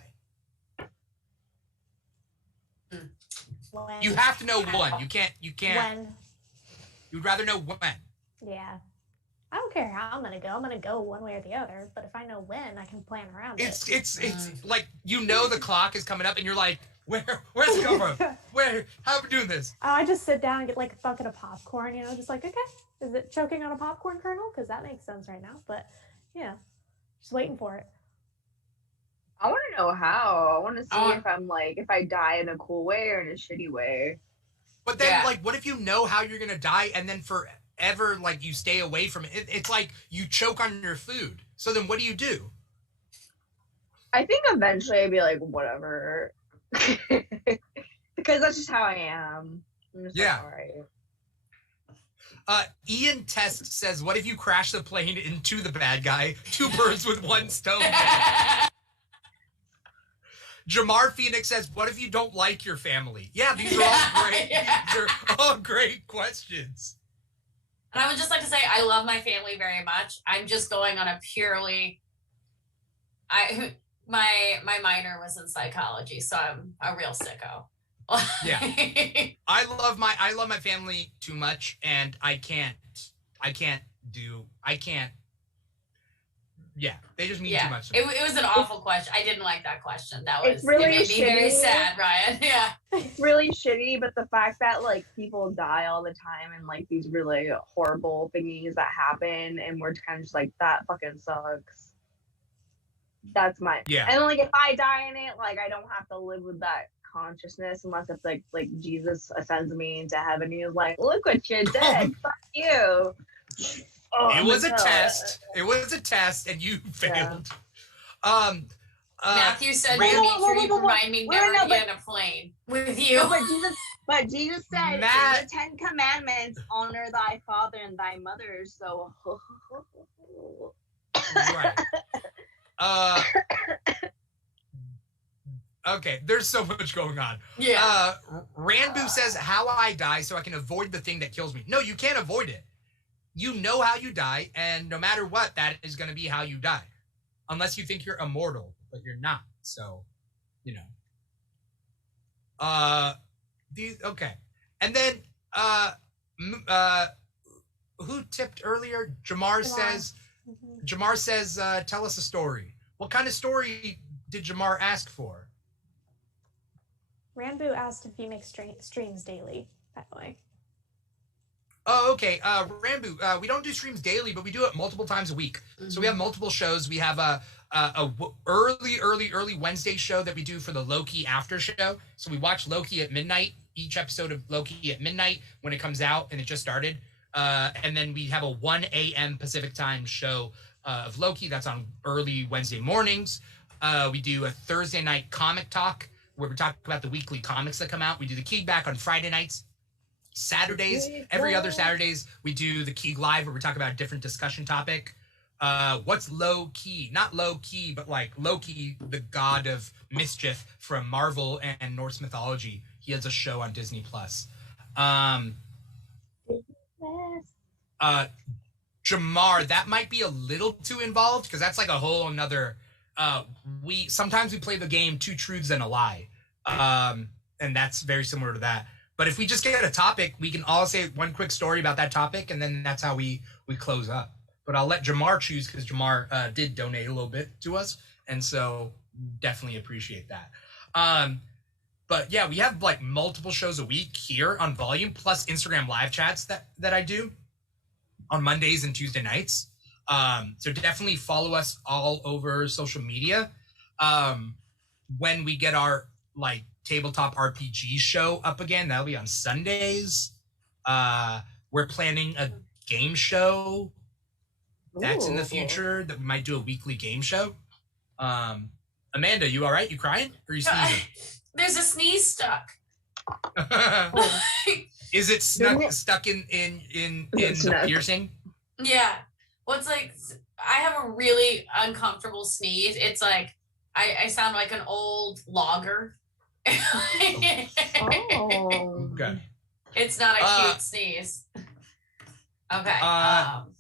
When? You have to know one. You can't. When? You'd rather know when. Yeah. I don't care how I'm gonna go. I'm gonna go one way or the other. But if I know when, I can plan around it. It's like, you know, the clock is coming up and you're like, where's it going from? How are we doing this? I just sit down and get like a bucket of popcorn, you know, just like, okay, is it choking on a popcorn kernel? Because that makes sense right now. But yeah, just waiting for it. I want to know how. I want to see if I'm like, if I die in a cool way or in a shitty way. But then, like, what if you know how you're gonna die and then forever, like, you stay away from it? It's like you choke on your food. So then what do you do? I think eventually I'd be like, whatever. Because that's just how I am. I'm just like, all right. Ian Test says, what if you crash the plane into the bad guy? 2 birds with 1 stone. Jamar Phoenix says, what if you don't like your family? Yeah, these are all great. These are all great questions. And I would just like to say I love my family very much. I'm just going on a purely my minor was in psychology, so I'm a real sicko. Yeah. I love my family too much, and I can't. Yeah, they just mean too much. It was an awful question. I didn't like that question. It really made me very sad, Ryan. Yeah. It's really shitty, but the fact that like people die all the time and like these really horrible thingies that happen, and we're kind of just like, that fucking sucks. That's my And like if I die in it, like I don't have to live with that consciousness unless it's like Jesus ascends me into heaven. He's like, look what you did. Fuck you. Oh, it was a test. It was a test, and you failed. Yeah. Matthew said, Dimitri, remind me never to get in a plane with you. No, but Jesus said, in the 10 Commandments, honor thy father and thy mother. So, right. Okay, there's so much going on. Yeah. Ranbu says, how I die so I can avoid the thing that kills me. No, you can't avoid it. You know how you die, and no matter what, that is going to be how you die. Unless you think you're immortal, but you're not. So, you know. Okay. And then, who tipped earlier? Jamar says, tell us a story. What kind of story did Jamar ask for? Ranbu asked if you make streams daily, by the way. Oh, okay. Ranbu, we don't do streams daily, but we do it multiple times a week. Mm-hmm. So we have multiple shows. We have a early Wednesday show that we do for the Loki after show. So we watch Loki at midnight, each episode of Loki at midnight when it comes out, and it just started. And then we have a 1 a.m. Pacific time show of Loki that's on early Wednesday mornings. We do a Thursday night comic talk where we talk about the weekly comics that come out. We do the KEEGBACK on Friday nights. Saturdays, every other Saturdays, we do the Keeg Live where we talk about a different discussion topic. What's low key? Not low key, but like Loki, the god of mischief from Marvel and Norse mythology. He has a show on Disney Plus. Jamar, that might be a little too involved because that's like a whole another. Sometimes we play the game 2 Truths and a Lie, and that's very similar to that. But if we just get a topic, we can all say one quick story about that topic, and then that's how we close up. But I'll let Jamar choose because Jamar did donate a little bit to us, and so definitely appreciate that. But yeah, we have like multiple shows a week here on Volume, plus Instagram live chats that I do. on Mondays and Tuesday nights. So definitely follow us all over social media. When we get our like tabletop RPG show up again, that'll be on Sundays. We're planning a game show that's in the future that we might do a weekly game show. Amanda, you all right? You crying? Or are you sneezing? There's a sneeze stuck. Is it stuck in the piercing? Yeah. Well, it's like I have a really uncomfortable sneeze. It's like I sound like an old logger. Oh. Okay. It's not a cute sneeze. Okay.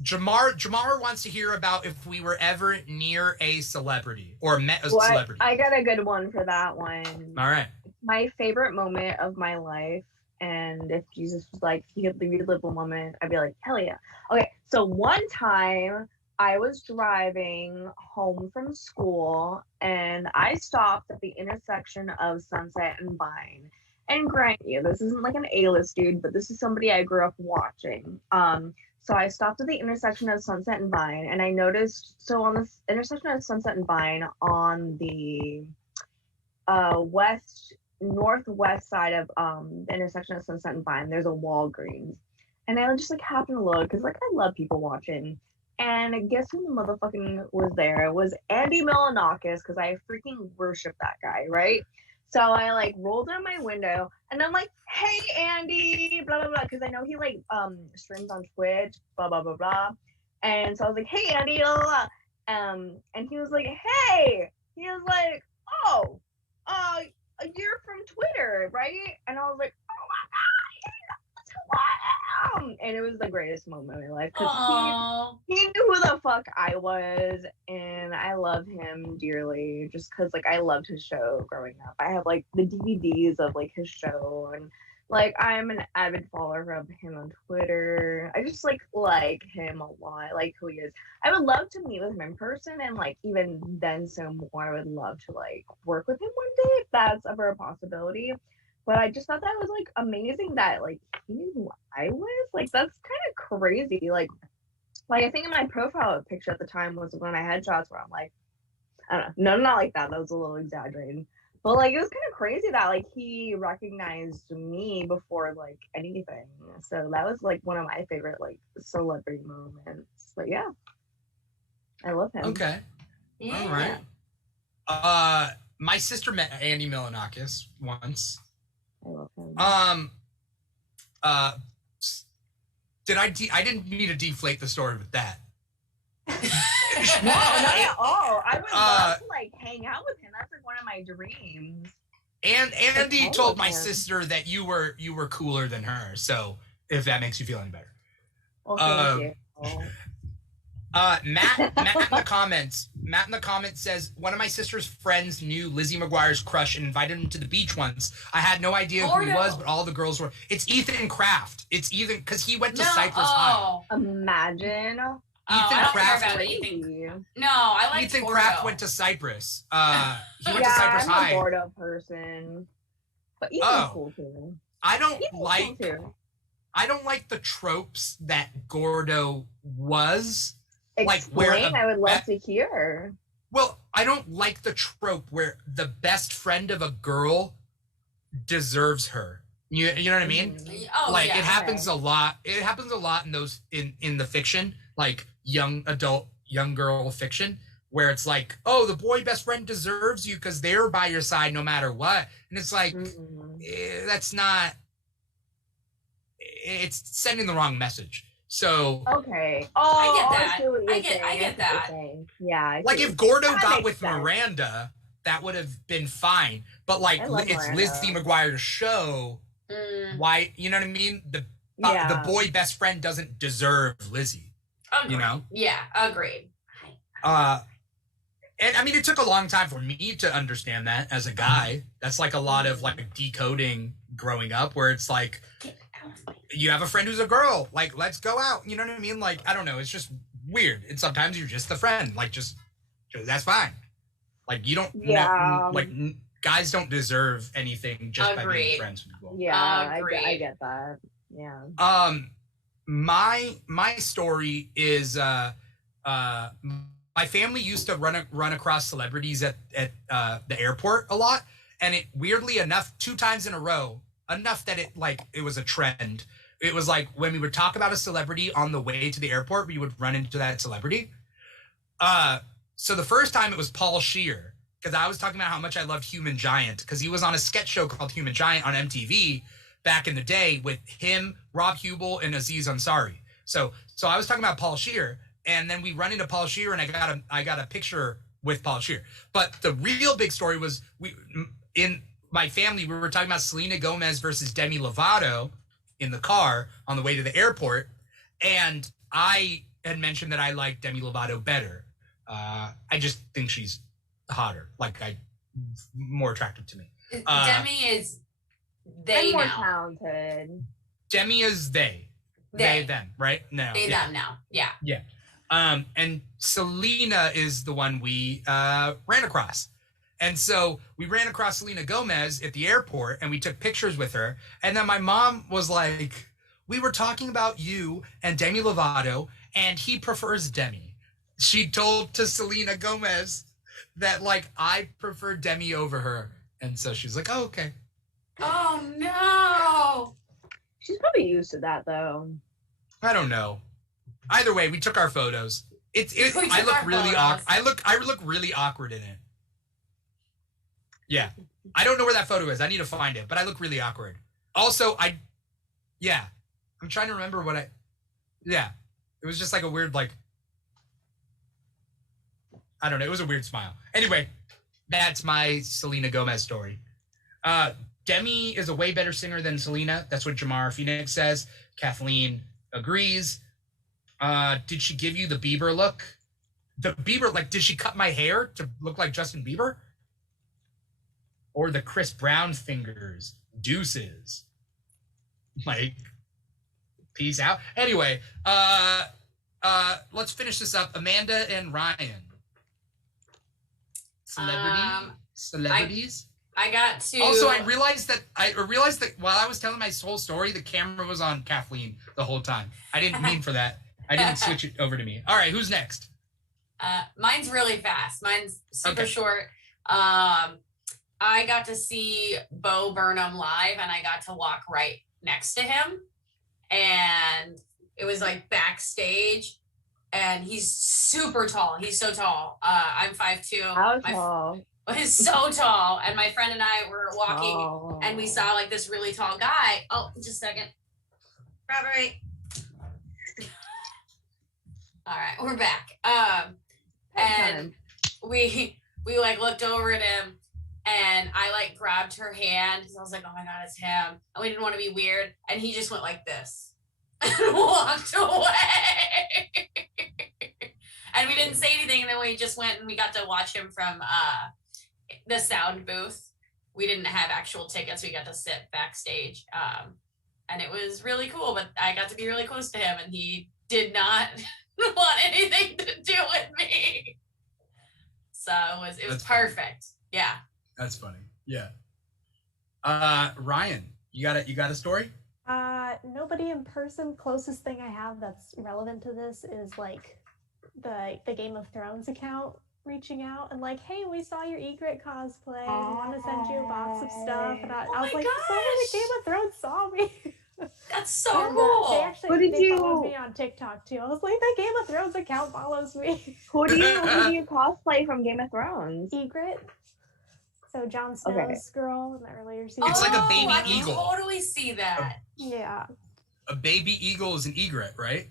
Jamar wants to hear about if we were ever near a celebrity or met a celebrity. I got a good one for that one. All right. My favorite moment of my life, and if Jesus was like, if you could relive a moment, I'd be like, hell yeah. Okay, so one time I was driving home from school and I stopped at the intersection of Sunset and Vine. And grant you, this isn't like an A-list dude, but this is somebody I grew up watching. So I stopped at the intersection of Sunset and Vine, and I noticed, so on the intersection of Sunset and Vine on the northwest side of the intersection of Sunset and Vine, there's a Walgreens. And I just like happened to look, because like I love people watching. And guess who the motherfucking was there? It was Andy Milonakis, because I freaking worship that guy, right? So I like rolled down my window and I'm like, hey Andy, blah blah blah, because I know he like streams on Twitch, blah blah blah blah. And so I was like, hey Andy, blah blah blah. And he was like, hey, he was like, oh, you're from Twitter, right? And I was like, oh my god, that's who I am. And it was the greatest moment of my life, because he knew who the fuck I was, and I love him dearly just because like I loved his show growing up. I have like the DVDs of like his show, and like I'm an avid follower of him on Twitter. I just like him a lot, like who he is. I would love to meet with him in person, and like even then some more, I would love to like work with him one day if that's ever a possibility. But I just thought that was like amazing that like he knew who I was. Like that's kind of crazy. Like I think in my profile picture at the time was one of my headshots where I'm like, I don't know, no, not like that. That was a little exaggerated. But like it was kind of crazy that like he recognized me before like anything. So that was like one of my favorite like celebrity moments. But yeah, I love him. Okay. Yeah. All right. My sister met Andy Milonakis once. I love him. I didn't need to deflate the story with that. No, not at all. I would love to like hang out with him. That's like one of my dreams. And Andy told my sister that you were cooler than her. So if that makes you feel any better. Well, thank you. Matt in the comments says, one of my sister's friends knew Lizzie McGuire's crush and invited him to the beach once. I had no idea who he was, but all the girls were. It's Ethan Kraft. It's Ethan, because he went to Cypress High. Imagine. Ethan Kraft. No, I like Ethan Gordo. Kraft went to Cypress. He went to Cypress I'm High. a Gordo person, but Ethan's cool too. I don't like Cool the tropes that Gordo was. Explain, I would love to hear. Well, I don't like the trope where the best friend of a girl deserves her. You know what I mean? Oh, like yeah, it happens a lot. It happens a lot in those in the fiction, like young girl fiction, where it's like, oh, the boy best friend deserves you because they're by your side no matter what. And it's like, that's not. It's sending the wrong message. So okay. I get that. Yeah. Like if Gordo That got makes with sense. Miranda, that would have been fine. But like I love it's Miranda. Lizzie McGuire's show. Why, you know what I mean? The boy best friend doesn't deserve Lizzie. Agreed. You know? Yeah, agreed. And I mean, it took a long time for me to understand that as a guy. That's like a lot of like decoding growing up, where it's like, you have a friend who's a girl, like, let's go out. You know what I mean? Like, I don't know. It's just weird. And sometimes you're just the friend, like, just that's fine. Like, you don't, guys don't deserve anything just by being friends with people. Yeah, I get that. Yeah. my story is my family used to run across celebrities at the airport a lot, and it weirdly enough 2 times in a row, enough that it was a trend. It was like when we would talk about a celebrity on the way to the airport, we would run into that celebrity. So the first time it was Paul Scheer, because I was talking about how much I loved Human Giant, because he was on a sketch show called Human Giant on MTV back in the day with him, Rob Hubel, and Aziz Ansari. So I was talking about Paul Scheer, and then we run into Paul Scheer, and I got a picture with Paul Scheer. But the real big story was in my family, we were talking about Selena Gomez versus Demi Lovato in the car on the way to the airport, and I had mentioned that I like Demi Lovato better. I just think she's hotter, more attractive to me. Demi is they I'm more now. talented. Demi is they, them, right? No, They them now. Yeah. Yeah. And Selena is the one we ran across. And so we ran across Selena Gomez at the airport, and we took pictures with her. And then my mom was like, we were talking about you and Demi Lovato, and he prefers Demi. She told to Selena Gomez that, I prefer Demi over her. And so she's like, oh, okay. Oh, no. She's probably used to that though. I don't know. Either way, we took our photos. I look really awkward. I look really awkward in it. Yeah. I don't know where that photo is. I need to find it, but I look really awkward. Also, I'm trying to remember it was just a weird, I don't know. It was a weird smile. Anyway, that's my Selena Gomez story. Demi is a way better singer than Selena. That's what Jamar Phoenix says. Kathleen agrees. Did she give you the Bieber look? The Bieber, did she cut my hair to look like Justin Bieber? Or the Chris Brown fingers? Deuces. Peace out. Anyway, let's finish this up. Amanda and Ryan. Celebrities? I got to. Also, I realized that while I was telling my whole story, the camera was on Kathleen the whole time. I didn't mean for that. I didn't switch it over to me. All right, who's next? Mine's really fast. Mine's super short. I got to see Bo Burnham live, and I got to walk right next to him, and it was backstage, and he's super tall. He's so tall. I'm 5'2". How tall? He's so tall, and my friend and I were walking, and we saw this really tall guy. Oh, just a second. Robert. All right, we're back. And we looked over at him, and I grabbed her hand because I was like, oh my God, it's him. And we didn't want to be weird. And he just went like this and walked away. And we didn't say anything. And then we just went and we got to watch him from the sound booth. We didn't have actual tickets. We got to sit backstage. And it was really cool, but I got to be really close to him, and he did not want anything to do with me. So it was perfect. Yeah. That's funny. Yeah. Ryan, you got a story? Nobody in person. Closest thing I have that's relevant to this is the Game of Thrones account reaching out and hey, we saw your Egret cosplay. We want to send you a box of stuff. And I was like, someone at Game of Thrones saw me. That's so and, cool. They followed me on TikTok too. I was like, the Game of Thrones account follows me. Who do you cosplay from Game of Thrones? Egret. So Jon Snow's girl in the earlier season. It's like a baby I eagle. I totally see that. Yeah. A baby eagle is an egret, right?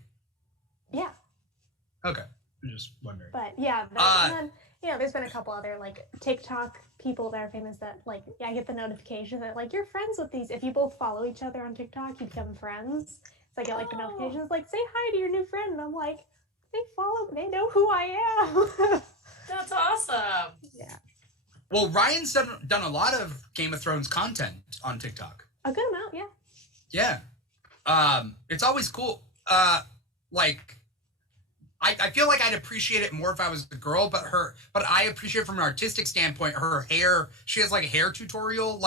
Yeah. Okay. I'm just wondering. But yeah, and then there's been a couple other TikTok people that are famous that I get the notification that you're friends with these. If you both follow each other on TikTok, you become friends. So I get the notifications say hi to your new friend, and I'm like, they know who I am. That's awesome. Yeah. Well, Ryan's done a lot of Game of Thrones content on TikTok. A good amount, yeah. Yeah. It's always cool. I feel like I'd appreciate it more if I was a girl, but I appreciate it from an artistic standpoint. Her hair, she has a hair tutorial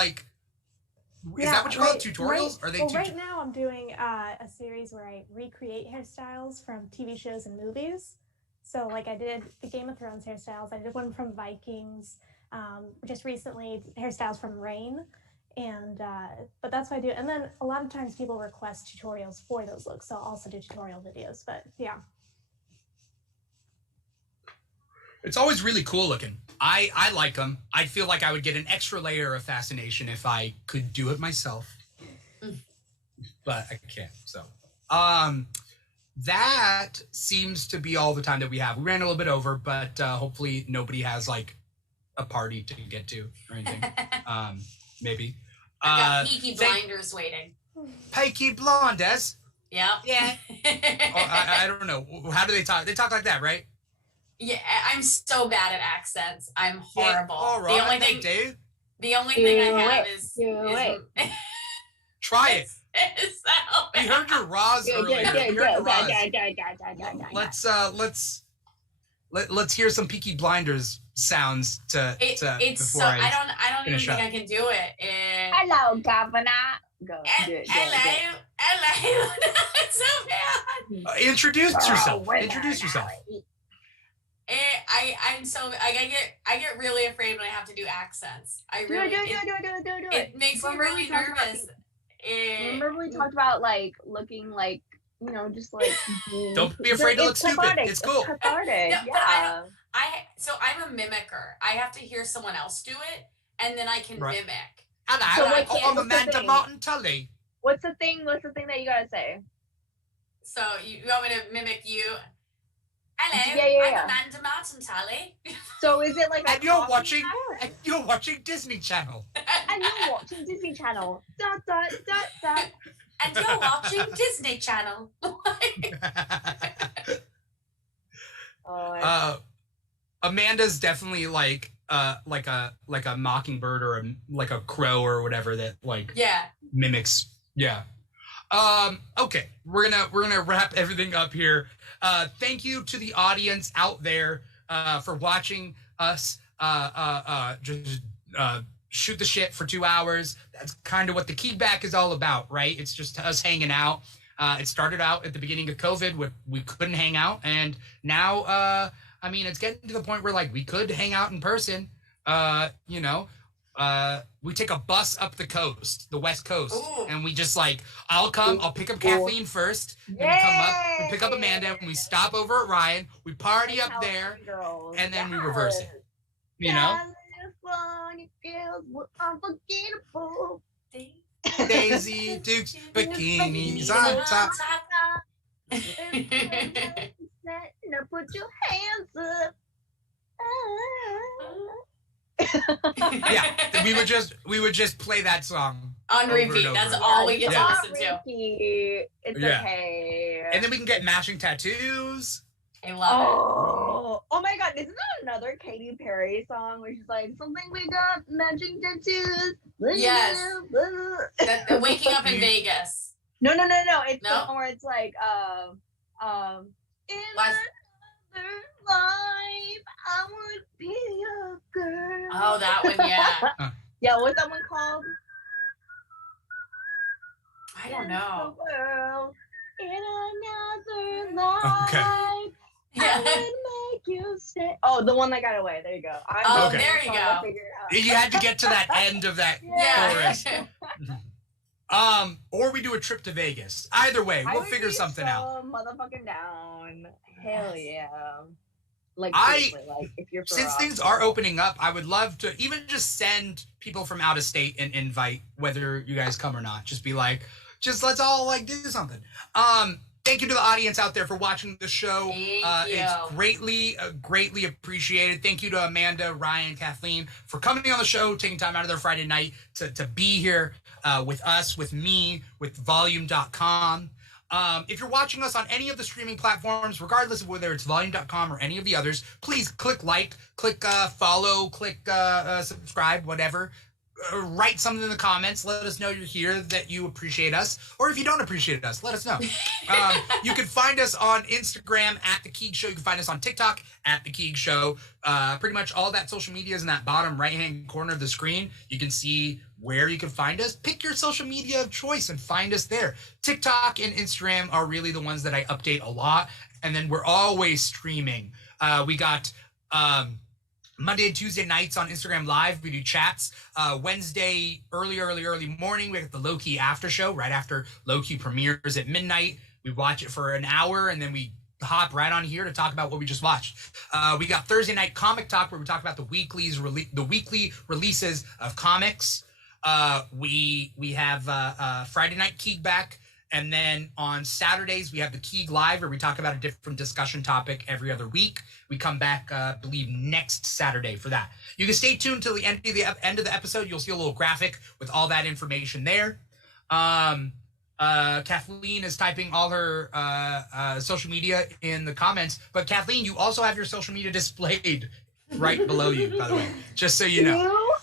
Is that what you call it? Tutorials? Right, Are they well, right now I'm doing a series where I recreate hairstyles from TV shows and movies. So like I did the Game of Thrones hairstyles. I did one from Vikings. Just recently, hairstyles from Rain. And but that's what I do. And then a lot of times people request tutorials for those looks. So I'll also do tutorial videos. But yeah. It's always really cool looking. I like them. I feel like I would get an extra layer of fascination if I could do it myself, but I can't. So, that seems to be all the time that we have. We ran a little bit over, but hopefully nobody has like a party to get to or anything. Maybe. I've got Peaky Blinders waiting. Peaky Blinders. Yep. Yeah. I don't know. How do they talk? They talk like that, right? Yeah, I'm so bad at accents. I'm horrible. Yeah, all right, the only thing, do. the only thing I have is Try it. is We heard your Roz earlier. We heard your Roz. Let's hear some Peaky Blinders sounds it's before so I don't even think I can do it. Hello, Governor. Go. Hello. It's so bad. Introduce yourself. Introduce yourself. I get really afraid when I have to do accents. Do it. It makes me really nervous. Remember we talked about like looking like, you know, just like don't be afraid to look stupid. It's cool. It's cathartic. No, yeah. So I'm a mimicker. I have to hear someone else do it and then I can mimic. Hello, So I'm Amanda Martin Tully. What's the thing that you gotta say? So you want me to mimic you? Hello, Yeah. I'm Amanda Martin Tully. So is it like a And you're watching Disney Channel. And you're watching Disney Channel. Dot dot dot dot. And you're watching Disney Channel. Amanda's definitely like a mockingbird or like a crow or whatever that like mimics. Yeah. Okay, we're gonna wrap everything up here. Thank you to the audience out there for watching us just shoot the shit for 2 hours. That's kind of what the KEEGBACK is all about, right? It's just us hanging out. It started out at the beginning of COVID when we couldn't hang out, and now I mean it's getting to the point where like we could hang out in person. We take a bus up the coast, the West Coast, and we just like, I'll pick up Kathleen first, and we come up, we pick up Amanda, and we stop over at Ryan, we party up there, and then we reverse it. You know? California girls were unforgettable. Daisy Dukes, bikinis on top. Now put your hands up. Yeah, we would just play that song on repeat. That's all we get to listen to. It's okay. And then we can get matching tattoos. I love it. Oh my god, isn't that another Katy Perry song where she's like, something we got matching tattoos? Yes. The Waking Up in Vegas. No. It's the one where it's like, in another life, I would be your girl. Oh, that one, yeah. Yeah, what's that one called? I don't know. In another life, okay. Yeah. I would make you stay. Oh, the one that got away. There you go. Okay. There you go. You had to get to that end of that chorus. Or we do a trip to Vegas. Either way, we'll figure something out. Motherfucking down. Hell yeah. Like, if you're since things are opening up, I would love to even just send people from out of state and invite whether you guys come or not. Just be like, let's all like do something. Thank you to the audience out there for watching the show. It's greatly appreciated. Thank you to Amanda, Ryan, Kathleen for coming on the show, taking time out of their Friday night to be here with us, with me, with volume.com. If you're watching us on any of the streaming platforms, regardless of whether it's volume.com or any of the others, please click like, click follow, click subscribe, whatever. write something in the comments. Let us know you're here, that you appreciate us. Or if you don't appreciate us, let us know. You can find us on Instagram at The Keeg Show. You can find us on TikTok at The Keeg Show. Pretty much all that social media is in that bottom right-hand corner of the screen. You can see where you can find us. Pick your social media of choice and find us there. TikTok and Instagram are really the ones that I update a lot. And then we're always streaming. We got... Monday and Tuesday nights on Instagram Live, we do chats. Wednesday, early morning, we got the Low-Key after show, right after Low-Key premieres at midnight. We watch it for an hour, and then we hop right on here to talk about what we just watched. We got Thursday night comic talk, where we talk about the weekly releases of comics. We have Friday night KEEGBACK. And then on Saturdays, we have the Keeg Live, where we talk about a different discussion topic every other week. We come back, I believe, next Saturday for that. You can stay tuned till the end of the episode. You'll see a little graphic with all that information there. Kathleen is typing all her social media in the comments. But Kathleen, you also have your social media displayed right below you, by the way, just so you know.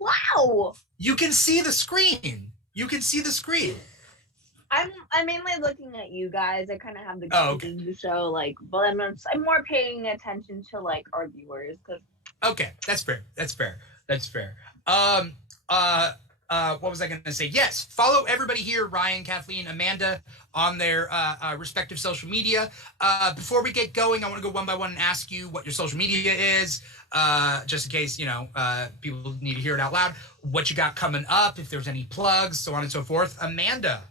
Wow. You can see the screen. I'm mainly looking at you guys. I kind of have the okay. show, like, but I'm more paying attention to like our viewers. Okay, that's fair. What was I going to say? Yes, follow everybody here, Ryan, Kathleen, Amanda, on their respective social media. Before we get going, I want to go one by one and ask you what your social media is, just in case, people need to hear it out loud. What you got coming up, if there's any plugs, so on and so forth. Amanda.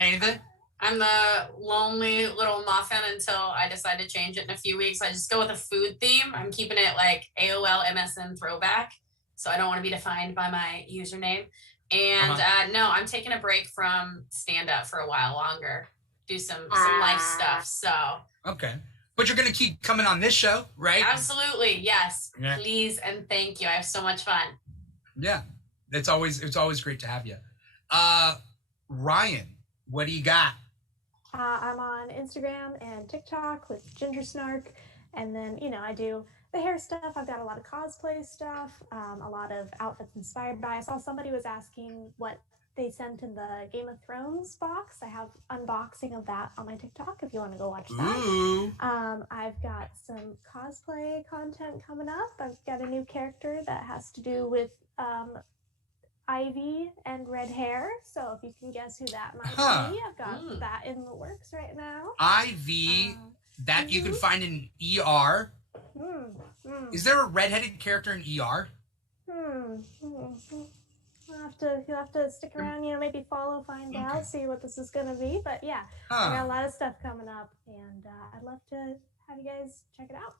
Anything? I'm the lonely little muffin until I decide to change it in a few weeks. I just go with a food theme. I'm keeping it like AOL MSN throwback, so I don't want to be defined by my username. And no, I'm taking a break from stand-up for a while longer. Do some life stuff. So okay, but you're gonna keep coming on this show, right? Absolutely, yes. Yeah. Please and thank you. I have so much fun. Yeah, it's always great to have you. Ryan, what do you got? I'm on Instagram and TikTok with Ginger Snark, and then I do the hair stuff. I've got a lot of cosplay stuff, a lot of outfits inspired by. I saw somebody was asking what they sent in the Game of Thrones box. I have unboxing of that on my TikTok if you want to go watch that. Ooh. I've got some cosplay content coming up. I've got a new character that has to do with Ivy and red hair, so if you can guess who that might be, I've got that in the works right now. Ivy, that you can find in ER. Is there a redheaded character in ER? You'll have to stick around, maybe follow, find out, see what this is gonna be. But yeah, I got a lot of stuff coming up, and I'd love to have you guys check it out.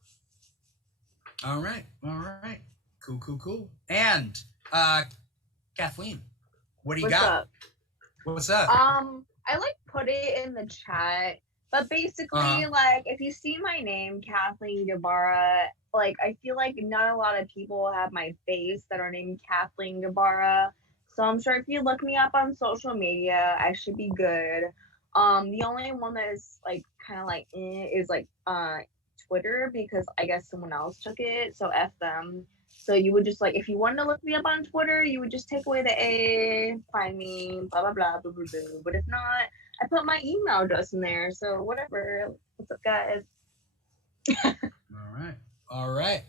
All right, cool. And Kathleen, what do you got? What's up? I put it in the chat, but basically, if you see my name, Kathleen Guevara, I feel like not a lot of people have my face that are named Kathleen Guevara. So I'm sure if you look me up on social media, I should be good. The only one that is is Twitter, because I guess someone else took it. So F them. So you would just if you wanted to look me up on Twitter, you would just take away the A, find me, blah, blah, blah, blah, blah, blah. But if not, I put my email address in there. So whatever. What's up, guys? All right.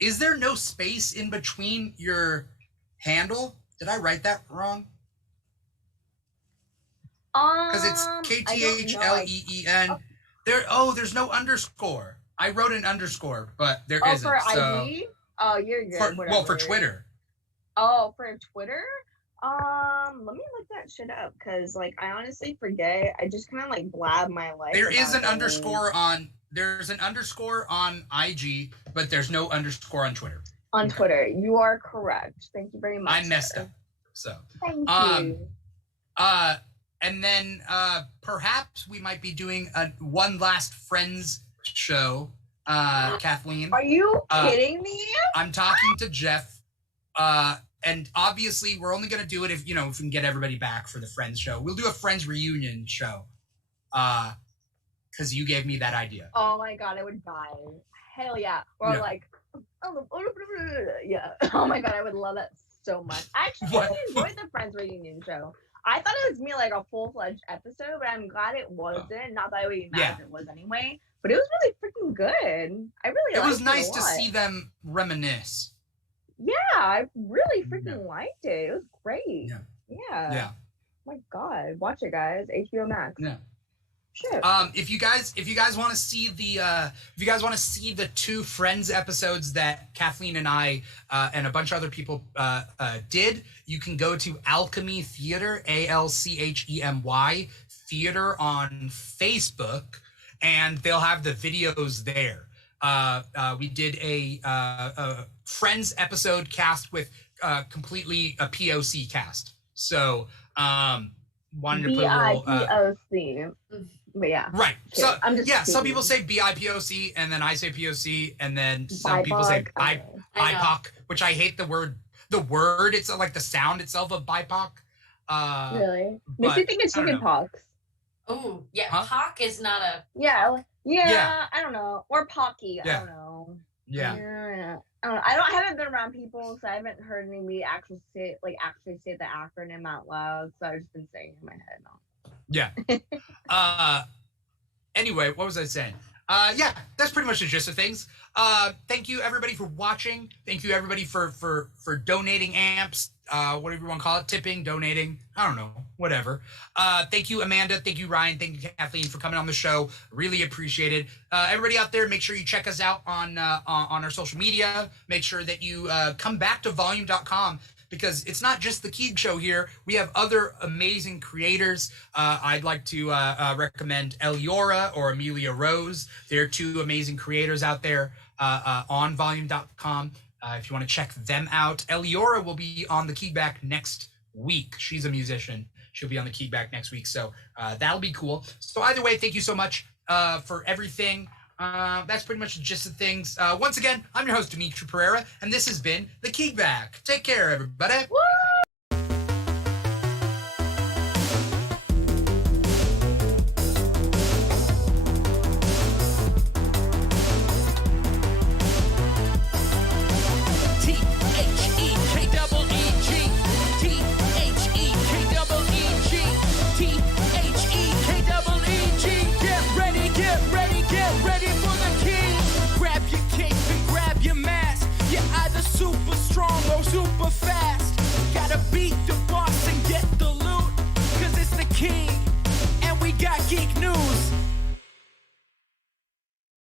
Is there no space in between your handle? Did I write that wrong? Because it's KTHLEEN. There's no underscore. I wrote an underscore, but there isn't. For ID? Oh, you're good. For Twitter. Oh, for Twitter? Let me look that shit up, because I honestly forget. I just kind of blab my life. There's an underscore on IG, but there's no underscore on Twitter. On Twitter, you are correct. Thank you very much. I messed up. So thank you. And then perhaps we might be doing one last Friends show, Kathleen. Are you kidding me? I'm talking to Jeff, and obviously we're only going to do it if we can get everybody back for the Friends show. We'll do a Friends reunion show, because you gave me that idea. Oh my god, I would die. Hell yeah. Or Yeah. Oh my god, I would love that so much. I actually What? really enjoyed the Friends reunion show. I thought it was gonna be like a full-fledged episode, but I'm glad it wasn't. Not that I would be mad if it was anyway, but it was really freaking good. I really It liked was nice it a to lot. see them reminisce. Yeah, I really freaking liked it. It was great. Yeah. Yeah. Yeah. Oh my god, watch it, guys. HBO Max. Yeah. Shit. If you guys want to see the two Friends episodes that Kathleen and I and a bunch of other people did, you can go to Alchemy Theater, ALCHEMY Theater on Facebook, and they'll have the videos there. We did a Friends episode cast with completely a POC cast. So wanted to put a little BIPOC. But yeah. Right. Okay, So I'm just some kidding. people say BIPOC and then I say POC and then some people say BIPOC. BIPOC, which I hate the word. The word, it's like the sound itself of BIPOC. Really? but Makes me think it's I don't chicken know. pox. Oh, yeah. Huh? Pock is not a. Yeah. Yeah. Yeah. I don't know. Or pocky. Yeah. I don't know. Yeah. Yeah. I don't know. I haven't been around people, so I haven't heard anybody actually say the acronym out loud. So I've just been saying it in my head now. Yeah. Anyway, what was I saying? Yeah, that's pretty much the gist of things. Thank you everybody for watching. Thank you everybody for donating amps, whatever you want to call it, tipping, donating. I don't know, whatever. Thank you, Amanda. Thank you, Ryan. Thank you, Kathleen, for coming on the show. Really appreciate it. Everybody out there, make sure you check us out on our social media. Make sure that you come back to volume.com. Because it's not just the Keeg Show here. We have other amazing creators. I'd like to recommend Eliora or Amelia Rose. They're two amazing creators out there on volume.com. If you want to check them out. Eliora will be on the KEEGBACK next week. She's a musician. She'll be on the KEEGBACK next week. So that'll be cool. So either way, thank you so much for everything. That's pretty much the gist of things. Once again, I'm your host, Dimitri Pereira, and this has been the KEEGBACK. Take care, everybody. Woo!